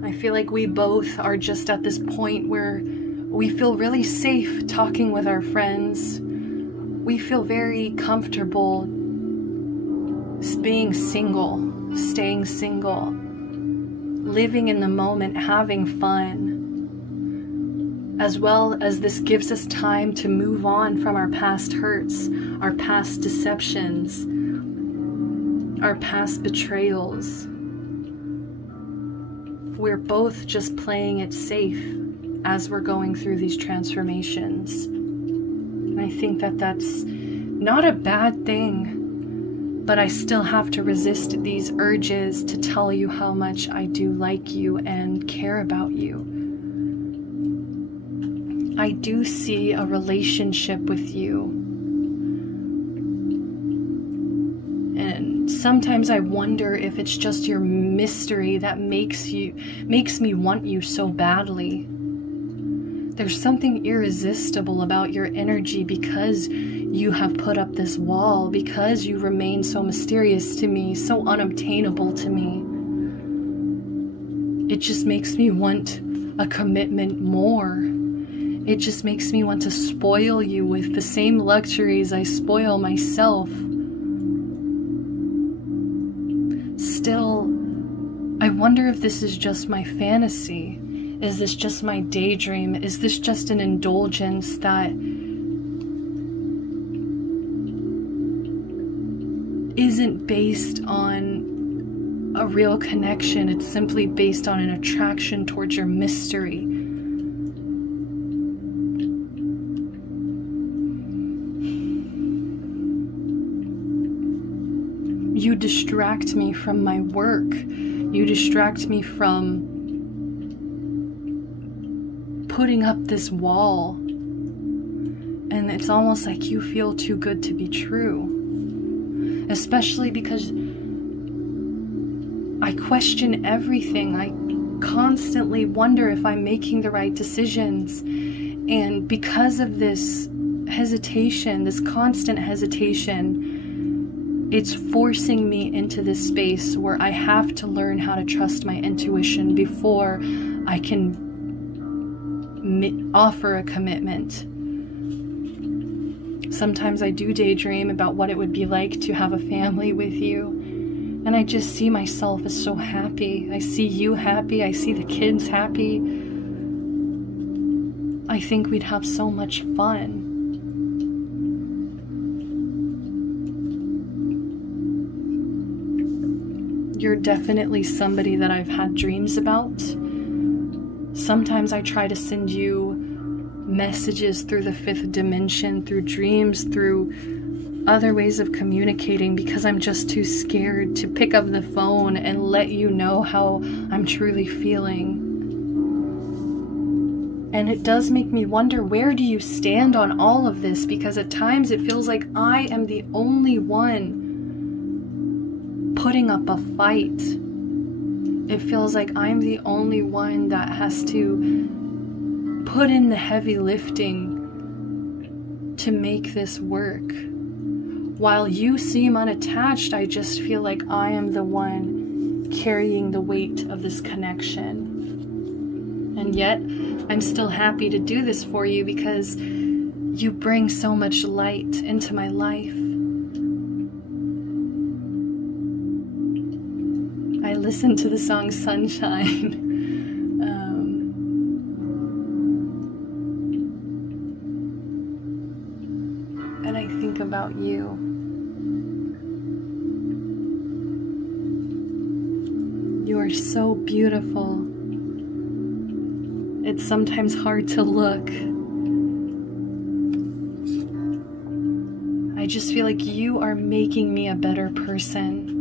I feel like we both are just at this point where we feel really safe talking with our friends. We feel very comfortable being single, staying single, living in the moment, having fun, as well as this gives us time to move on from our past hurts, our past deceptions, our past betrayals. We're both just playing it safe as we're going through these transformations. And I think that that's not a bad thing, but I still have to resist these urges to tell you how much I do like you and care about you. I do see a relationship with you. And sometimes I wonder if it's just your mystery that makes me want you so badly. There's something irresistible about your energy because you have put up this wall, because you remain so mysterious to me, so unobtainable to me. It just makes me want a commitment more. It just makes me want to spoil you with the same luxuries I spoil myself. Still, I wonder if this is just my fantasy. Is this just my daydream? Is this just an indulgence that isn't based on a real connection? It's simply based on an attraction towards your mystery. You distract me from my work. You distract me from putting up this wall. And it's almost like you feel too good to be true. Especially because I question everything. I constantly wonder if I'm making the right decisions. And because of this hesitation, this constant hesitation, it's forcing me into this space where I have to learn how to trust my intuition before I can offer a commitment. Sometimes I do daydream about what it would be like to have a family with you, and I just see myself as so happy. I see you happy. I see the kids happy. I think we'd have so much fun. You're definitely somebody that I've had dreams about. Sometimes I try to send you messages through the 5th dimension, through dreams, through other ways of communicating, because I'm just too scared to pick up the phone and let you know how I'm truly feeling. And it does make me wonder, where do you stand on all of this? Because at times it feels like I am the only one putting up a fight. It feels like I'm the only one that has to put in the heavy lifting to make this work. While you seem unattached, I just feel like I am the one carrying the weight of this connection. And yet, I'm still happy to do this for you because you bring so much light into my life. I listen to the song Sunshine. And I think about you. You are so beautiful. It's sometimes hard to look. I just feel like you are making me a better person.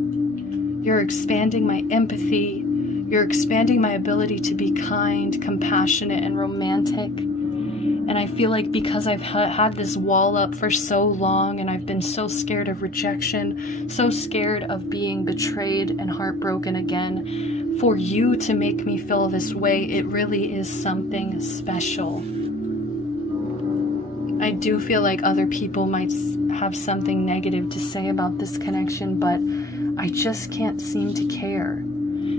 You're expanding my empathy. You're expanding my ability to be kind, compassionate, and romantic. And I feel like because I've had this wall up for so long, and I've been so scared of rejection, so scared of being betrayed and heartbroken again, for you to make me feel this way, it really is something special. I do feel like other people might have something negative to say about this connection, but I just can't seem to care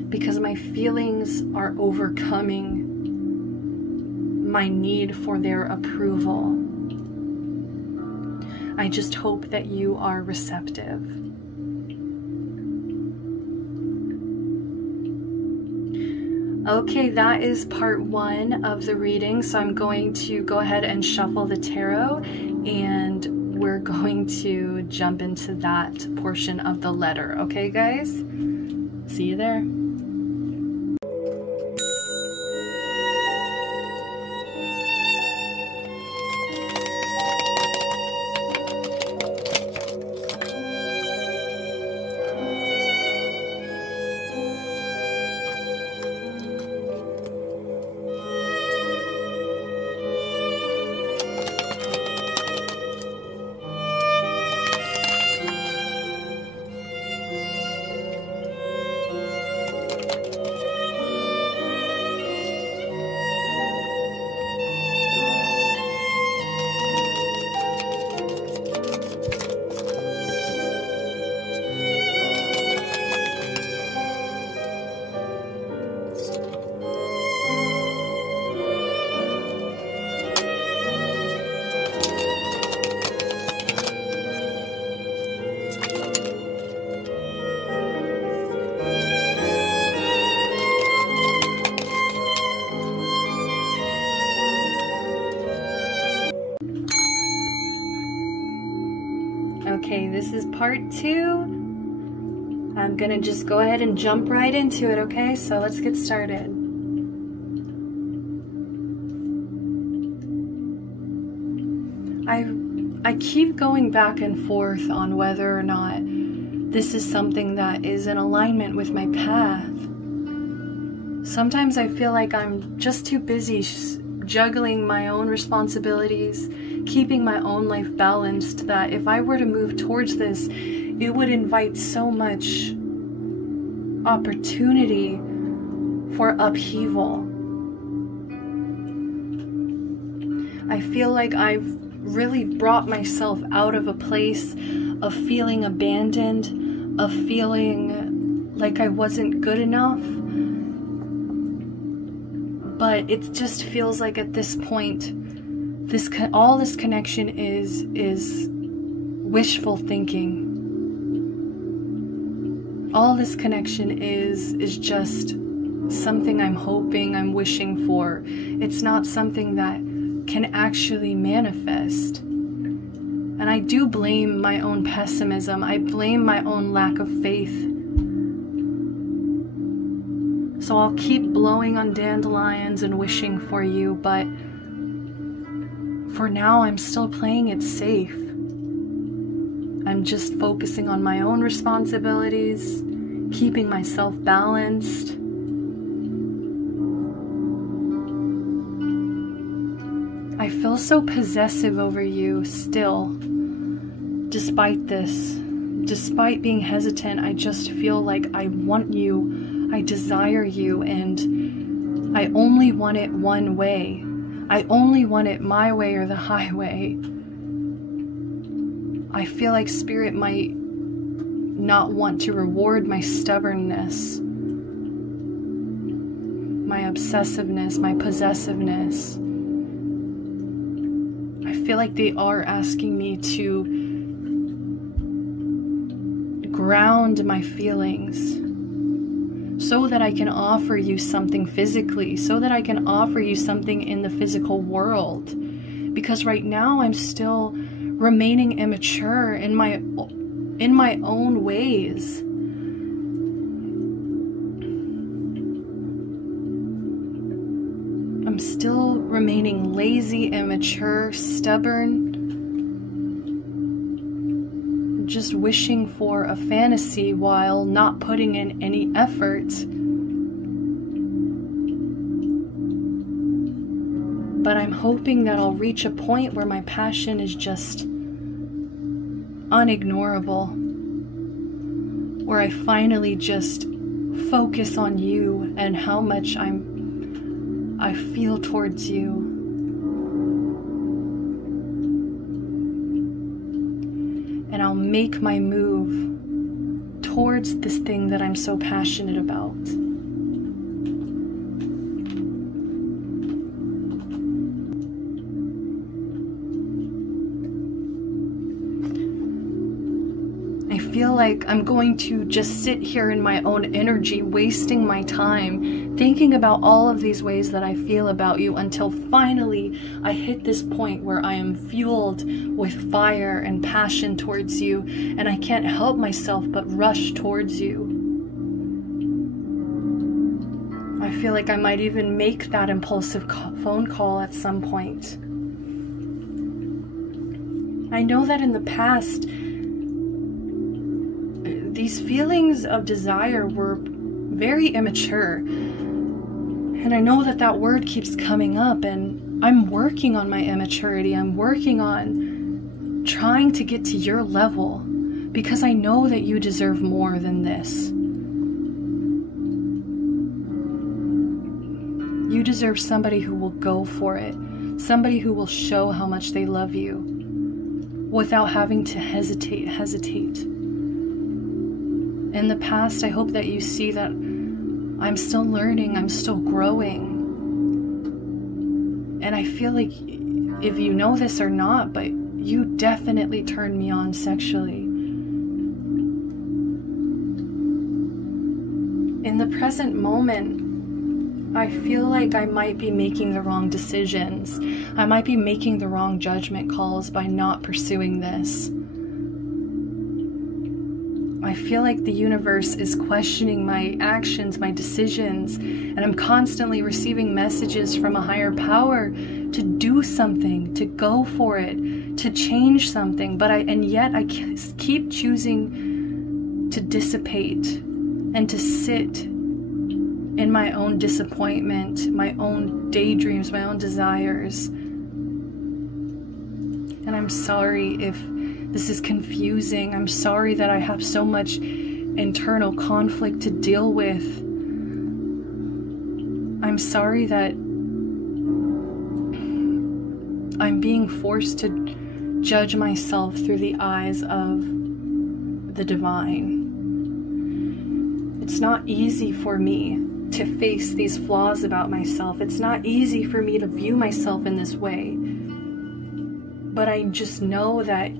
because my feelings are overcoming my need for their approval. I just hope that you are receptive. Okay, that is part 1 of the reading. So I'm going to go ahead and shuffle the tarot, and we're going to jump into that portion of the letter. Okay, guys? See you there. Okay, this is part 2. I'm gonna just go ahead and jump right into it, okay? So let's get started. I keep going back and forth on whether or not this is something that is in alignment with my path. Sometimes I feel like I'm just too busy juggling my own responsibilities, keeping my own life balanced, that if I were to move towards this, it would invite so much opportunity for upheaval. I feel like I've really brought myself out of a place of feeling abandoned, of feeling like I wasn't good enough. But it just feels like at this point, all this connection is wishful thinking. All this connection is just something I'm hoping, I'm wishing for. It's not something that can actually manifest. And I do blame my own pessimism. I blame my own lack of faith. So I'll keep blowing on dandelions and wishing for you, but for now I'm still playing it safe. I'm just focusing on my own responsibilities, keeping myself balanced. I feel so possessive over you still, despite this. Despite being hesitant, I just feel like I want you, I desire you, and I only want it one way. I only want it my way or the highway. I feel like Spirit might not want to reward my stubbornness, my obsessiveness, my possessiveness. I feel like they are asking me to ground my feelings so that I can offer you something physically, so that I can offer you something in the physical world. Because right now I'm still remaining immature in my own ways. I'm still remaining lazy, immature, stubborn, just wishing for a fantasy while not putting in any effort hoping that I'll reach a point where my passion is just unignorable, where I finally just focus on you and how much I feel towards you. And I'll make my move towards this thing that I'm so passionate about. I feel like I'm going to just sit here in my own energy, wasting my time, thinking about all of these ways that I feel about you until finally I hit this point where I am fueled with fire and passion towards you, and I can't help myself but rush towards you. I feel like I might even make that impulsive phone call at some point. I know that in the past, these feelings of desire were very immature. And I know that that word keeps coming up, and I'm working on my immaturity. I'm working on trying to get to your level, because I know that you deserve more than this. You deserve somebody who will go for it, somebody who will show how much they love you without having to hesitate. In the past, I hope that you see that I'm still learning, I'm still growing. And I feel like, if you know this or not, but you definitely turned me on sexually. In the present moment, I feel like I might be making the wrong decisions. I might be making the wrong judgment calls by not pursuing this. I feel like the universe is questioning my actions, my decisions, and I'm constantly receiving messages from a higher power to do something, to go for it, to change something. And yet I keep choosing to dissipate and to sit in my own disappointment, my own daydreams, my own desires. And I'm sorry if this is confusing. I'm sorry that I have so much internal conflict to deal with. I'm sorry that I'm being forced to judge myself through the eyes of the divine. It's not easy for me to face these flaws about myself. It's not easy for me to view myself in this way. But I just know that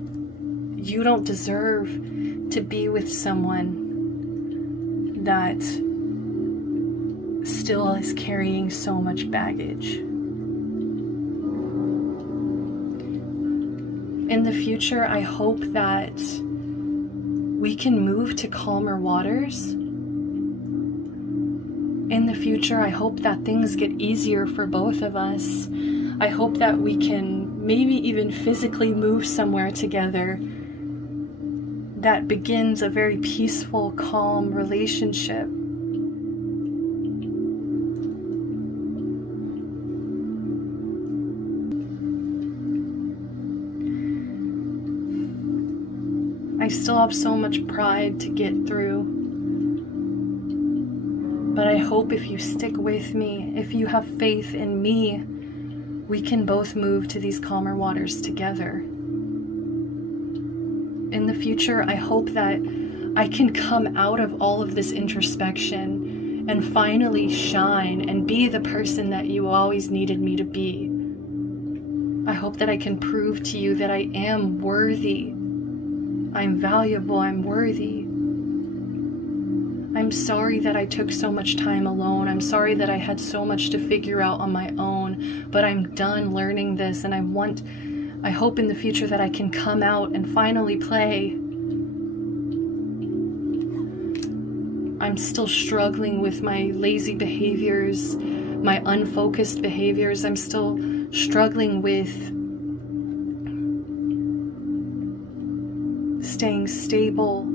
you don't deserve to be with someone that still is carrying so much baggage. In the future, I hope that we can move to calmer waters. In the future, I hope that things get easier for both of us. I hope that we can maybe even physically move somewhere together that begins a very peaceful, calm relationship. I still have so much pride to get through. But I hope if you stick with me, if you have faith in me, we can both move to these calmer waters together. In the future, I hope that I can come out of all of this introspection and finally shine and be the person that you always needed me to be. I hope that I can prove to you that I am worthy. I'm valuable, I'm worthy. I'm sorry that I took so much time alone. I'm sorry that I had so much to figure out on my own, but I'm done learning this, and I hope in the future that I can come out and finally play. I'm still struggling with my lazy behaviors, my unfocused behaviors. I'm still struggling with staying stable.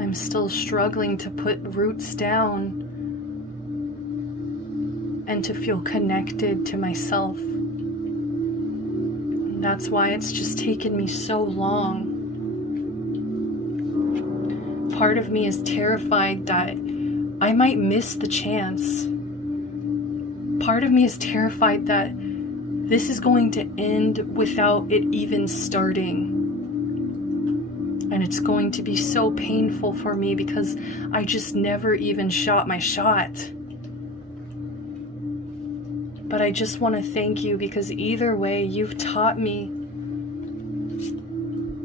I'm still struggling to put roots down and to feel connected to myself. That's why it's just taken me so long. Part of me is terrified that I might miss the chance. Part of me is terrified that this is going to end without it even starting. And it's going to be so painful for me because I just never even shot my shot. But I just want to thank you, because either way, you've taught me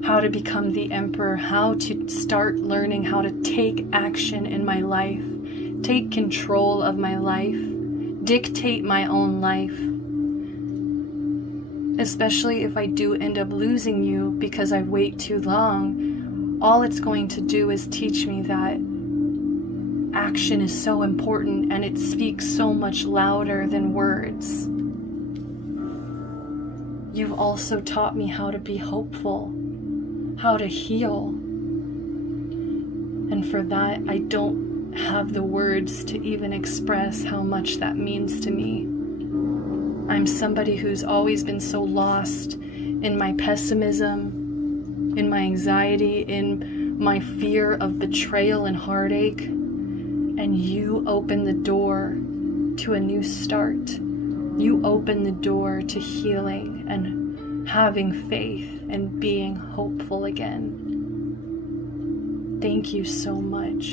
how to become the emperor, how to start learning how to take action in my life, take control of my life, dictate my own life. Especially if I do end up losing you because I wait too long, all it's going to do is teach me that action is so important and it speaks so much louder than words. You've also taught me how to be hopeful, how to heal. And for that, I don't have the words to even express how much that means to me. I'm somebody who's always been so lost in my pessimism, in my anxiety, in my fear of betrayal and heartache. And you open the door to a new start. You open the door to healing and having faith and being hopeful again. Thank you so much.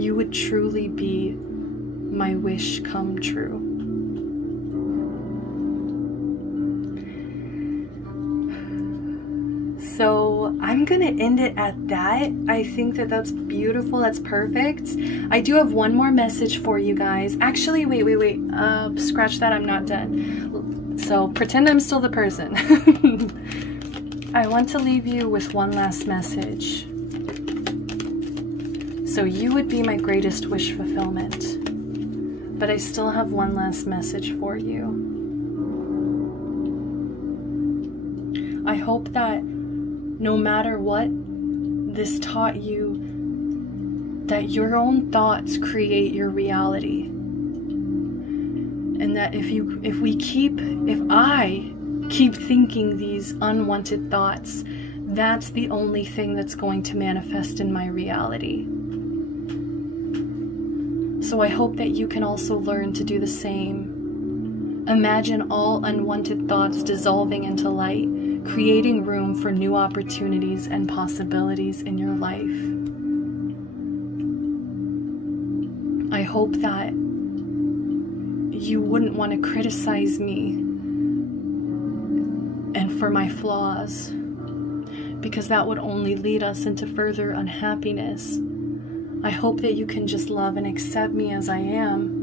You would truly be my wish come true. So I'm gonna end it at that. I think that that's beautiful. That's perfect. I do have one more message for you guys. Actually, wait. Scratch that. I'm not done. So pretend I'm still the person. I want to leave you with one last message. So you would be my greatest wish fulfillment. But I still have one last message for you. I hope that no matter what this taught you, that your own thoughts create your reality. And that if I keep thinking these unwanted thoughts, that's the only thing that's going to manifest in my reality. So I hope that you can also learn to do the same. Imagine all unwanted thoughts dissolving into light, creating room for new opportunities and possibilities in your life. I hope that you wouldn't want to criticize me and for my flaws, because that would only lead us into further unhappiness. I hope that you can just love and accept me as I am,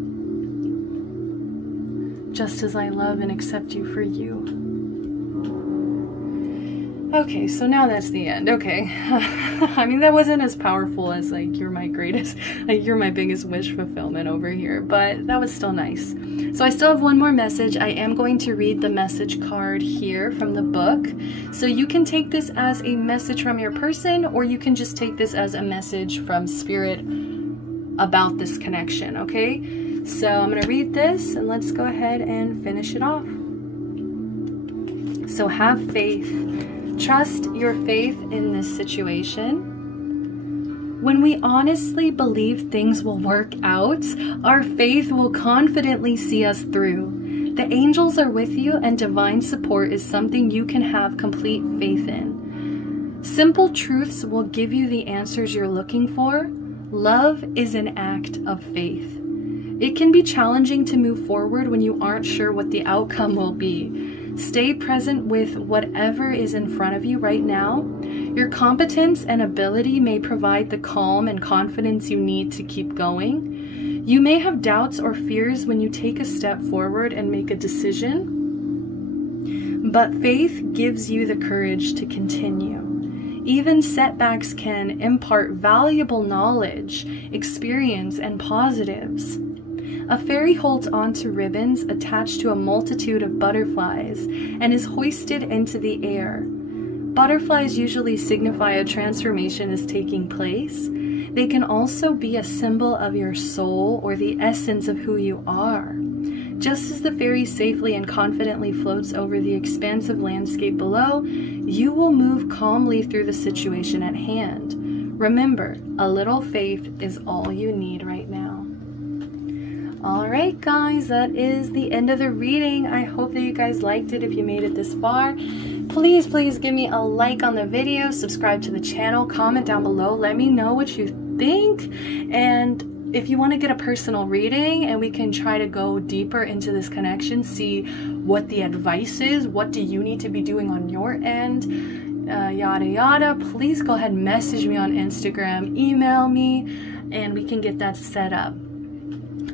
just as I love and accept you for you. Okay, so now that's the end. Okay. I mean, that wasn't as powerful as like you're my biggest wish fulfillment over here, but that was still nice. So I still have one more message. I am going to read the message card here from the book. So you can take this as a message from your person, or you can just take this as a message from Spirit about this connection, okay? So I'm going to read this and let's go ahead and finish it off. So have faith. Trust your faith in this situation. When we honestly believe things will work out, our faith will confidently see us through. The angels are with you, and divine support is something you can have complete faith in. Simple truths will give you the answers you're looking for. Love is an act of faith. It can be challenging to move forward when you aren't sure what the outcome will be. Stay present with whatever is in front of you right now. Your competence and ability may provide the calm and confidence you need to keep going. You may have doubts or fears when you take a step forward and make a decision, but faith gives you the courage to continue. Even setbacks can impart valuable knowledge, experience, and positives. A fairy holds onto ribbons attached to a multitude of butterflies and is hoisted into the air. Butterflies usually signify a transformation is taking place. They can also be a symbol of your soul or the essence of who you are. Just as the fairy safely and confidently floats over the expansive landscape below, you will move calmly through the situation at hand. Remember, a little faith is all you need right now. Alright guys, that is the end of the reading. I hope that you guys liked it if you made it this far. Please give me a like on the video, subscribe to the channel, comment down below, let me know what you think, and if you want to get a personal reading and we can try to go deeper into this connection, see what the advice is, what do you need to be doing on your end, yada yada, please go ahead and message me on Instagram, email me, and we can get that set up.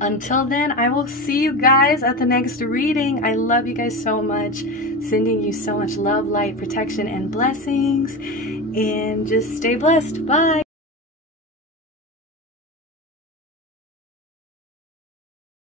Until then, I will see you guys at the next reading. I love you guys so much. Sending you so much love, light, protection, and blessings. And just stay blessed. Bye.